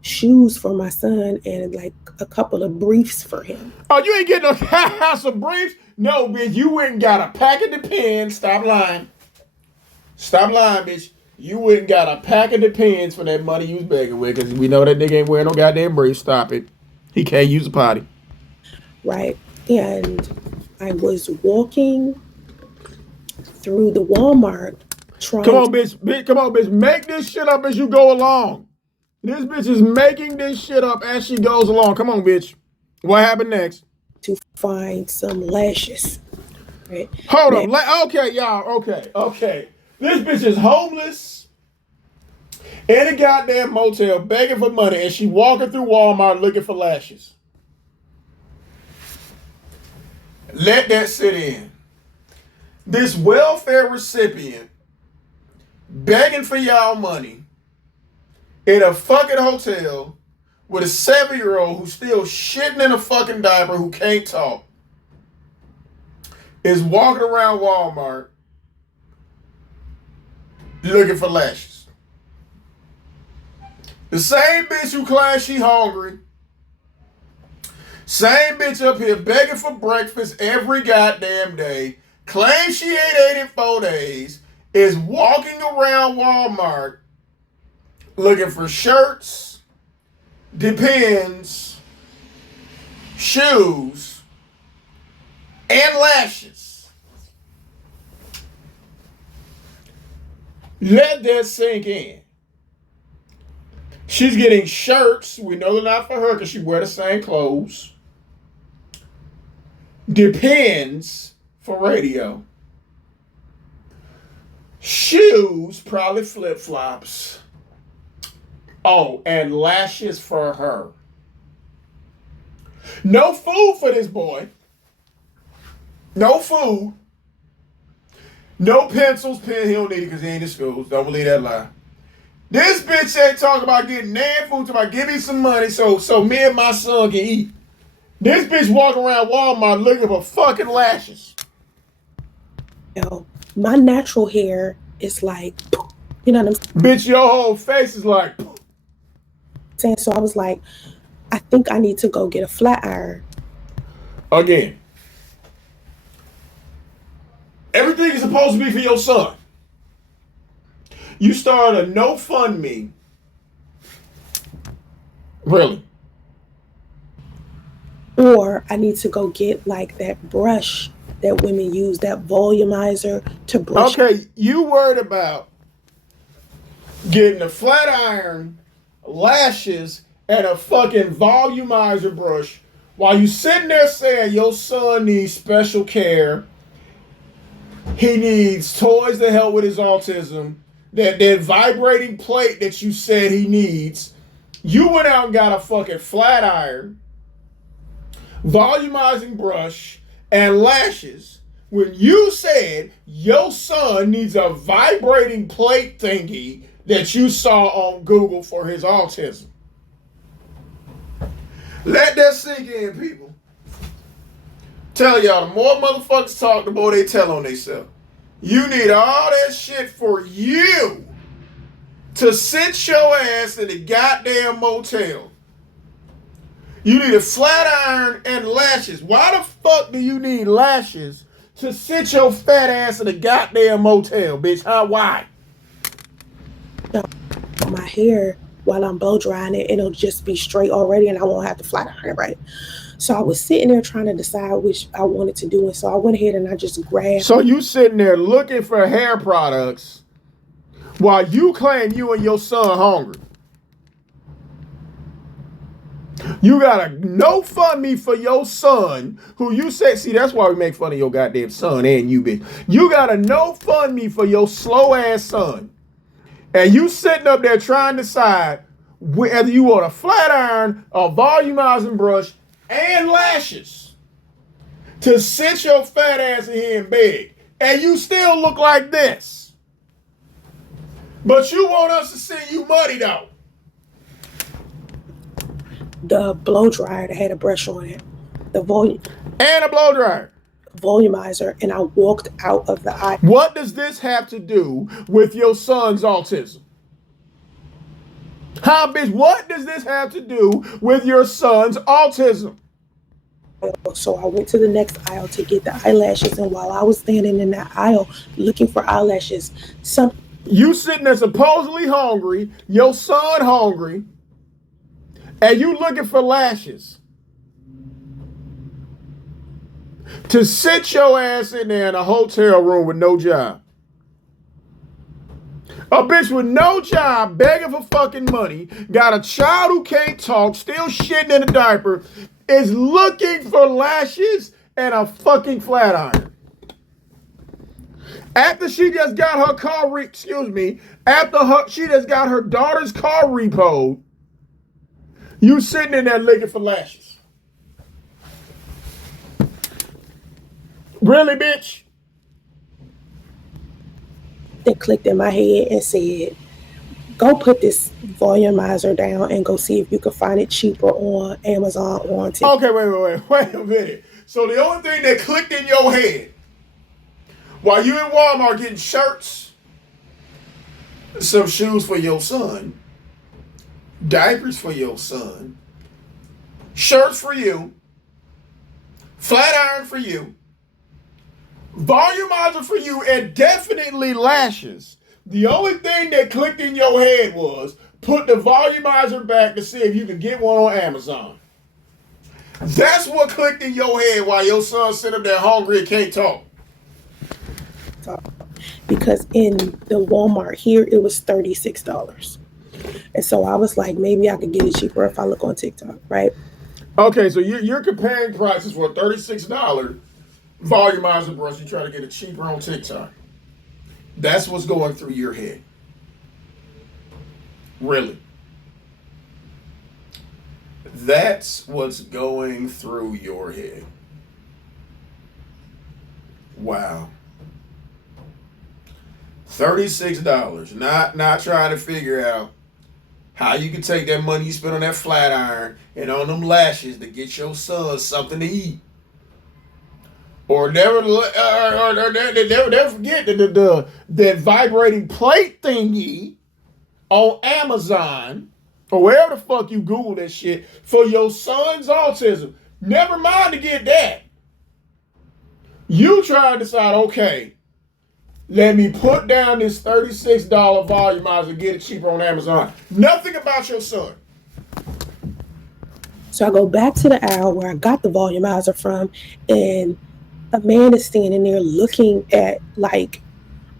shoes for my son and like a couple of briefs for him. Oh, you ain't getting no house of briefs? No, bitch, you went and got a pack of Depends. Stop lying. Stop lying, bitch. You went and got a pack of Depends for that money you was begging with because we know that nigga ain't wearing no goddamn briefs. Stop it. He can't use a potty. Right. And I was walking through the Walmart trying. Come on, bitch. Come on, bitch. Make this shit up as you go along. This bitch is making this shit up as she goes along. Come on, bitch. What happened next? To find some lashes. Right. Hold on. Okay, y'all. Okay. This bitch is homeless in a goddamn motel begging for money and she walking through Walmart looking for lashes. Let that sit in. This welfare recipient begging for y'all money in a fucking hotel with a 7-year-old who's still shitting in a fucking diaper who can't talk is walking around Walmart looking for lashes. The same bitch who claims she hungry, same bitch up here begging for breakfast every goddamn day, claims she ain't ate in 4 days, is walking around Walmart looking for shirts, Depends, shoes, and lashes. Let that sink in. She's getting shirts. We know they're not for her because she wear the same clothes. Depends for radio. Shoes, probably flip-flops. Oh, and lashes for her. No food for this boy. No food. No pencils, pen, he don't need it because he ain't in school. Don't believe that lie. This bitch ain't talking about getting nan food, talking about give me some money so me and my son can eat. This bitch walking around Walmart looking for fucking lashes. Yo, my natural hair is like, you know what I'm Bitch, your whole face is like. saying? So I was like, I think I need to go get a flat iron. Again, everything is supposed to be for your son. You start a GoFundMe. Really? Or I need to go get like that brush that women use, that volumizer to brush. Okay, you worried about getting a flat iron, lashes, and a fucking volumizer brush while you sitting there saying your son needs special care. He needs toys to help with his autism. That vibrating plate that you said he needs. You went out and got a fucking flat iron, volumizing brush, and lashes when you said your son needs a vibrating plate thingy that you saw on Google for his autism. Let that sink in, people. Tell y'all, the more motherfuckers talk, the more they tell on themselves. You need all that shit for you to sit your ass in the goddamn motel. You need a flat iron and lashes. Why the fuck do you need lashes to sit your fat ass in the goddamn motel, bitch? Huh? Why? My hair while I'm blow drying it, it'll just be straight already and I won't have to flat iron it, right? So I was sitting there trying to decide which I wanted to do. And so I went ahead and I just grabbed. So you sitting there looking for hair products while you claim you and your son hungry. You got a GoFundMe for your son who you said, see, that's why we make fun of your goddamn son and you, bitch. You got a GoFundMe for your slow ass son. And you sitting up there trying to decide whether you want a flat iron, a volumizing brush, and lashes to sit your fat ass in here and beg. And you still look like this. But you want us to send you money though. The blow dryer that had a brush on it, the volume And a blow dryer. volumizer, and I walked out of the aisle. What does this have to do with your son's autism? Huh, bitch? What does this have to do with your son's autism? So I went to the next aisle to get the eyelashes, and while I was standing in that aisle looking for eyelashes, you sitting there supposedly hungry, your son hungry, and you looking for lashes to sit your ass in there in a hotel room with no job. A bitch with no job, begging for fucking money, got a child who can't talk, still shitting in a diaper, is looking for lashes and a fucking flat iron. After she just got her car, she just got her daughter's car repoed, you sitting in there looking for lashes. Really, bitch? It clicked in my head and said, go put this volumizer down and go see if you can find it cheaper on Amazon or on TikTok. Okay, wait a minute. So the only thing that clicked in your head while you in Walmart getting shirts, some shoes for your son, diapers for your son, shirts for you, flat iron for you, volumizer for you, and definitely lashes. The only thing that clicked in your head was put the volumizer back to see if you could get one on Amazon. That's what clicked in your head while your son sit up there hungry and can't talk. Because in the Walmart here, it was $36. And so I was like, maybe I could get it cheaper if I look on TikTok, right? Okay, so you're comparing prices for a $36 volumizer brush. You try to get it cheaper on TikTok. That's what's going through your head. Really. That's what's going through your head. Wow. $36. Not trying to figure out how you can take that money you spent on that flat iron and on them lashes to get your son something to eat. Or never forget that vibrating plate thingy on Amazon or wherever the fuck you Google that shit for your son's autism. Never mind to get that. You try to decide, okay, let me put down this $36 volumizer and get it cheaper on Amazon. Nothing about your son. So I go back to the aisle where I got the volumizer from, and a man is standing there looking at like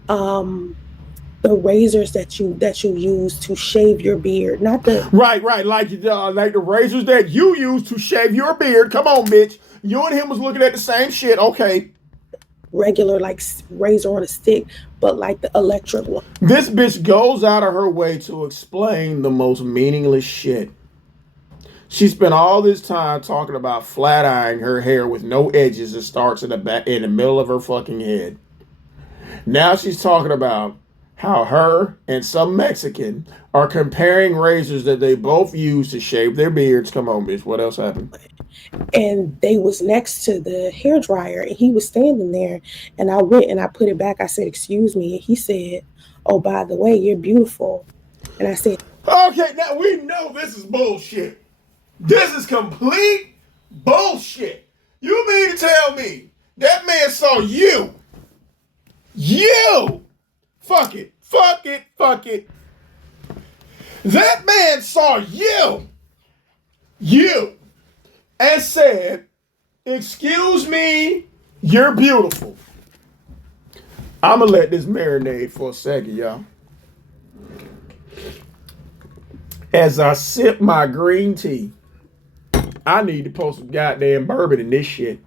the razors that you use to shave your beard, not the right, like the razors that you use to shave your beard. Come on, bitch. You and him was looking at the same shit. Okay. Regular like razor on a stick, but like the electric one. This bitch goes out of her way to explain the most meaningless shit. She spent all this time talking about flat ironing her hair with no edges that starts in the middle of her fucking head. Now she's talking about how her and some Mexican are comparing razors that they both use to shave their beards. Come on, bitch. What else happened? And they was next to the hair dryer, and he was standing there, and I went and I put it back. I said, "Excuse me." And he said, "Oh, by the way, you're beautiful." And I said, okay, now we know this is bullshit. This is complete bullshit. You mean to tell me that man saw you? You! Fuck it. That man saw you. And said, "Excuse me, you're beautiful." I'm going to let this marinate for a second, y'all. As I sip my green tea, I need to pour some goddamn bourbon in this shit.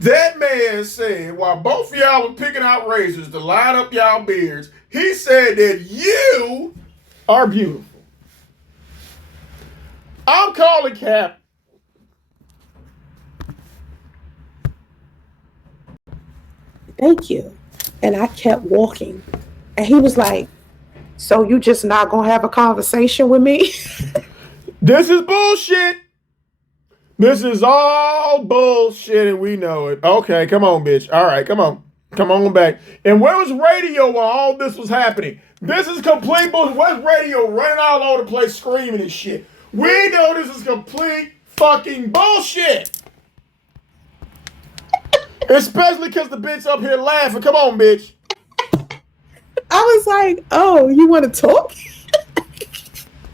That man said, while both of y'all were picking out razors to line up y'all beards, he said that you are beautiful. I'm calling Cap. "Thank you." And I kept walking. And he was like, "So you just not gonna have a conversation with me?" This is bullshit. This is all bullshit and we know it. Okay, come on, bitch. All right, come on. Come on back. And where was radio while all this was happening? This is complete bullshit. Where's radio running all over the place screaming and shit? We know this is complete fucking bullshit. Especially because the bitch up here laughing. Come on, bitch. I was like, "Oh, you want to talk?"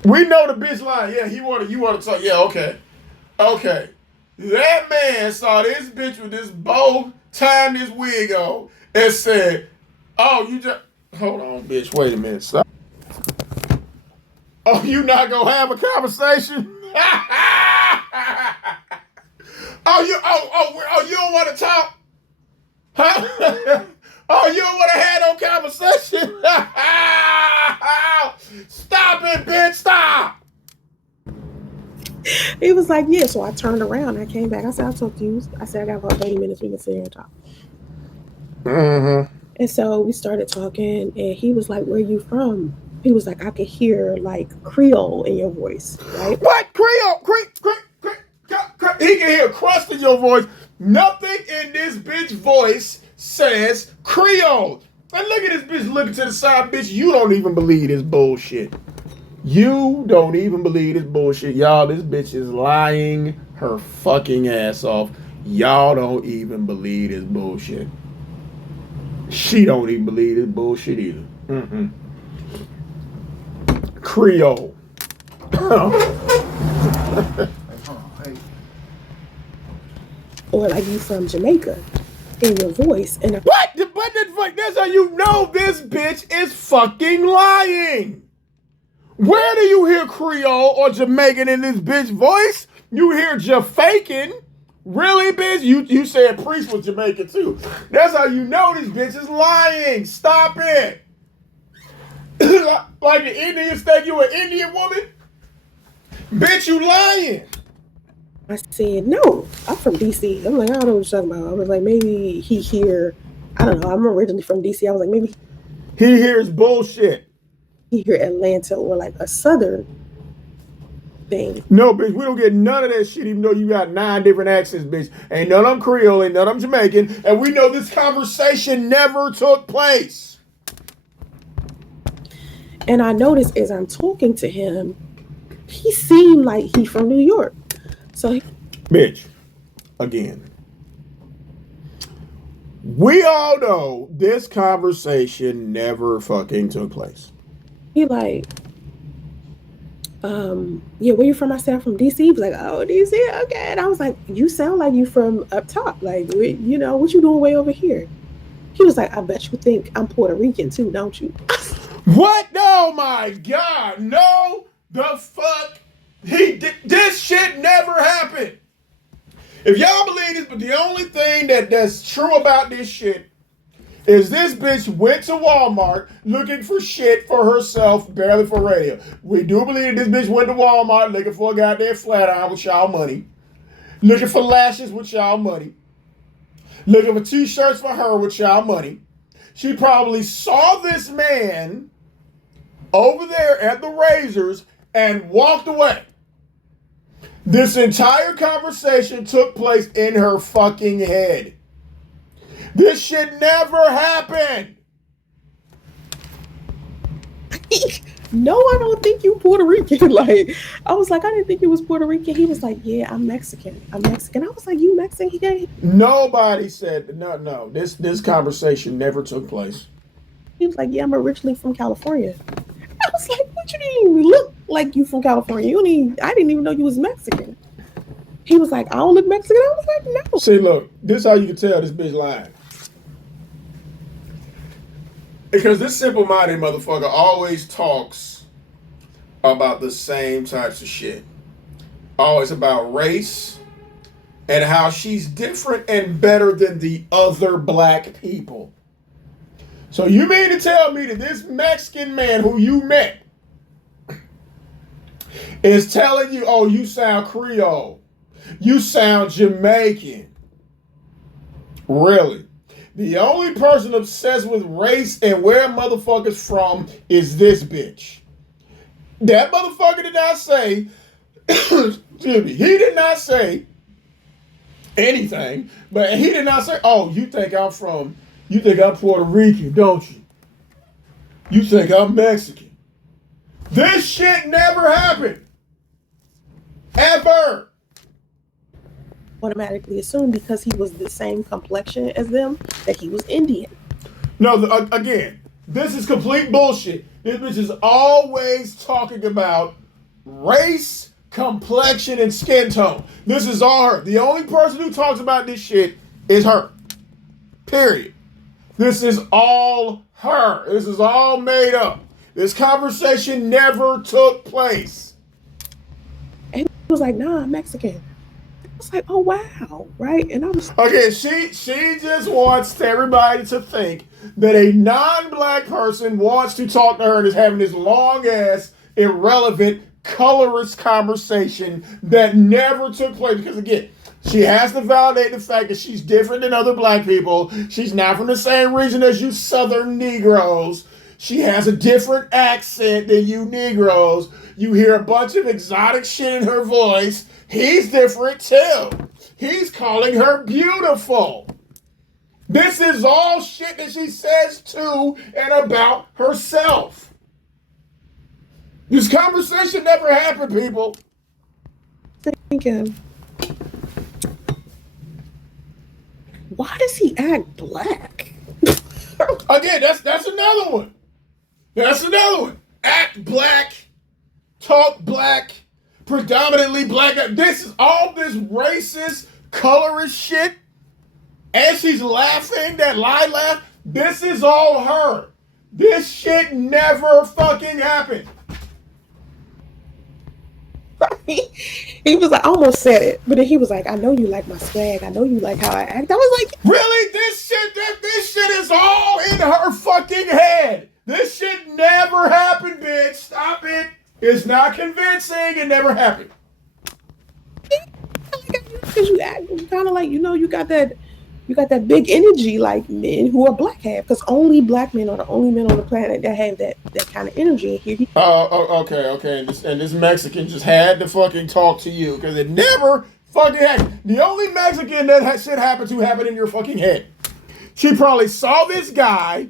We know the bitch lying. Yeah, you want to talk. Yeah, okay. That man saw this bitch with this bow, tying this wig on, and said, "Oh, you just hold on, bitch. Wait a minute. Stop. Oh, you not gonna have a conversation? You don't want to talk? Huh? Oh, you don't want to have no conversation? Stop it, bitch. Stop." He was like, "Yeah." So I turned around. I came back. I said, "I'll talk to you." I said, "I got about 30 minutes. We can sit here and talk." Mm-hmm. And so we started talking, and he was like, "Where you from?" He was like, "I could hear like Creole in your voice," right? What? Creole? He can hear crust in your voice. Nothing in this bitch voice says Creole. And look at this bitch looking to the side, bitch. You don't even believe this bullshit. You don't even believe this bullshit. Y'all, this bitch is lying her fucking ass off. Y'all don't even believe this bullshit. She don't even believe this bullshit either. Mm-mm. Creole. Or like you from Jamaica in your voice. And what? But that's how you know this bitch is fucking lying. Where do you hear Creole or Jamaican in this bitch voice? You hear Jafakin. Really, bitch? You said Priest was Jamaican too. That's how you know this bitch is lying. Stop it. Like the Indians think you an Indian woman? Bitch, you lying. I said, no, I'm from DC. I'm like, I don't know what you're talking about. I was like, maybe he here. I don't know. I'm originally from DC. I was like, maybe he hears bullshit. He hear Atlanta or like a Southern thing. No, bitch, we don't get none of that shit, even though you got 9 different accents, bitch. Ain't none of them Creole, ain't none of them Jamaican. And we know this conversation never took place. And I noticed as I'm talking to him, he seemed like he from New York. So bitch, again, we all know this conversation never fucking took place. He like, yeah, where you from? I said, I'm from DC. He was like, oh, DC, okay. And I was like, you sound like you from up top. Like, you know, what you doing way over here? He was like, I bet you think I'm Puerto Rican too, don't you? What? Oh my God, no, the fuck. This shit never happened. If y'all believe this, but the only thing that's true about this shit is this bitch went to Walmart looking for shit for herself, barely for radio. We do believe this bitch went to Walmart looking for a goddamn flat iron with y'all money, looking for lashes with y'all money, looking for t-shirts for her with y'all money. She probably saw this man over there at the razors and walked away. This entire conversation took place in her fucking head. This shit never happened. No, I don't think you Puerto Rican. Like, I was like, I didn't think you was Puerto Rican. He was like, yeah, I'm Mexican. I was like, you Mexican? Nobody said no. This conversation never took place. He was like, yeah, I'm originally from California. I was like, what, you didn't even look like you from California. I didn't even know you was Mexican. He was like, I don't look Mexican. I was like, no. See, look, this is how you can tell this bitch lying. Because this simple-minded motherfucker always talks about the same types of shit. Always about race and how she's different and better than the other black people. So you mean to tell me that this Mexican man who you met is telling you, oh, you sound Creole. You sound Jamaican. Really? The only person obsessed with race and where motherfuckers from is this bitch. That motherfucker did not say, excuse me, he did not say anything, but he did not say, oh, you think I'm Puerto Rican, don't you? You think I'm Mexican. This shit never happened. Ever. Automatically assumed because he was the same complexion as them that he was Indian. No, again, this is complete bullshit. This bitch is always talking about race, complexion, and skin tone. This is all her. The only person who talks about this shit is her. Period. This is all her. This is all made up. This conversation never took place. And he was like, nah, I'm Mexican. I was like, oh, wow, right? And I was... Okay, she just wants everybody to think that a non-black person wants to talk to her and is having this long-ass, irrelevant, colorist conversation that never took place. Because, again, she has to validate the fact that she's different than other black people. She's not from the same region as you Southern Negroes. She has a different accent than you Negroes. You hear a bunch of exotic shit in her voice. He's different too. He's calling her beautiful. This is all shit that she says to and about herself. This conversation never happened, people. Thinking, why does he act black? Again, that's another one. That's another one. Act black, talk black, predominantly black. This is all this racist, colorist shit. And she's laughing, that lie laugh. This is all her. This shit never fucking happened. He was like, I almost said it, but then he was like, I know you like my swag. I know you like how I act. I was like, really? This shit is all in her fucking head. This shit never happened, bitch. Stop it. It's not convincing. It never happened. Because you act kind of like, you got that big energy like men who are black have, because only black men are the only men on the planet that have that kind of energy. And here Okay. And this Mexican just had to fucking talk to you because it never fucking happened. The only Mexican that shit happened in your fucking head. She probably saw this guy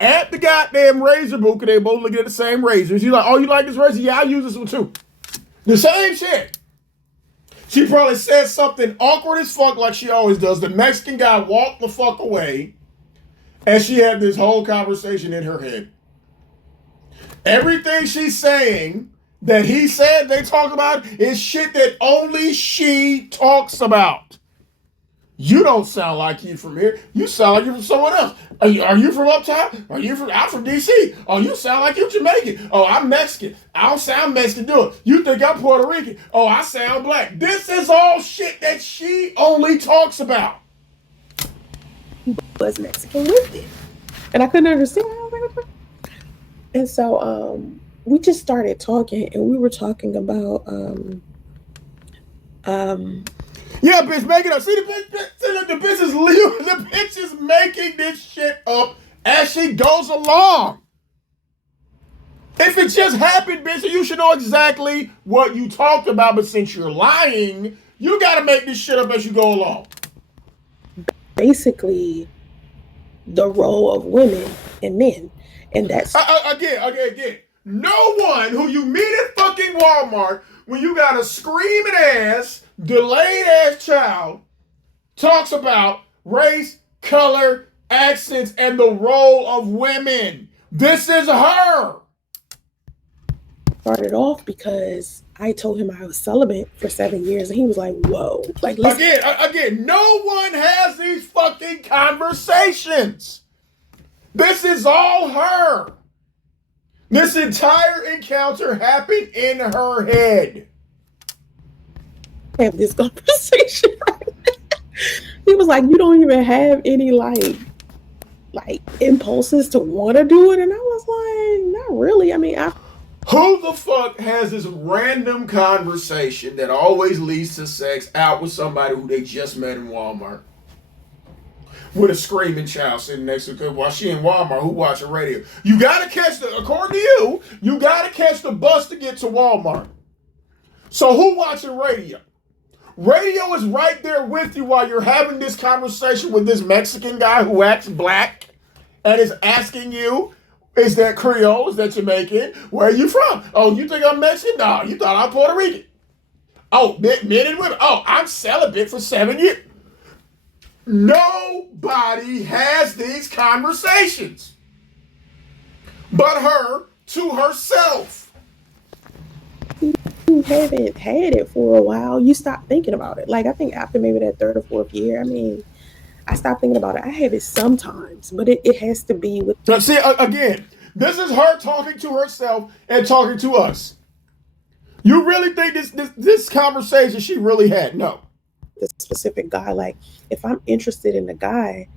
at the goddamn razor booth because they both looking at the same razors. She's like, oh, you like this razor? Yeah, I use this one too. The same shit. She probably said something awkward as fuck like she always does. The Mexican guy walked the fuck away and she had this whole conversation in her head. Everything she's saying that he said they talk about is shit that only she talks about. You don't sound like you from here. You sound like you're from someone else. Are you from uptown? I'm from DC. Oh, you sound like you're Jamaican. Oh, I'm Mexican. I don't sound Mexican, do it. You think I'm Puerto Rican. Oh, I sound black. This is all shit that she only talks about. he was Mexican with it. And I couldn't understand. I was like, and so we just started talking, and we were talking about yeah, bitch, make it up. See, the bitch is making this shit up as she goes along. If it just happened, bitch, you should know exactly what you talked about. But since you're lying, you got to make this shit up as you go along. Basically, the role of women and men, and that's again. No one who you meet at fucking Walmart when you got a screaming ass, delayed ass child talks about race, color, accents, and the role of women. This is her. Started off because I told him I was celibate for 7 years, and he was like, "Whoa!" Like, again, no one has these fucking conversations. This is all her. This entire encounter happened in her head. Have this conversation. He was like, "You don't even have any like impulses to want to do it," and I was like, "Not really. I mean, Who the fuck has this random conversation that always leads to sex out with somebody who they just met in Walmart? With a screaming child sitting next to her while she in Walmart, who watching radio. You gotta catch according to you gotta catch the bus to get to Walmart. So who watching radio? Radio is right there with you while you're having this conversation with this Mexican guy who acts black and is asking you, is that Creole? Is that Jamaican? Where are you from? Oh, you think I'm Mexican? No, you thought I'm Puerto Rican. Oh, men and women. Oh, I'm celibate for 7 years. Nobody has these conversations but her to herself. You haven't had it for a while. You stop thinking about it. Like, I think after maybe that third or fourth year, I mean, I stopped thinking about it. I have it sometimes, but it has to be with. Now, see, again, this is her talking to herself and talking to us. You really think this conversation she really had? No. The specific guy, like, if I'm interested in the guy,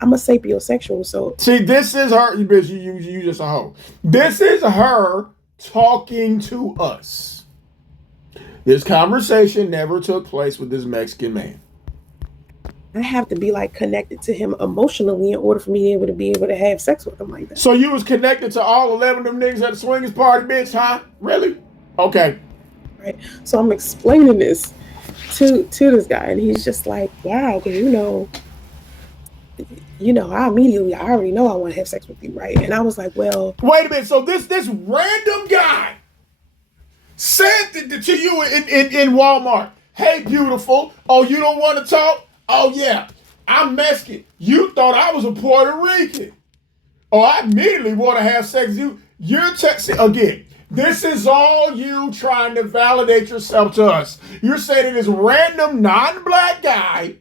I'm a sapiosexual. So see, this is her. Bitch, you just a hoe. This is her talking to us. This conversation never took place with this Mexican man. I have to be like connected to him emotionally in order for me to be able to have sex with him like that. So you was connected to all 11 of them niggas at the swingers party, bitch, huh? Really? Okay. Right. So I'm explaining this to this guy, and he's just like, wow, because I already know I want to have sex with you, right? And I was like, well, Wait a minute. So this random guy said to you in Walmart, "Hey, beautiful. Oh, you don't want to talk? Oh yeah, I'm Mexican. You thought I was a Puerto Rican. Oh, I immediately want to have sex with you. You're texting again. This is all you trying to validate yourself to us. You're saying this random non-black guy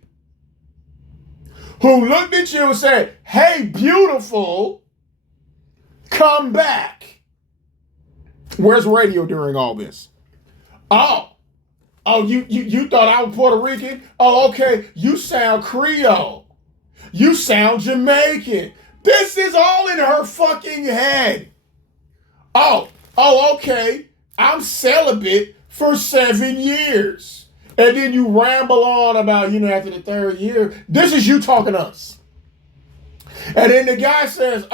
who looked at you and said, 'Hey, beautiful, come back.' Where's radio during all this? Oh, you thought I was Puerto Rican? Oh, okay. You sound Creole. You sound Jamaican. This is all in her fucking head. Okay. I'm celibate for 7 years. And then you ramble on about, after the third year, this is you talking to us. And then the guy says,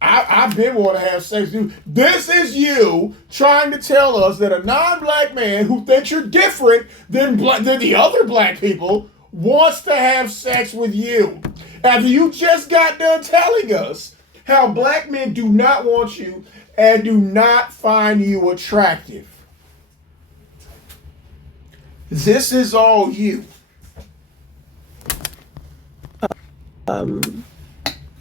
I've been wanting to have sex with you. This is you trying to tell us that a non-black man who thinks you're different than the other black people wants to have sex with you. After you just got done telling us how black men do not want you and do not find you attractive. This is all you.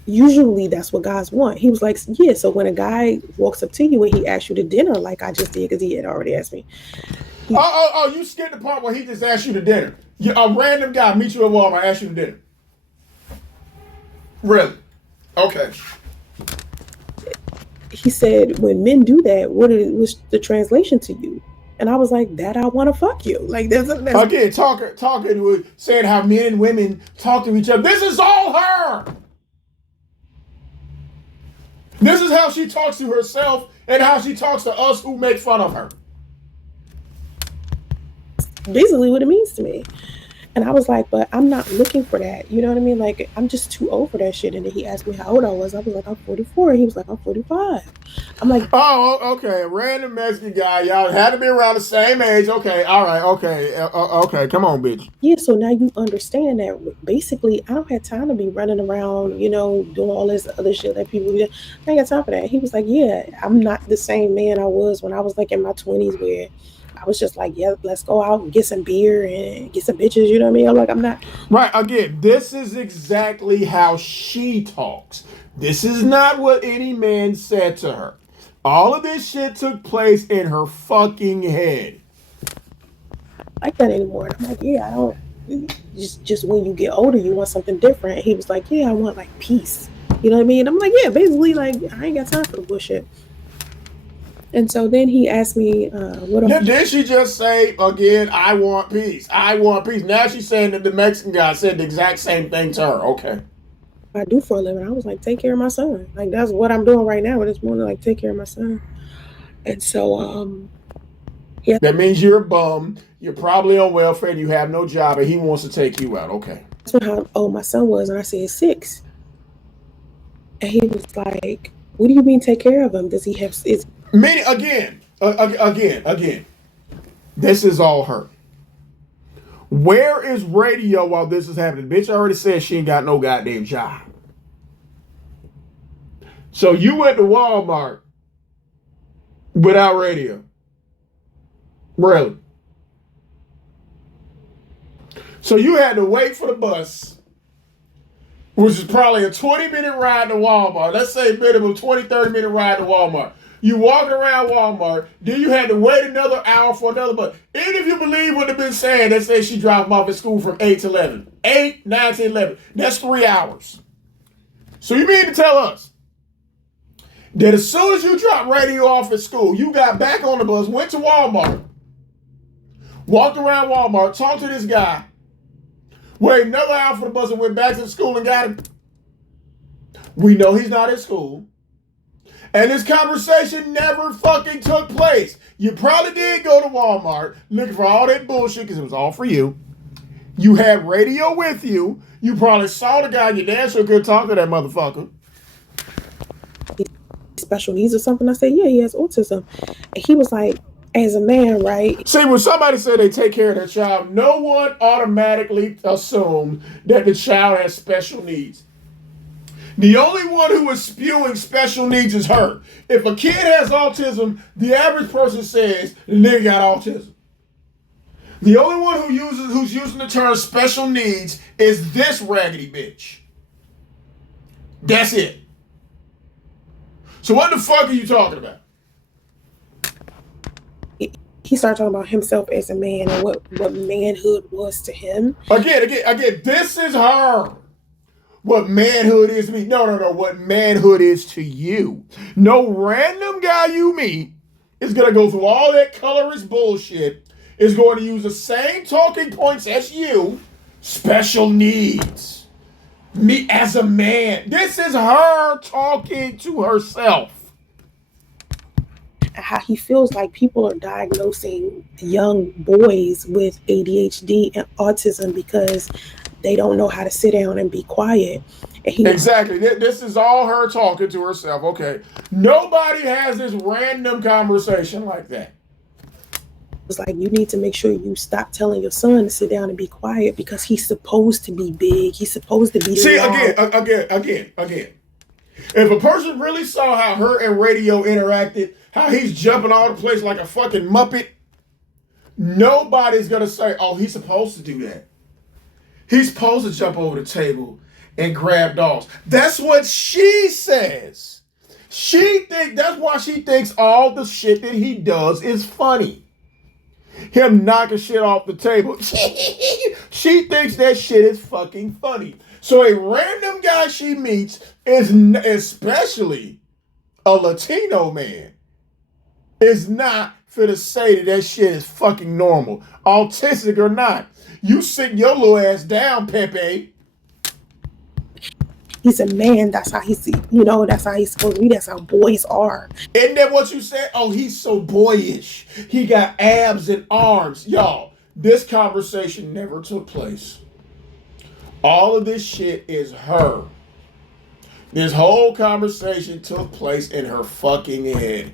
Usually that's what guys want. He was like, yeah, so when a guy walks up to you and he asks you to dinner, like I just did, because he had already asked me. You skipped the part where he just asked you to dinner. A random guy meet you at Walmart, ask you to dinner. Really? Okay. He said, when men do that, what's the translation to you? And I was like, that I want to fuck you. Like that's again, talking with saying how men and women talk to each other. This is all her. This is how she talks to herself and how she talks to us who make fun of her. Basically what it means to me. And I was like, but I'm not looking for that. You know what I mean? Like, I'm just too old for that shit. And then he asked me how old I was. I was like, I'm 44. And he was like, I'm 45. I'm like, oh, okay. A random Mexican guy. Y'all had to be around the same age. Okay. All right. Okay. Okay. Come on, bitch. Yeah. So now you understand that basically I don't have time to be running around, doing all this other shit that people do. I ain't got time for that. He was like, yeah, I'm not the same man I was when I was like in my 20s where I was just like, yeah, let's go out and get some beer and get some bitches. You know what I mean? I'm like, I'm not. Right. Again, this is exactly how she talks. This is not what any man said to her. All of this shit took place in her fucking head. Like that anymore. And I'm like, yeah, I don't. Just when you get older, you want something different. He was like, yeah, I want like peace. You know what I mean? I'm like, yeah, basically, like I ain't got time for the bullshit. And so then he asked me, Did she just say again, I want peace? I want peace. Now she's saying that the Mexican guy said the exact same thing to her. Okay. I do for a living. I was like, take care of my son. Like that's what I'm doing right now. It's more like take care of my son. And so, yeah. That means you're a bum. You're probably on welfare and you have no job and he wants to take you out. Okay. That's how old my son was. And I said 6. And he was like, what do you mean take care of him? Does he have... Meaning, again, this is all her. Where is radio while this is happening? Bitch already said she ain't got no goddamn job. So you went to Walmart without radio. Really? So you had to wait for the bus, which is probably a 20-minute ride to Walmart. Let's say minimum 20, 30-minute ride to Walmart. You walking around Walmart, then you had to wait another hour for another bus. Even if you believe what they've been saying, they say she dropped them off at school from 8 to 11. 8, 9 to 11. That's 3 hours. So you mean to tell us that as soon as you dropped radio off at school, you got back on the bus, went to Walmart, walked around Walmart, talked to this guy, waited another hour for the bus and went back to the school and got him? We know he's not at school. And this conversation never fucking took place. You probably did go to Walmart looking for all that bullshit because it was all for you. You had radio with you. You probably saw the guy. Your dad sure could talk to that motherfucker. Special needs or something? I said, yeah, he has autism. And he was like, as a man, right? See, when somebody said they take care of their child, no one automatically assumed that the child has special needs. The only one who is spewing special needs is her. If a kid has autism, the average person says the nigga got autism. The only one who's using the term special needs is this raggedy bitch. That's it. So what the fuck are you talking about? He started talking about himself as a man and what manhood was to him. Again, this is her. What manhood is to me. No. What manhood is to you. No random guy you meet is going to go through all that colorist bullshit, is going to use the same talking points as you. Special needs. Me as a man. This is her talking to herself. How he feels like people are diagnosing young boys with ADHD and autism because they don't know how to sit down and be quiet. And exactly. This is all her talking to herself. Okay. Nobody has this random conversation like that. It's like, you need to make sure you stop telling your son to sit down and be quiet because he's supposed to be big. He's supposed to be loud. Again. If a person really saw how her and radio interacted, how he's jumping all the place like a fucking Muppet, nobody's going to say, oh, he's supposed to do that. He's supposed to jump over the table and grab dolls. That's what she says. That's why she thinks all the shit that he does is funny. Him knocking shit off the table. She thinks that shit is fucking funny. So a random guy she meets, is especially a Latino man, is not finna say that shit is fucking normal. Autistic or not. You sit your little ass down, Pepe. He's a man. That's how he's, that's how he's supposed to be. That's how boys are. Isn't that what you said? Oh, he's so boyish. He got abs and arms. Y'all, this conversation never took place. All of this shit is her. This whole conversation took place in her fucking head.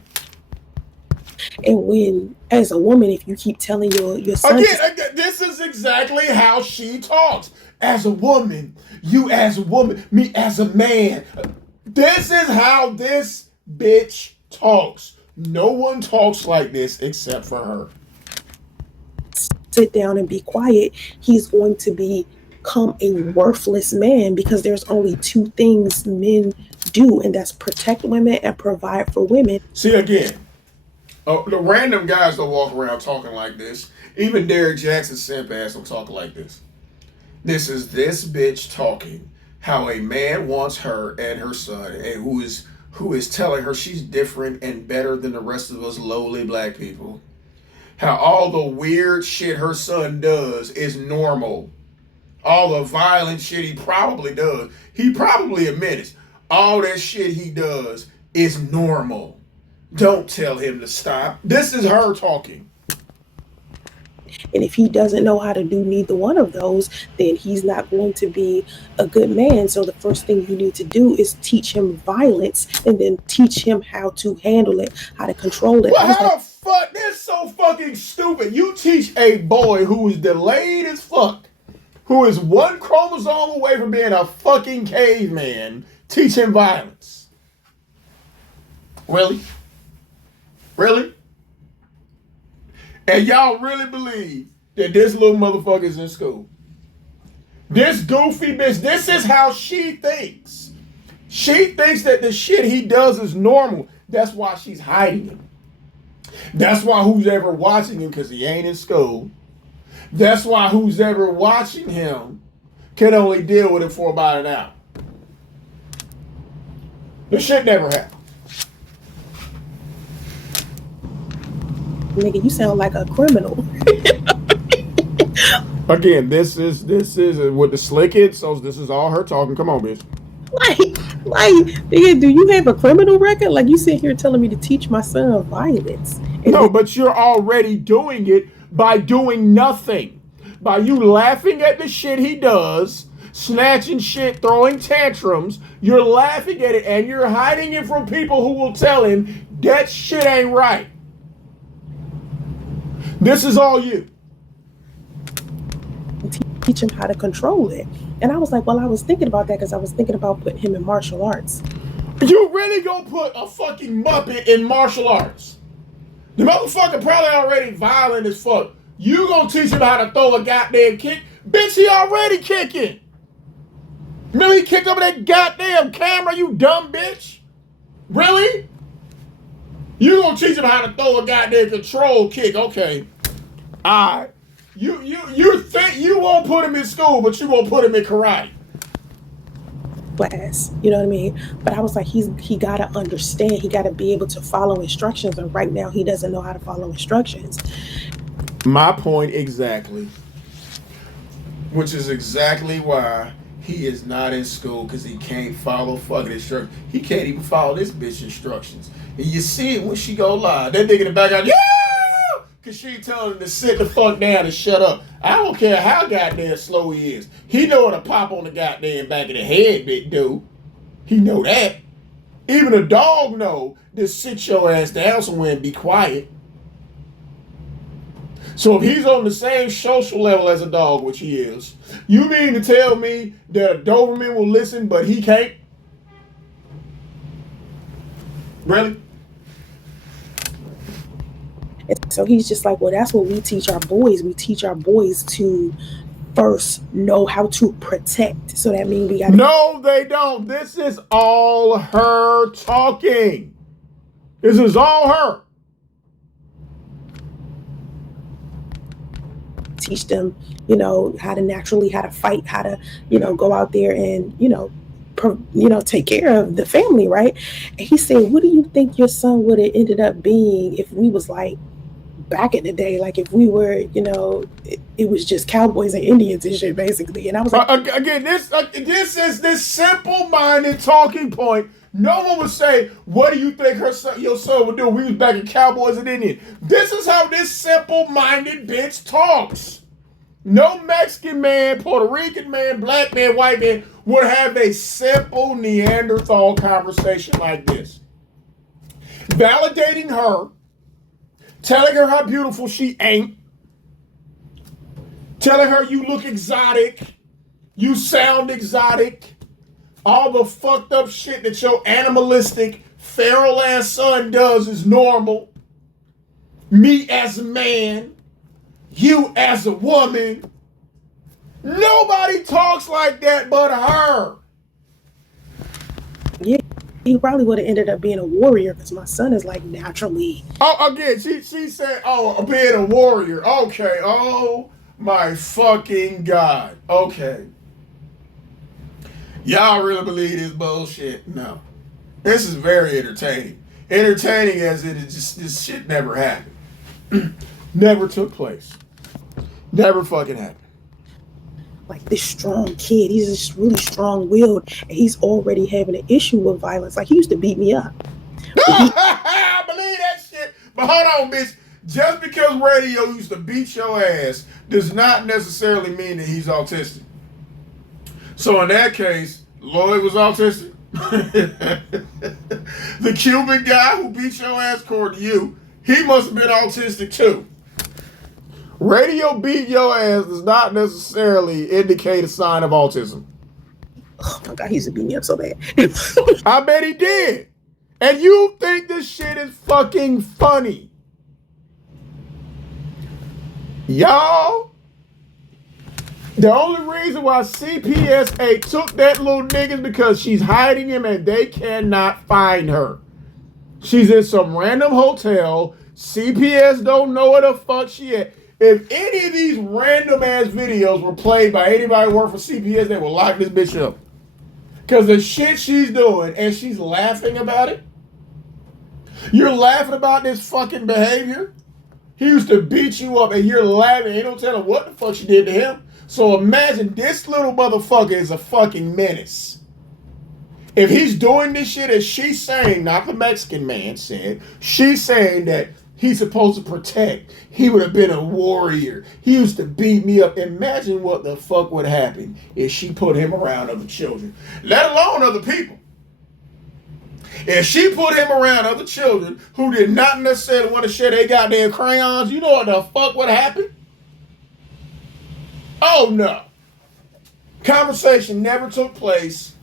And when, as a woman, if you keep telling your son... Again, this is exactly how she talks. As a woman, you as a woman, me as a man. This is how this bitch talks. No one talks like this except for her. Sit down and be quiet. He's going to become a worthless man because there's only two things men do, and that's protect women and provide for women. See, again, the random guys don't walk around talking like this. Even Derrick Jackson's simp ass don't talk like this. This is this bitch talking how a man wants her and her son, and who is telling her she's different and better than the rest of us lowly black people. How all the weird shit her son does is normal. All the violent shit he probably does. He probably admits all that shit he does is normal. Don't tell him to stop. This is her talking. And if he doesn't know how to do neither one of those, then he's not going to be a good man. So the first thing you need to do is teach him violence and then teach him how to handle it, how to control it. Well, how the fuck? That's so fucking stupid. You teach a boy who is delayed as fuck, who is one chromosome away from being a fucking caveman, teach him violence. Really? Really? And y'all really believe that this little motherfucker's in school? This goofy bitch, this is how she thinks. She thinks that the shit he does is normal. That's why she's hiding him. That's why who's ever watching him, because he ain't in school. That's why who's ever watching him can only deal with it for about an hour. The shit never happened. Nigga, you sound like a criminal. Again, this is with the slick it, so this is all her talking. Come on, bitch. Like, nigga, do you have a criminal record? Like, you sit here telling me to teach my son violence. No, but you're already doing it by doing nothing. By you laughing at the shit he does, snatching shit, throwing tantrums, you're laughing at it and you're hiding it from people who will tell him that shit ain't right. This is all you. Teach him how to control it. And I was like, well, I was thinking about that because I was thinking about putting him in martial arts. You really gonna put a fucking Muppet in martial arts? The motherfucker probably already violent as fuck. You gonna teach him how to throw a goddamn kick? Bitch, he already kicking. Remember he kicked over that goddamn camera, you dumb bitch? Really? You gonna teach him how to throw a goddamn control kick? Okay. Alright. You think you won't put him in school, but you won't put him in karate. Class, you know what I mean? But I was like, he gotta understand, he gotta be able to follow instructions, and right now he doesn't know how to follow instructions. My point exactly. Which is exactly why he is not in school, because he can't follow fucking instructions. He can't even follow this bitch instructions. And you see it when she go live. That nigga in the background, yeah! Because she telling him to sit the fuck down and shut up. I don't care how goddamn slow he is. He know how to pop on the goddamn back of the head, big dude. He know that. Even a dog know to sit your ass down somewhere and be quiet. So if he's on the same social level as a dog, which he is, you mean to tell me that a Doberman will listen, but he can't? Really? So he's just like, well, that's what we teach our boys. We teach our boys to first know how to protect. So that means we got. No, they don't. This is all her talking. This is all her. Teach them, how to naturally, how to fight, how to, go out there and, take care of the family, right? And he said, what do you think your son would have ended up being if we was like back in the day, like if we were, it was just cowboys and Indians and shit, basically. And I was like, again, this is this simple-minded talking point. No one would say, what do you think your son would do if we was back in cowboys and Indians? This is how this simple-minded bitch talks. No Mexican man, Puerto Rican man, black man, white man would have a simple Neanderthal conversation like this. Validating her, telling her how beautiful she ain't, telling her you look exotic, you sound exotic, all the fucked up shit that your animalistic, feral ass son does is normal. Me as a man, you as a woman. Nobody talks like that but her. Yeah, he probably would have ended up being a warrior because my son is like naturally. Oh, again, she said, oh, being a warrior. Okay, oh my fucking God. Okay. Y'all really believe this bullshit? No. This is very entertaining. Entertaining as it is just, this shit never happened. Never took place. Never fucking happened. Like this strong kid, he's just really strong-willed, and he's already having an issue with violence. Like he used to beat me up. I believe that shit. But hold on, bitch. Just because radio used to beat your ass does not necessarily mean that he's autistic. So in that case, Lloyd was autistic. The Cuban guy who beat your ass, according to you, he must have been autistic too. Radio beat your ass does not necessarily indicate a sign of autism. Oh my God, he used to beat me up so bad. I bet he did. And you think this shit is fucking funny. Y'all, the only reason why CPSA took that little nigga is because she's hiding him and they cannot find her. She's in some random hotel. CPS don't know where the fuck she at. If any of these random ass videos were played by anybody who worked for CPS, they would lock this bitch up. Because the shit she's doing, and she's laughing about it. You're laughing about this fucking behavior. He used to beat you up and you're laughing. You don't tell him what the fuck she did to him. So imagine this little motherfucker is a fucking menace. If he's doing this shit as she's saying, not the Mexican man said, she's saying that he's supposed to protect. He would have been a warrior. He used to beat me up. Imagine what the fuck would happen if she put him around other children, let alone other people. If she put him around other children who did not necessarily want to share their goddamn crayons, you know what the fuck would happen? Oh no. Conversation never took place.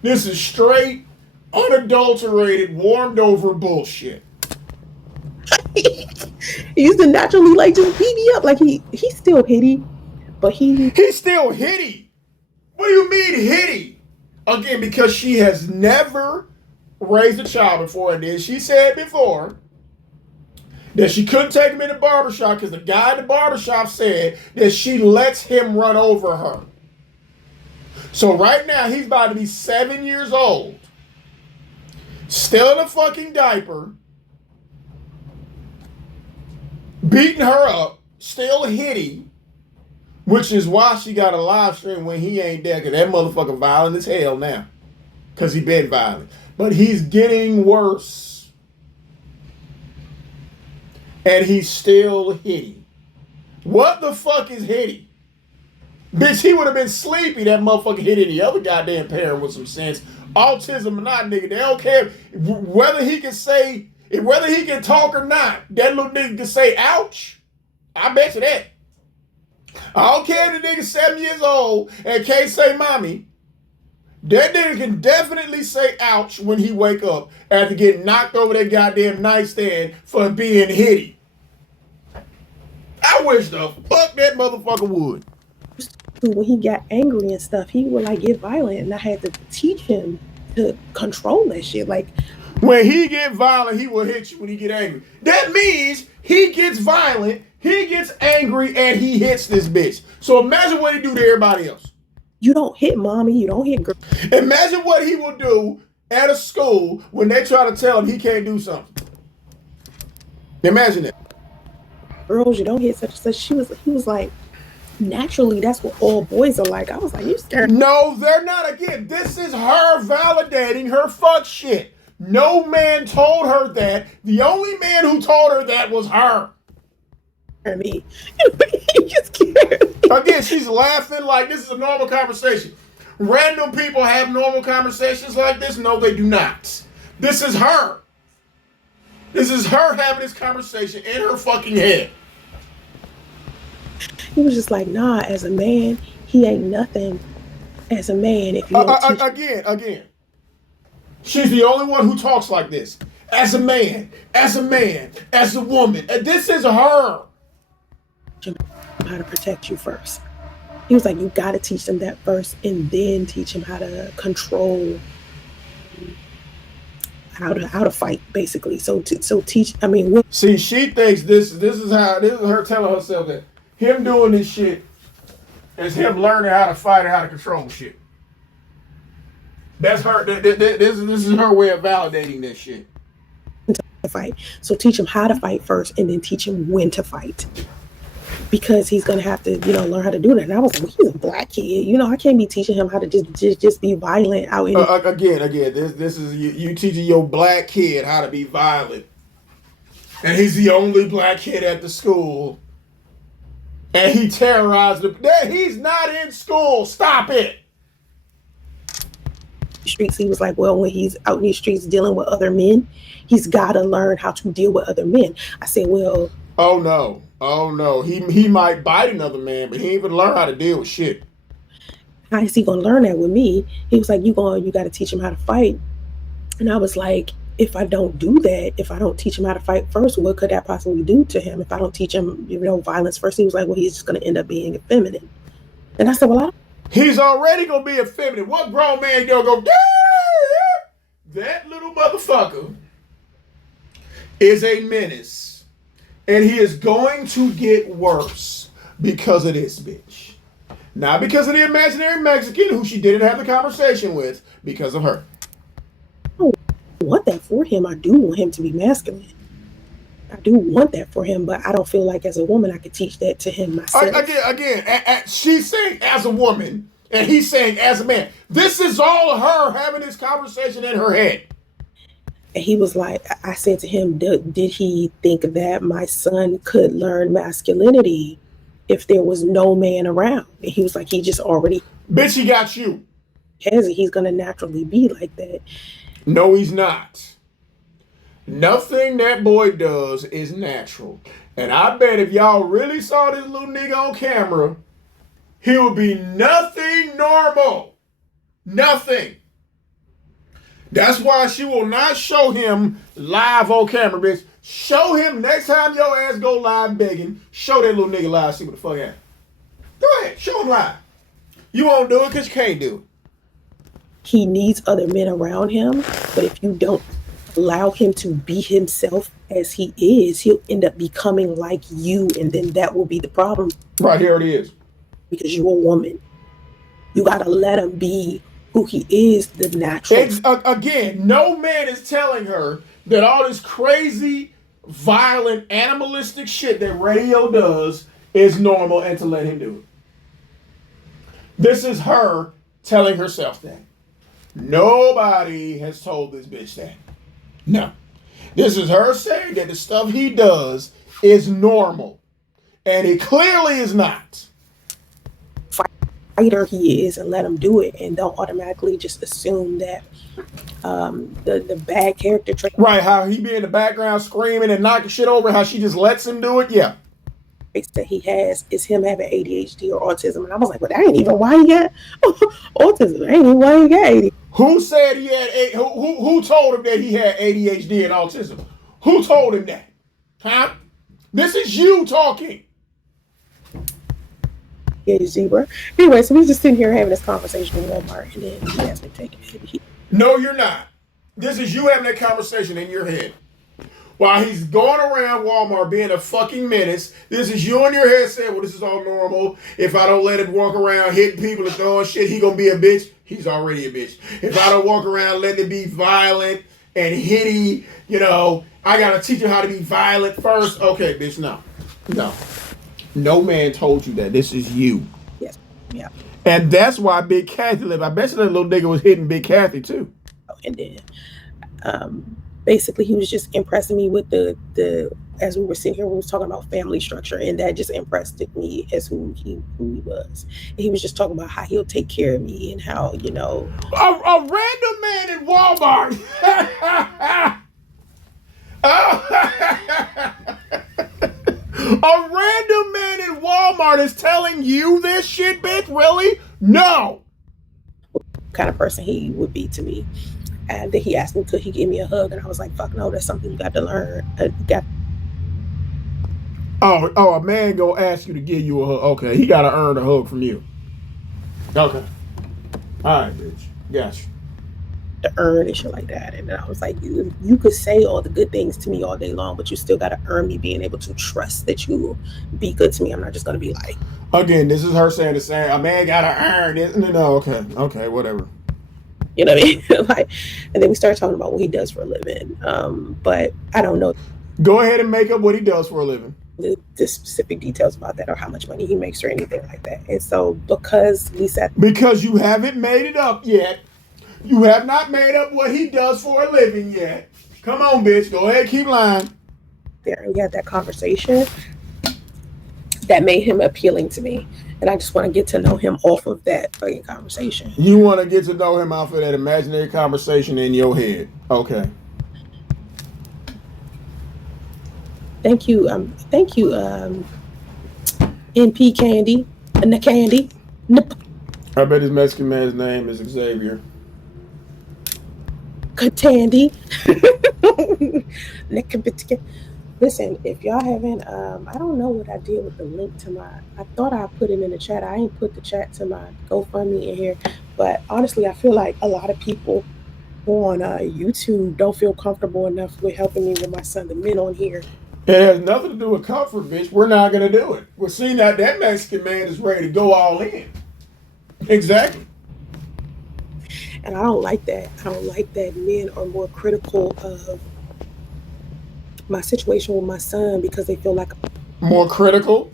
This is straight, unadulterated, warmed over bullshit. He used to naturally like just beat me up. Like he's still hitty, but he's still hitty. What do you mean hitty? Again, because she has never raised a child before, and then she said before that she couldn't take him in the barbershop because the guy at the barbershop said that she lets him run over her. So right now he's about to be 7 years old, still in a fucking diaper, beating her up, still hitty, which is why she got a live stream when he ain't there, because that motherfucker violent as hell now, because he been violent. But he's getting worse, and he's still hitty. What the fuck is hitty? Bitch, he would have been sleepy. That motherfucker hit any other goddamn parent with some sense. Autism or not, nigga. They don't care whether he can say, whether he can talk or not. That little nigga can say, ouch. I bet you that. I don't care if the nigga 7 years old and can't say mommy. That nigga can definitely say ouch when he wake up after getting knocked over that goddamn nightstand for being hitty. I wish the fuck that motherfucker would. When he got angry and stuff, he would like get violent, and I had to teach him to control that shit. Like when he get violent, he will hit you when he get angry. That means he gets violent, he gets angry, and he hits this bitch. So imagine what he do to everybody else. You don't hit mommy, you don't hit girl. Imagine what he will do at a school when they try to tell him he can't do something. Imagine that. Girls, you don't hit such and such. He was like, naturally, that's what all boys are like. I was like, you scared? No, they're not. Again, this is her validating her fuck shit. No man told her that. The only man who told her that was her. Me. You scared me. Again, she's laughing like this is a normal conversation. Random people have normal conversations like this. No, they do not. This is her. This is her having this conversation in her fucking head. He was just like, nah, as a man, he ain't nothing as a man. If you again. She's the only one who talks like this. As a man, as a woman. And this is her. How to protect you first. He was like, you got to teach them that first, and then teach them how to control, how to fight, basically. So teach. I mean, see, she thinks this is her telling herself that him doing this shit is him learning how to fight and how to control shit. That's her. This is her way of validating this shit. To fight. So teach him how to fight first, and then teach him when to fight. Because he's gonna have to, learn how to do that. And I was like, well, he's a black kid. I can't be teaching him how to just be violent out in. Again. This is you teaching your black kid how to be violent, and he's the only black kid at the school, and he terrorized them. He's not in school. Stop it. Streets. He was like, well, when he's out in these streets dealing with other men, he's got to learn how to deal with other men. I said, well. Oh no. He might bite another man, but he ain't even learn how to deal with shit. How is he gonna learn that with me? He was like, you got to teach him how to fight. And I was like, if I don't do that, if I don't teach him how to fight first, what could that possibly do to him? If I don't teach him, violence first, he was like, well, he's just gonna end up being effeminate. And I said, well, he's already gonna be effeminate. What grown man gonna go? That little motherfucker is a menace. And he is going to get worse because of this bitch. Not because of the imaginary Mexican who she didn't have the conversation with, because of her. I don't want that for him. I do want him to be masculine. I do want that for him, but I don't feel like as a woman I could teach that to him myself. Again, she's saying as a woman, and he's saying as a man. This is all her having this conversation in her head. And he was like, I said to him, did he think that my son could learn masculinity if there was no man around? And he was like, he just already. Bitch, he got you. He's going to naturally be like that. No, he's not. Nothing that boy does is natural. And I bet if y'all really saw this little nigga on camera, he would be nothing normal. Nothing. That's why she will not show him live on camera, bitch. Show him next time your ass go live begging. Show that little nigga live, see what the fuck happened. Go ahead, show him live. You won't do it because you can't do it. He needs other men around him, but if you don't allow him to be himself as he is, he'll end up becoming like you, and then that will be the problem. Right, here it is. Because you're a woman. You gotta let him be who he is, the natural. Again, no man is telling her that all this crazy, violent, animalistic shit that radio does is normal and to let him do it. This is her telling herself that. Nobody has told this bitch that. No. This is her saying that the stuff he does is normal. And it clearly is not. Fighter he is, and let him do it, and don't automatically just assume that the bad character trait. Right, how he be in the background screaming and knocking shit over, how she just lets him do it. Yeah. That he has is him having ADHD or autism, and I was like, well, that ain't even why he got autism. That ain't even why he got ADHD. Who said he had who told him that he had ADHD and autism? Who told him that? Huh? This is you talking. Yeah, zebra. Anyway, so we just sitting here having this conversation in Walmart, and then he asked me to take it. No, you're not. This is you having that conversation in your head. While he's going around Walmart being a fucking menace, this is you in your head saying, well, this is all normal. If I don't let him walk around hitting people and throwing shit, he gonna be a bitch. He's already a bitch. If I don't walk around letting him be violent and hitty, I gotta teach him how to be violent first. Okay, bitch, no. No man told you that. This is you. Yes. Yeah. And that's why Big Kathy lived. I bet you that little nigga was hitting Big Kathy too. And then basically he was just impressing me with the as we were sitting here, we was talking about family structure, and that just impressed me as who he was. And he was just talking about how he'll take care of me and how, a random man in Walmart. A random man in Walmart is telling you this shit, bitch? Really? No. What kind of person he would be to me. And then he asked me, could he give me a hug? And I was like, fuck no, that's something you got to learn. A man gonna ask you to give you a hug. Okay, he gotta earn a hug from you. Okay. All right, bitch. Gotcha. To earn and shit like that. And I was like, you could say all the good things to me all day long, but you still got to earn me being able to trust that you will be good to me. I'm not just going to be like. Again, this is her saying the same. A man got to earn it. No, okay, whatever. You know what I mean? And then we started talking about what he does for a living. But I don't know. Go ahead and make up what he does for a living. The specific details about that or how much money he makes or anything like that. And so because you haven't made it up yet. You have not made up what he does for a living yet. Come on, bitch. Go ahead, keep lying. There, we had that conversation that made him appealing to me. And I just want to get to know him off of that fucking conversation. You want to get to know him off of that imaginary conversation in your head. Okay. Thank you. NP Candy. Candy. I bet his Mexican man's name is Xavier. Tandy. Listen, if y'all haven't, I don't know what I did with the link to I thought I put it in the chat. I ain't put the chat to my GoFundMe in here. But honestly, I feel like a lot of people on YouTube don't feel comfortable enough with helping me with my son, the men on here. It has nothing to do with comfort, bitch. We're not going to do it. We're seeing that Mexican man is ready to go all in. Exactly. And I don't like that. I don't like that men are more critical of my situation with my son because they feel like... More critical?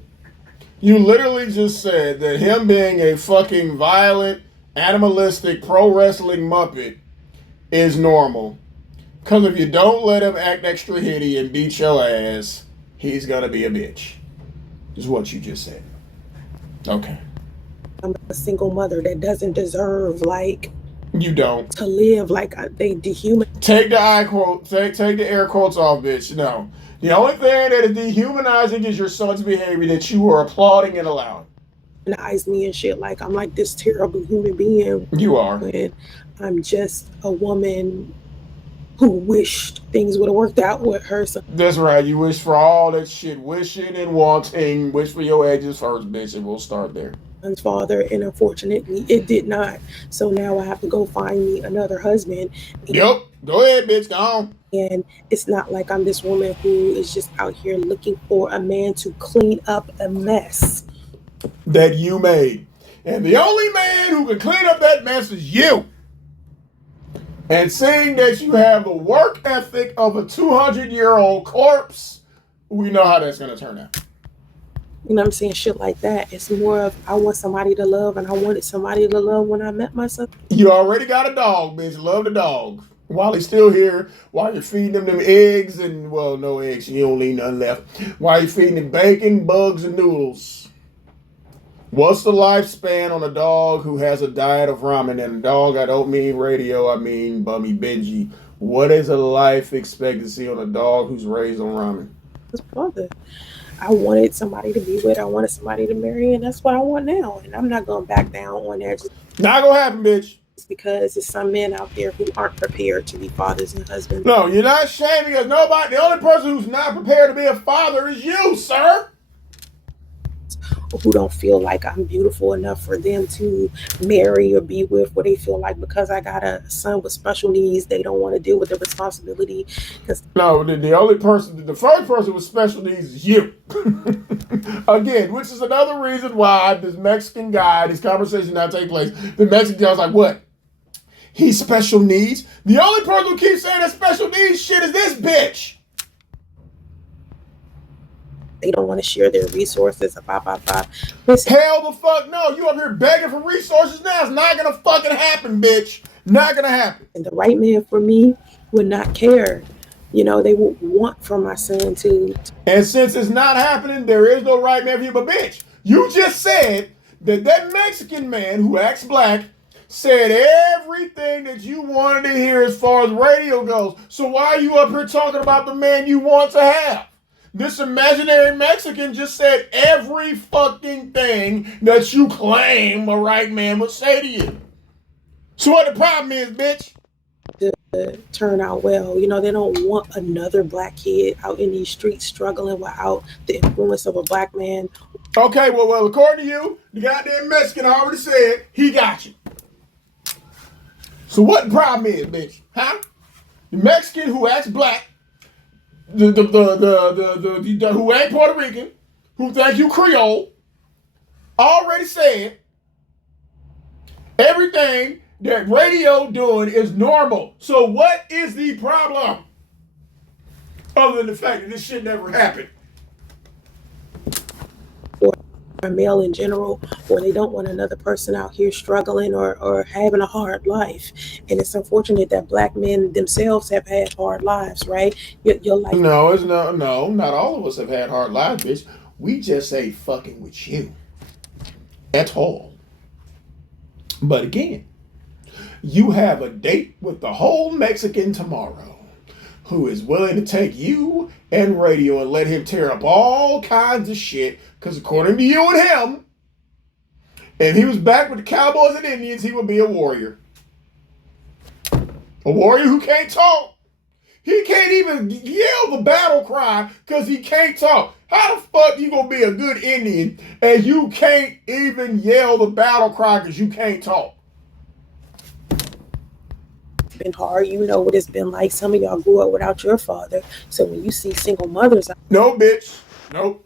You literally just said that him being a fucking violent, animalistic, pro wrestling muppet is normal. Because if you don't let him act extra hitty and beat your ass, he's going to be a bitch. Is what you just said. Okay. I'm a single mother that doesn't deserve, You don't. to live like they dehumanize Take the eye quote. Take the air quotes off, bitch. No. The only thing that is dehumanizing is your son's behavior that you are applauding and allowing. me and shit. Like I'm like this terrible human being You are. when I'm just a woman who wished things would have worked out with her son. That's right. You wish for all that shit. Wishing and wanting. Wish for your edges first, bitch, and we'll start there. Father, and unfortunately it did not. So now I have to go find me another husband. Yep. Go ahead, bitch. Go on. And it's not like I'm this woman who is just out here looking for a man to clean up a mess that you made. And the only man who can clean up that mess is you. And seeing that you have the work ethic of a 200-year-old corpse, we know how that's going to turn out. You know what I'm saying? Shit like that. It's more of I want somebody to love, and I wanted somebody to love when I met myself. You already got a dog, bitch. Love the dog. While he's still here, while you're feeding him them eggs and, well, no eggs, you don't leave nothing left. While you're feeding him bacon, bugs, and noodles. What's the lifespan on a dog who has a diet of ramen? And a dog, I don't mean radio, I mean Bummy Benji. What is a life expectancy on a dog who's raised on ramen? His father. I wanted somebody to be with. I wanted somebody to marry, and that's what I want now. And I'm not going to back down on that. Not going to happen, bitch. Because there's some men out there who aren't prepared to be fathers and husbands. No, you're not shaming us. Nobody. The only person who's not prepared to be a father is you, sir. Who don't feel like I'm beautiful enough for them to marry or be with, where they feel like because I got a son with special needs, they don't want to deal with the responsibility. No, the only person, the first person with special needs is you. Again, which is another reason why this Mexican guy, these conversations now take place. The Mexican guy's like, what? He's special needs? The only person who keeps saying that special needs shit is this bitch. They don't want to share their resources. Listen. Hell the fuck no. You up here begging for resources now. It's not going to fucking happen, bitch. Not going to happen. And the right man for me would not care. You know, they would want for my son to. And since it's not happening, there is no right man for you. But bitch, you just said that Mexican man who acts black said everything that you wanted to hear as far as radio goes. So why are you up here talking about the man you want to have? This imaginary Mexican just said every fucking thing that you claim a right man would say to you. So what the problem is, bitch? To turn out well. You know, they don't want another black kid out in these streets struggling without the influence of a black man. Okay, well, according to you, the goddamn Mexican already said he got you. So what the problem is, bitch? Huh? The Mexican who acts black, the who ain't Puerto Rican, who think you Creole, already said everything that radio doing is normal. So what is the problem? Other than the fact that this shit never happened. Or male in general, or they don't want another person out here struggling or having a hard life. And it's unfortunate that black men themselves have had hard lives, right? Your life. No, it's no, not all of us have had hard lives, bitch. We just ain't fucking with you at all. But again, you have a date with the whole Mexican tomorrow who is willing to take you and radio and let him tear up all kinds of shit. Because according to you and him, if he was back with the Cowboys and Indians, he would be a warrior. A warrior who can't talk. He can't even yell the battle cry because he can't talk. How the fuck you gonna be a good Indian and you can't even yell the battle cry because you can't talk? Been hard. You know what it's been like. Some of y'all grew up without your father. So when you see single mothers. No, bitch. Nope.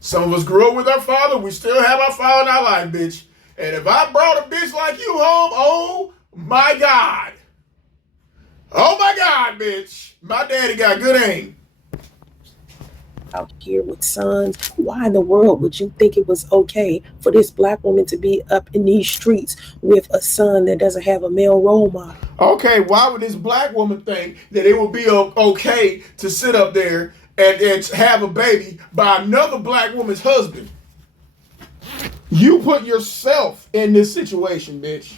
Some of us grew up with our father. We still have our father in our life, bitch. And if I brought a bitch like you home, oh my God. Oh my God, bitch. My daddy got good aim. Out here with sons, why in the world would you think it was okay for this black woman to be up in these streets with a son that doesn't have a male role model? Okay, why would this black woman think that it would be okay to sit up there and have a baby by another black woman's husband? You put yourself in this situation, bitch.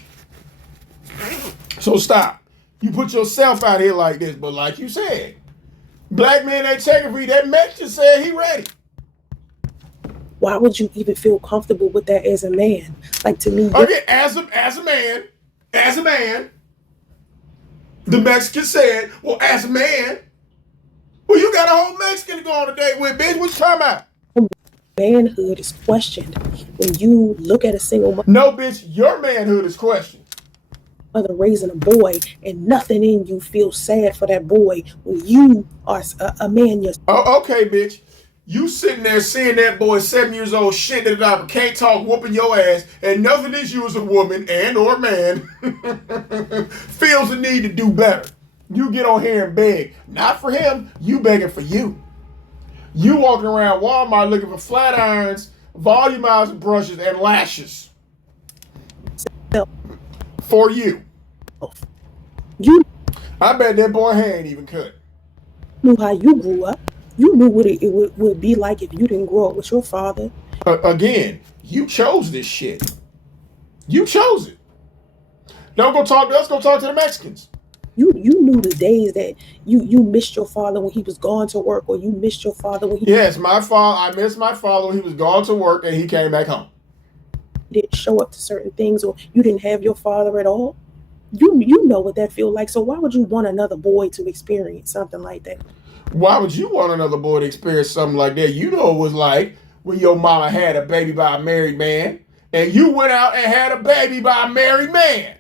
So stop. You put yourself out here like this, but like you said, black men ain't checking for you. That Mexican said he ready. Why would you even feel comfortable with that as a man? Like, to me, Okay, as a man, the Mexican said, well, as a man, well, you got a whole Mexican to go on a date with, bitch. What you talking about? manhood is questioned when you look at a single No, bitch, your manhood is questioned. mother raising a boy and nothing in you feels sad for that boy when you are a man yourself. Oh, okay, bitch. You sitting there seeing that boy 7 years old, shit that up, can't talk, whooping your ass, and nothing is you as a woman and or man feels the need to do better. You get on here and beg. Not for him, you begging for you. You walking around Walmart looking for flat irons, volumizer brushes, and lashes. For you. You I bet that boy hand even cut. knew how you grew up. You knew what it would be like if you didn't grow up with your father. Again, you chose this shit. You chose it. Don't go talk to us, go talk to the Mexicans. You knew the days that you missed your father when he was gone to work, or you missed your father when he Yes, my father. I missed my father when he was gone to work and he came back home. didn't show up to certain things, or you didn't have your father at all. You know what that feels like. So why would you want another boy to experience something like that? Why would you want another boy to experience something like that? You know it was like when your mama had a baby by a married man and you went out and had a baby by a married man.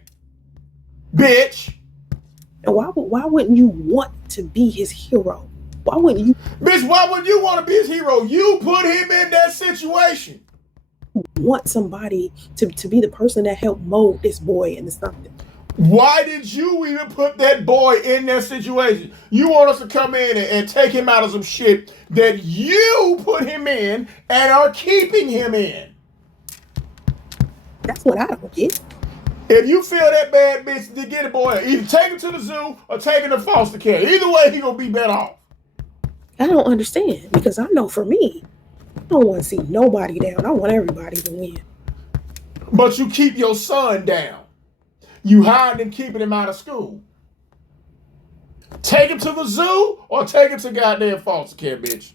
Bitch. And why wouldn't you want to be his hero? Why wouldn't you? Bitch, why would you want to be his hero? You put him in that situation. Want somebody to be the person that helped mold this boy into something. Why did you even put that boy in that situation? You want us to come in and take him out of some shit that you put him in and are keeping him in. That's what I don't get. If you feel that bad, bitch, then get a boy. Either take him to the zoo or take him to foster care. Either way, he gonna be better off. I don't understand, because I know for me, I don't want to see nobody down. I want everybody to win. But you keep your son down. You hide and keeping him out of school. Take him to the zoo or take him to goddamn foster care, bitch.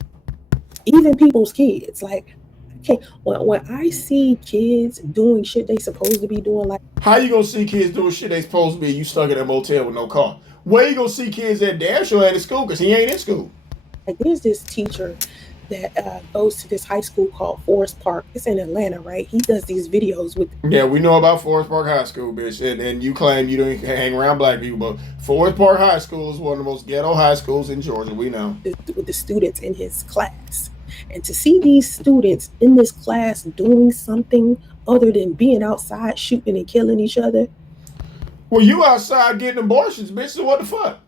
Even people's kids, like, okay, when I see kids doing shit they supposed to be doing, like, how you gonna see kids doing shit they supposed to be? You stuck in a motel with no car. Where you gonna see kids at? Damn sure at school, because he ain't in school. Like, there's this teacher that goes to this high school called Forest Park. It's in Atlanta, right? He does these videos with. Yeah, we know about Forest Park High School, bitch. And you claim you don't hang around black people, but Forest Park High School is one of the most ghetto high schools in Georgia. We know. With the students in his class. And to see these students in this class doing something other than being outside shooting and killing each other. Well, you outside getting abortions, bitch, so what the fuck?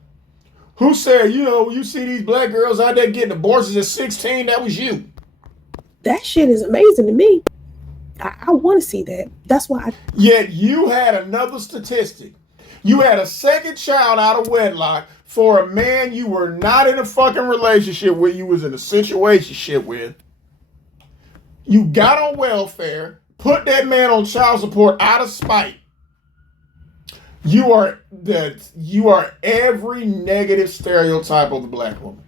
Who said, when you see these black girls out there getting abortions at 16, that was you? That shit is amazing to me. I want to see that. That's why Yet you had another statistic. You had a second child out of wedlock for a man you were not in a fucking relationship with, you was in a situationship with. You got on welfare, put that man on child support out of spite. You are every negative stereotype of the black woman.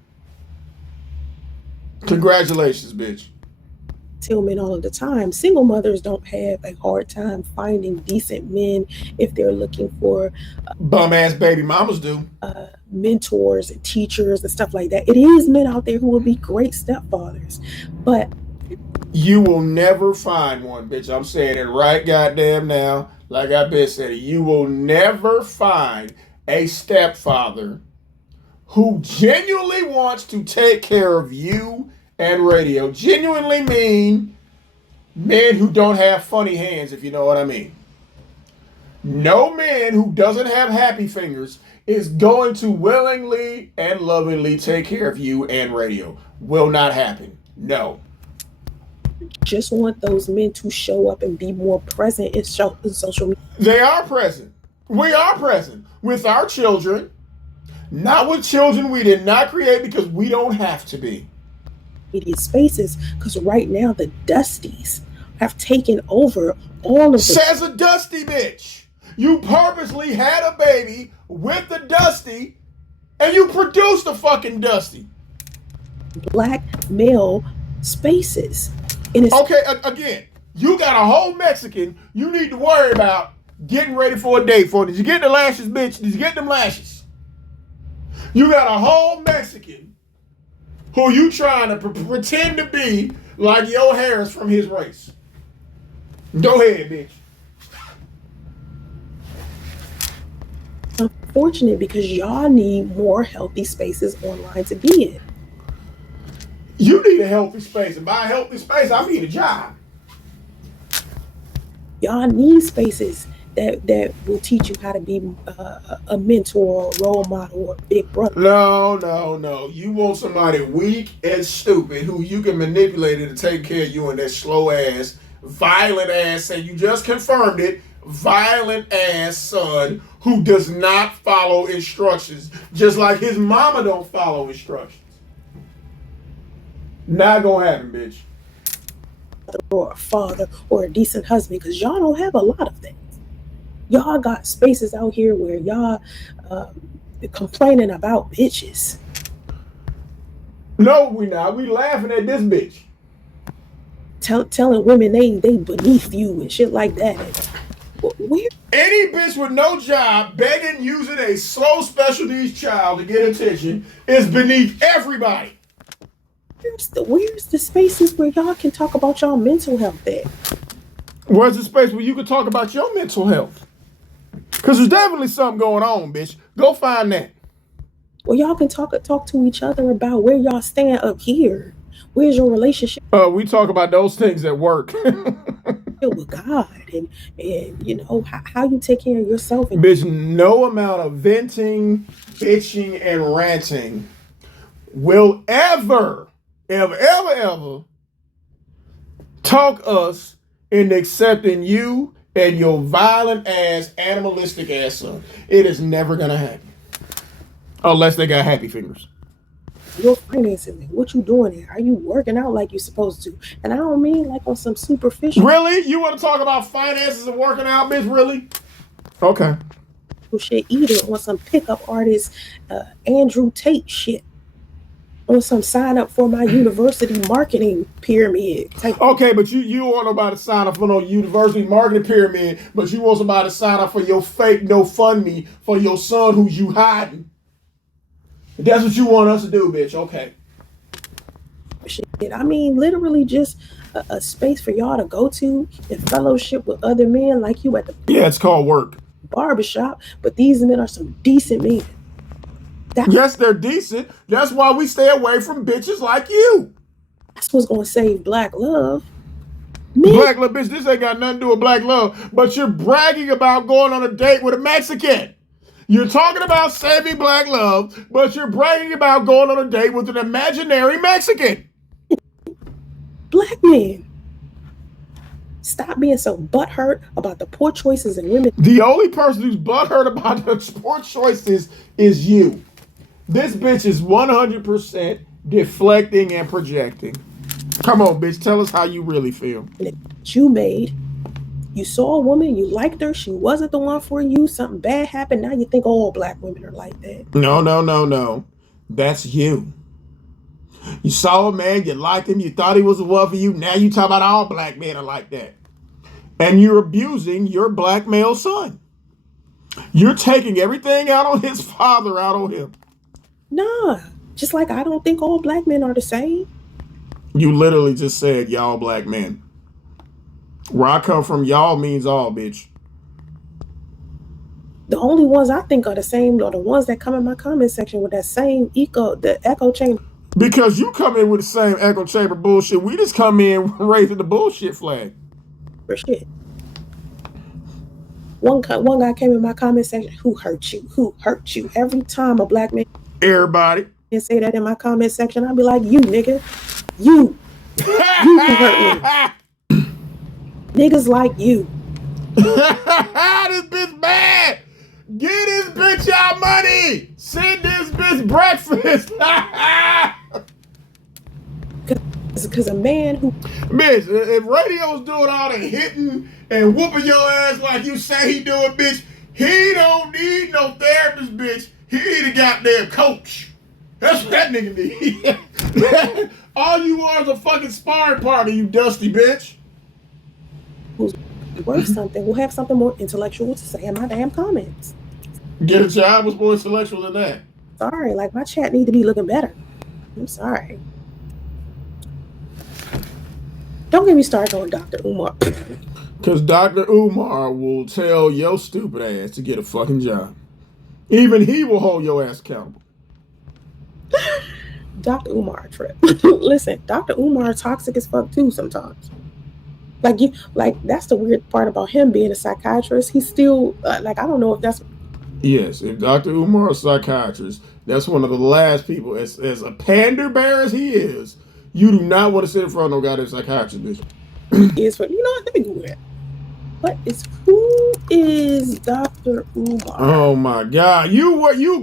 Congratulations, bitch. tell men all of the time, single mothers don't have a hard time finding decent men if they're looking for bum ass baby mamas do. Mentors and teachers and stuff like that. It is men out there who will be great stepfathers, but you will never find one, bitch. I'm saying it right goddamn now. Like I've been saying, you will never find a stepfather who genuinely wants to take care of you and radio. Genuinely mean men who don't have funny hands, if you know what I mean. No man who doesn't have happy fingers is going to willingly and lovingly take care of you and radio. Will not happen. No. Just want those men to show up and be more present in social media. They are present. We are present with our children, not with children we did not create because we don't have to be. Media spaces, because right now the Dusties have taken over all of the. Says a dusty bitch. You purposely had a baby with the Dusty, and you produced a fucking Dusty. Black male spaces. Okay, again, you got a whole Mexican you need to worry about getting ready for a date for. Did you get the lashes, bitch? Did you get them lashes? You got a whole Mexican who you trying to pretend to be like your Harris from his race. Go ahead, bitch. Unfortunate because y'all need more healthy spaces online to be in. You need a healthy space, and by a healthy space, I mean a job. Y'all need spaces that will teach you how to be a mentor or a role model or a big brother. No. You want somebody weak and stupid who you can manipulate to take care of you and that slow ass, violent ass, and you just confirmed it, violent ass son who does not follow instructions, just like his mama don't follow instructions. Not gonna happen, bitch. Or a father or a decent husband, because y'all don't have a lot of things. Y'all got spaces out here where y'all complaining about bitches. No, we not. We laughing at this bitch. Telling women they beneath you and shit like that. Where? Any bitch with no job begging using a slow special needs child to get attention is beneath everybody. Where's the spaces where y'all can talk about y'all mental health at? Where's the space where you can talk about your mental health? Because there's definitely something going on, bitch. Go find that. Well, y'all can talk to each other about where y'all stand up here. Where's your relationship? We talk about those things at work. With God and you know how you take care of yourself. And bitch, no amount of venting, bitching, and ranting will ever talk us into accepting you and your violent ass, animalistic ass son. It is never gonna happen. Unless they got happy fingers. Your finances, what you doing there? Are you working out like you're supposed to? And I don't mean like on some superficial. Really? You want to talk about finances and working out, bitch? Really? Okay. Shit, either on some pickup artist, Andrew Tate shit. On some sign up for my university marketing pyramid type. Okay, but you want nobody to sign up for no university marketing pyramid, but you want somebody to sign up for your fake GoFundMe for your son who's you hiding. That's what you want us to do, bitch. Okay. Shit, I mean, literally just a space for y'all to go to and fellowship with other men like you at the it's called work barbershop. But these men are some decent men. Yes, they're decent. That's why we stay away from bitches like you. That's what's gonna save black love. Black love, bitch. This ain't got nothing to do with black love. But you're bragging about going on a date with a Mexican. You're talking about saving black love, but you're bragging about going on a date with an imaginary Mexican. Black men, stop being so butthurt about the poor choices in women. The only person who's butthurt about the poor choices is you. This bitch is 100% deflecting and projecting. Come on, bitch. Tell us how you really feel. You made. You saw a woman, you liked her, she wasn't the one for you, something bad happened, now you think all black women are like that. No. That's you. You saw a man, you liked him, you thought he was the one for you, now you talk about all black men are like that. And you're abusing your black male son. You're taking everything out on his father, out on him. Nah, just like I don't think all black men are the same. You literally just said y'all black men. Where I come from, y'all means all, bitch. The only ones I think are the same are the ones that come in my comment section with that same echo chamber. Because you come in with the same echo chamber bullshit. We just come in raising the bullshit flag. For shit. One guy came in my comment section, who hurt you? Who hurt you? Every time a black man. Everybody. And say that in my comment section, I'd be like, you nigga. You hurt me. Niggas like you. This bitch bad. Get this bitch y'all money. Send this bitch breakfast. Because a man who... Bitch, if radio's doing all the hitting and whooping your ass like you say he doing, bitch, He don't need no therapist, bitch. He need a goddamn coach. That's what that nigga need. All you are is a fucking sparring partner, you dusty bitch. Who's worth something will have something more intellectual to say in my damn comments. Get a job was more intellectual than that. Sorry, like my chat need to be looking better. I'm sorry. Don't get me started on Dr. Umar. Because Dr. Umar will tell your stupid ass to get a fucking job. Even he will hold your ass accountable. Dr. Umar trip. Listen, Dr. Umar toxic as fuck too sometimes. Like that's the weird part about him being a psychiatrist. He's still I don't know if that's. Yes, if Dr. Umar is a psychiatrist, that's one of the last people, as a pander bear as he is, you do not want to sit in front of no goddamn psychiatrist, bitch. Is for let me Google it. Who is Dr. Umar? Oh my God. You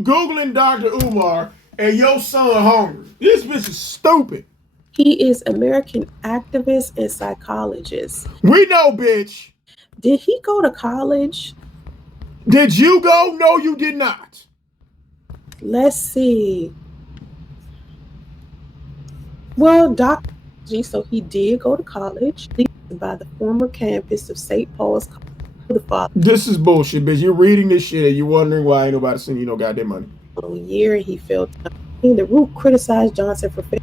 Googling Dr. Umar and your son hungry. This bitch is stupid. He is American activist and psychologist. We know, bitch. Did he go to college? Did you go? No, you did not. Let's see. Well, Dr. So he did go to college by the former campus of St. Paul's College. This is bullshit, bitch. You're reading this shit and you're wondering why ain't nobody sending you no goddamn money. Year he failed. The Root criticized Johnson for failing.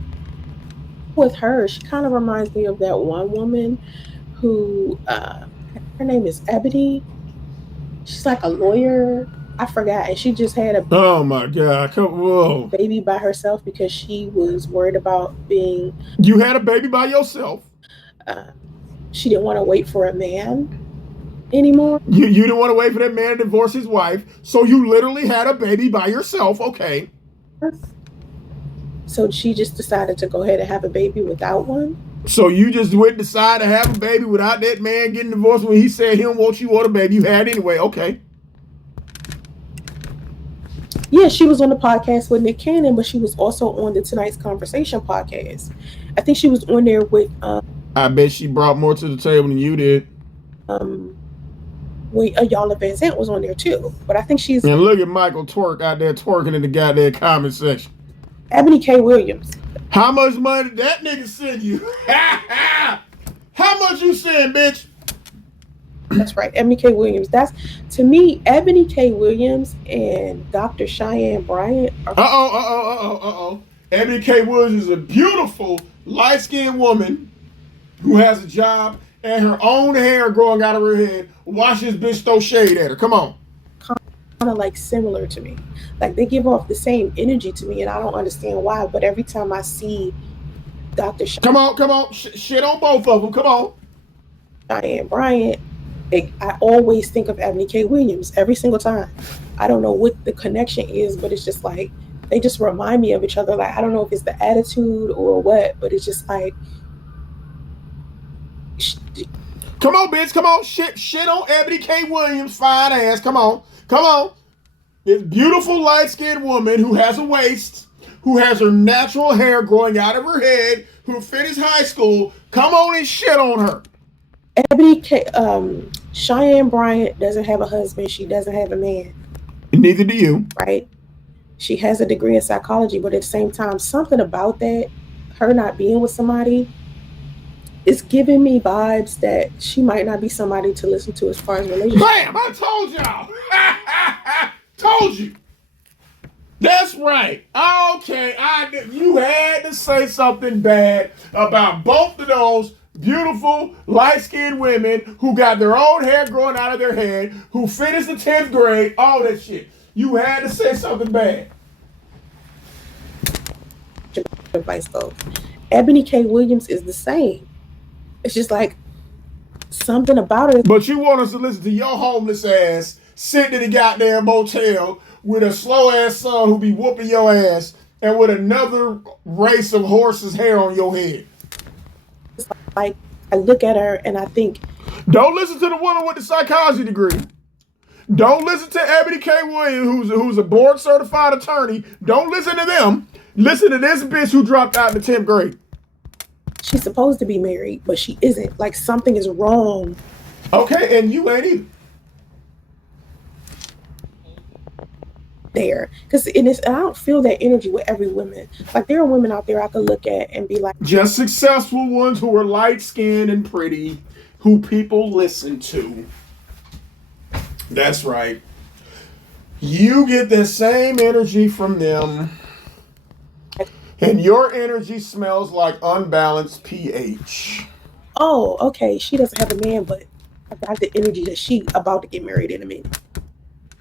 With her, she kind of reminds me of that one woman who her name is Ebony. She's like a lawyer. I forgot, and she just had a oh my God, whoa, baby by herself because she was worried about being. You had a baby by yourself. She didn't want to wait for a man anymore. You didn't want to wait for that man to divorce his wife, so you literally had a baby by yourself. Okay. So she just decided to go ahead and have a baby without one. So you just went and decided to have a baby without that man getting divorced when he said he don't want you or the baby you had anyway. Okay. Yeah, she was on the podcast with Nick Cannon, but she was also on the Tonight's Conversation podcast. I think she was on there with. I bet she brought more to the table than you did. Y'all Van Zant was on there too, but I think she's. And look at Michael Twerk out there twerking in the goddamn comment section. Ebony K. Williams. How much money did that nigga send you? How much you send, bitch? That's right, Ebony K. Williams. That's, to me, Ebony K. Williams and Dr. Cheyenne Bryant. Ebony K. Williams is a beautiful, light-skinned woman who has a job and her own hair growing out of her head. Watch this bitch throw shade at her. Come on. Kind of like similar to me. Like they give off the same energy to me, and I don't understand why. But every time I see Dr. Come on. Shit on both of them. Come on. Cheyenne Bryant, I always think of Ebony K. Williams every single time. I don't know what the connection is, but it's just like they just remind me of each other. Like I don't know if it's the attitude or what, but it's just like. Come on, bitch. Come on. Shit on Ebony K. Williams, fine ass. Come on. This beautiful light-skinned woman who has a waist, who has her natural hair growing out of her head, who finished high school. Come on and shit on her. Ebony K. Cheyenne Bryant doesn't have a husband. She doesn't have a man. Neither do you. Right? She has a degree in psychology, but at the same time, something about that, her not being with somebody, is giving me vibes that she might not be somebody to listen to as far as relationships. Bam! I told y'all. Told you. That's right. Okay, you had to say something bad about both of those beautiful, light-skinned women who got their own hair growing out of their head, who finished the 10th grade, all that shit. You had to say something bad. Advice though. Ebony K. Williams is the same. It's just like something about it. But you want us to listen to your homeless ass sitting in the goddamn motel with a slow ass son who be whooping your ass and with another race of horses' hair on your head. It's like I look at her and I think. Don't listen to the woman with the psychology degree. Don't listen to Ebony K. Williams, who's a board certified attorney. Don't listen to them. Listen to this bitch who dropped out in the 10th grade. She's supposed to be married, but she isn't. Like something is wrong. Okay, and you ain't either. there. Because I don't feel that energy with every woman. Like there are women out there I could look at and be like, just successful ones who are light skinned and pretty, who people listen to. That's right. You get the same energy from them, and your energy smells like unbalanced pH. oh, okay, she doesn't have a man, but I got the energy that she about to get married in a minute,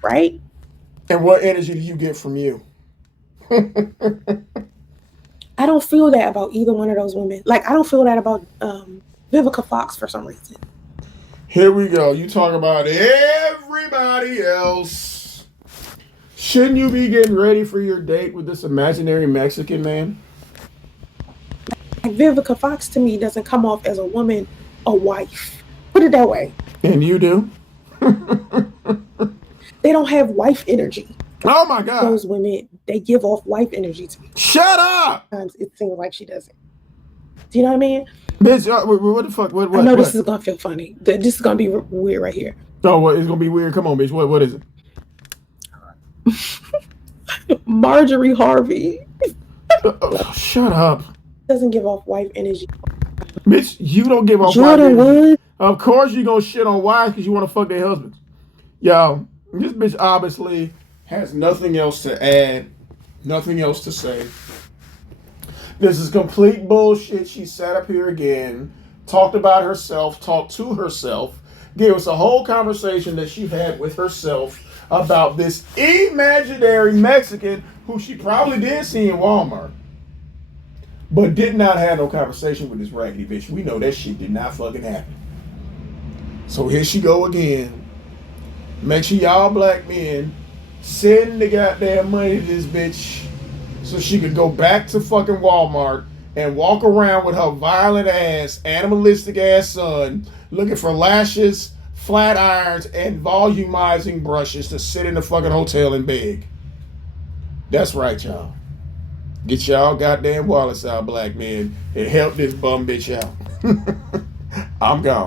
right? And what energy do you get from you? I don't feel that about either one of those women. Like I don't feel that about Vivica Fox for some reason. Here we go. You talk about everybody else. Shouldn't you be getting ready for your date with this imaginary Mexican man? Like Vivica Fox to me doesn't come off as a woman, a wife. Put it that way. And you do? They don't have wife energy. Oh my God. Those women, they give off wife energy to me. Shut up! Sometimes it seems like she doesn't. Do you know what I mean? Bitch, what the fuck? What? I know this is gonna feel funny. This is gonna be weird right here. Oh, what? It's gonna be weird. Come on, bitch. What is it? Marjorie Harvey. Shut up. Doesn't give off wife energy. Bitch, you don't give off Jordan wife energy. Wood. Of course you gonna shit on wives because you want to fuck their husbands. Yo, this bitch obviously has nothing else to add, nothing else to say. This is complete bullshit. She sat up here again, talked about herself, talked to herself, gave us a whole conversation that she had with herself about this imaginary Mexican who she probably did see in Walmart, but did not have no conversation with this raggedy bitch. We know that shit did not fucking happen. So here she go again. Make sure y'all black men send the goddamn money to this bitch so she could go back to fucking Walmart and walk around with her violent ass, animalistic ass son looking for lashes, flat irons, and volumizing brushes to sit in the fucking hotel and beg. That's right, y'all. Get y'all goddamn wallets out, black men, and help this bum bitch out. I'm gone.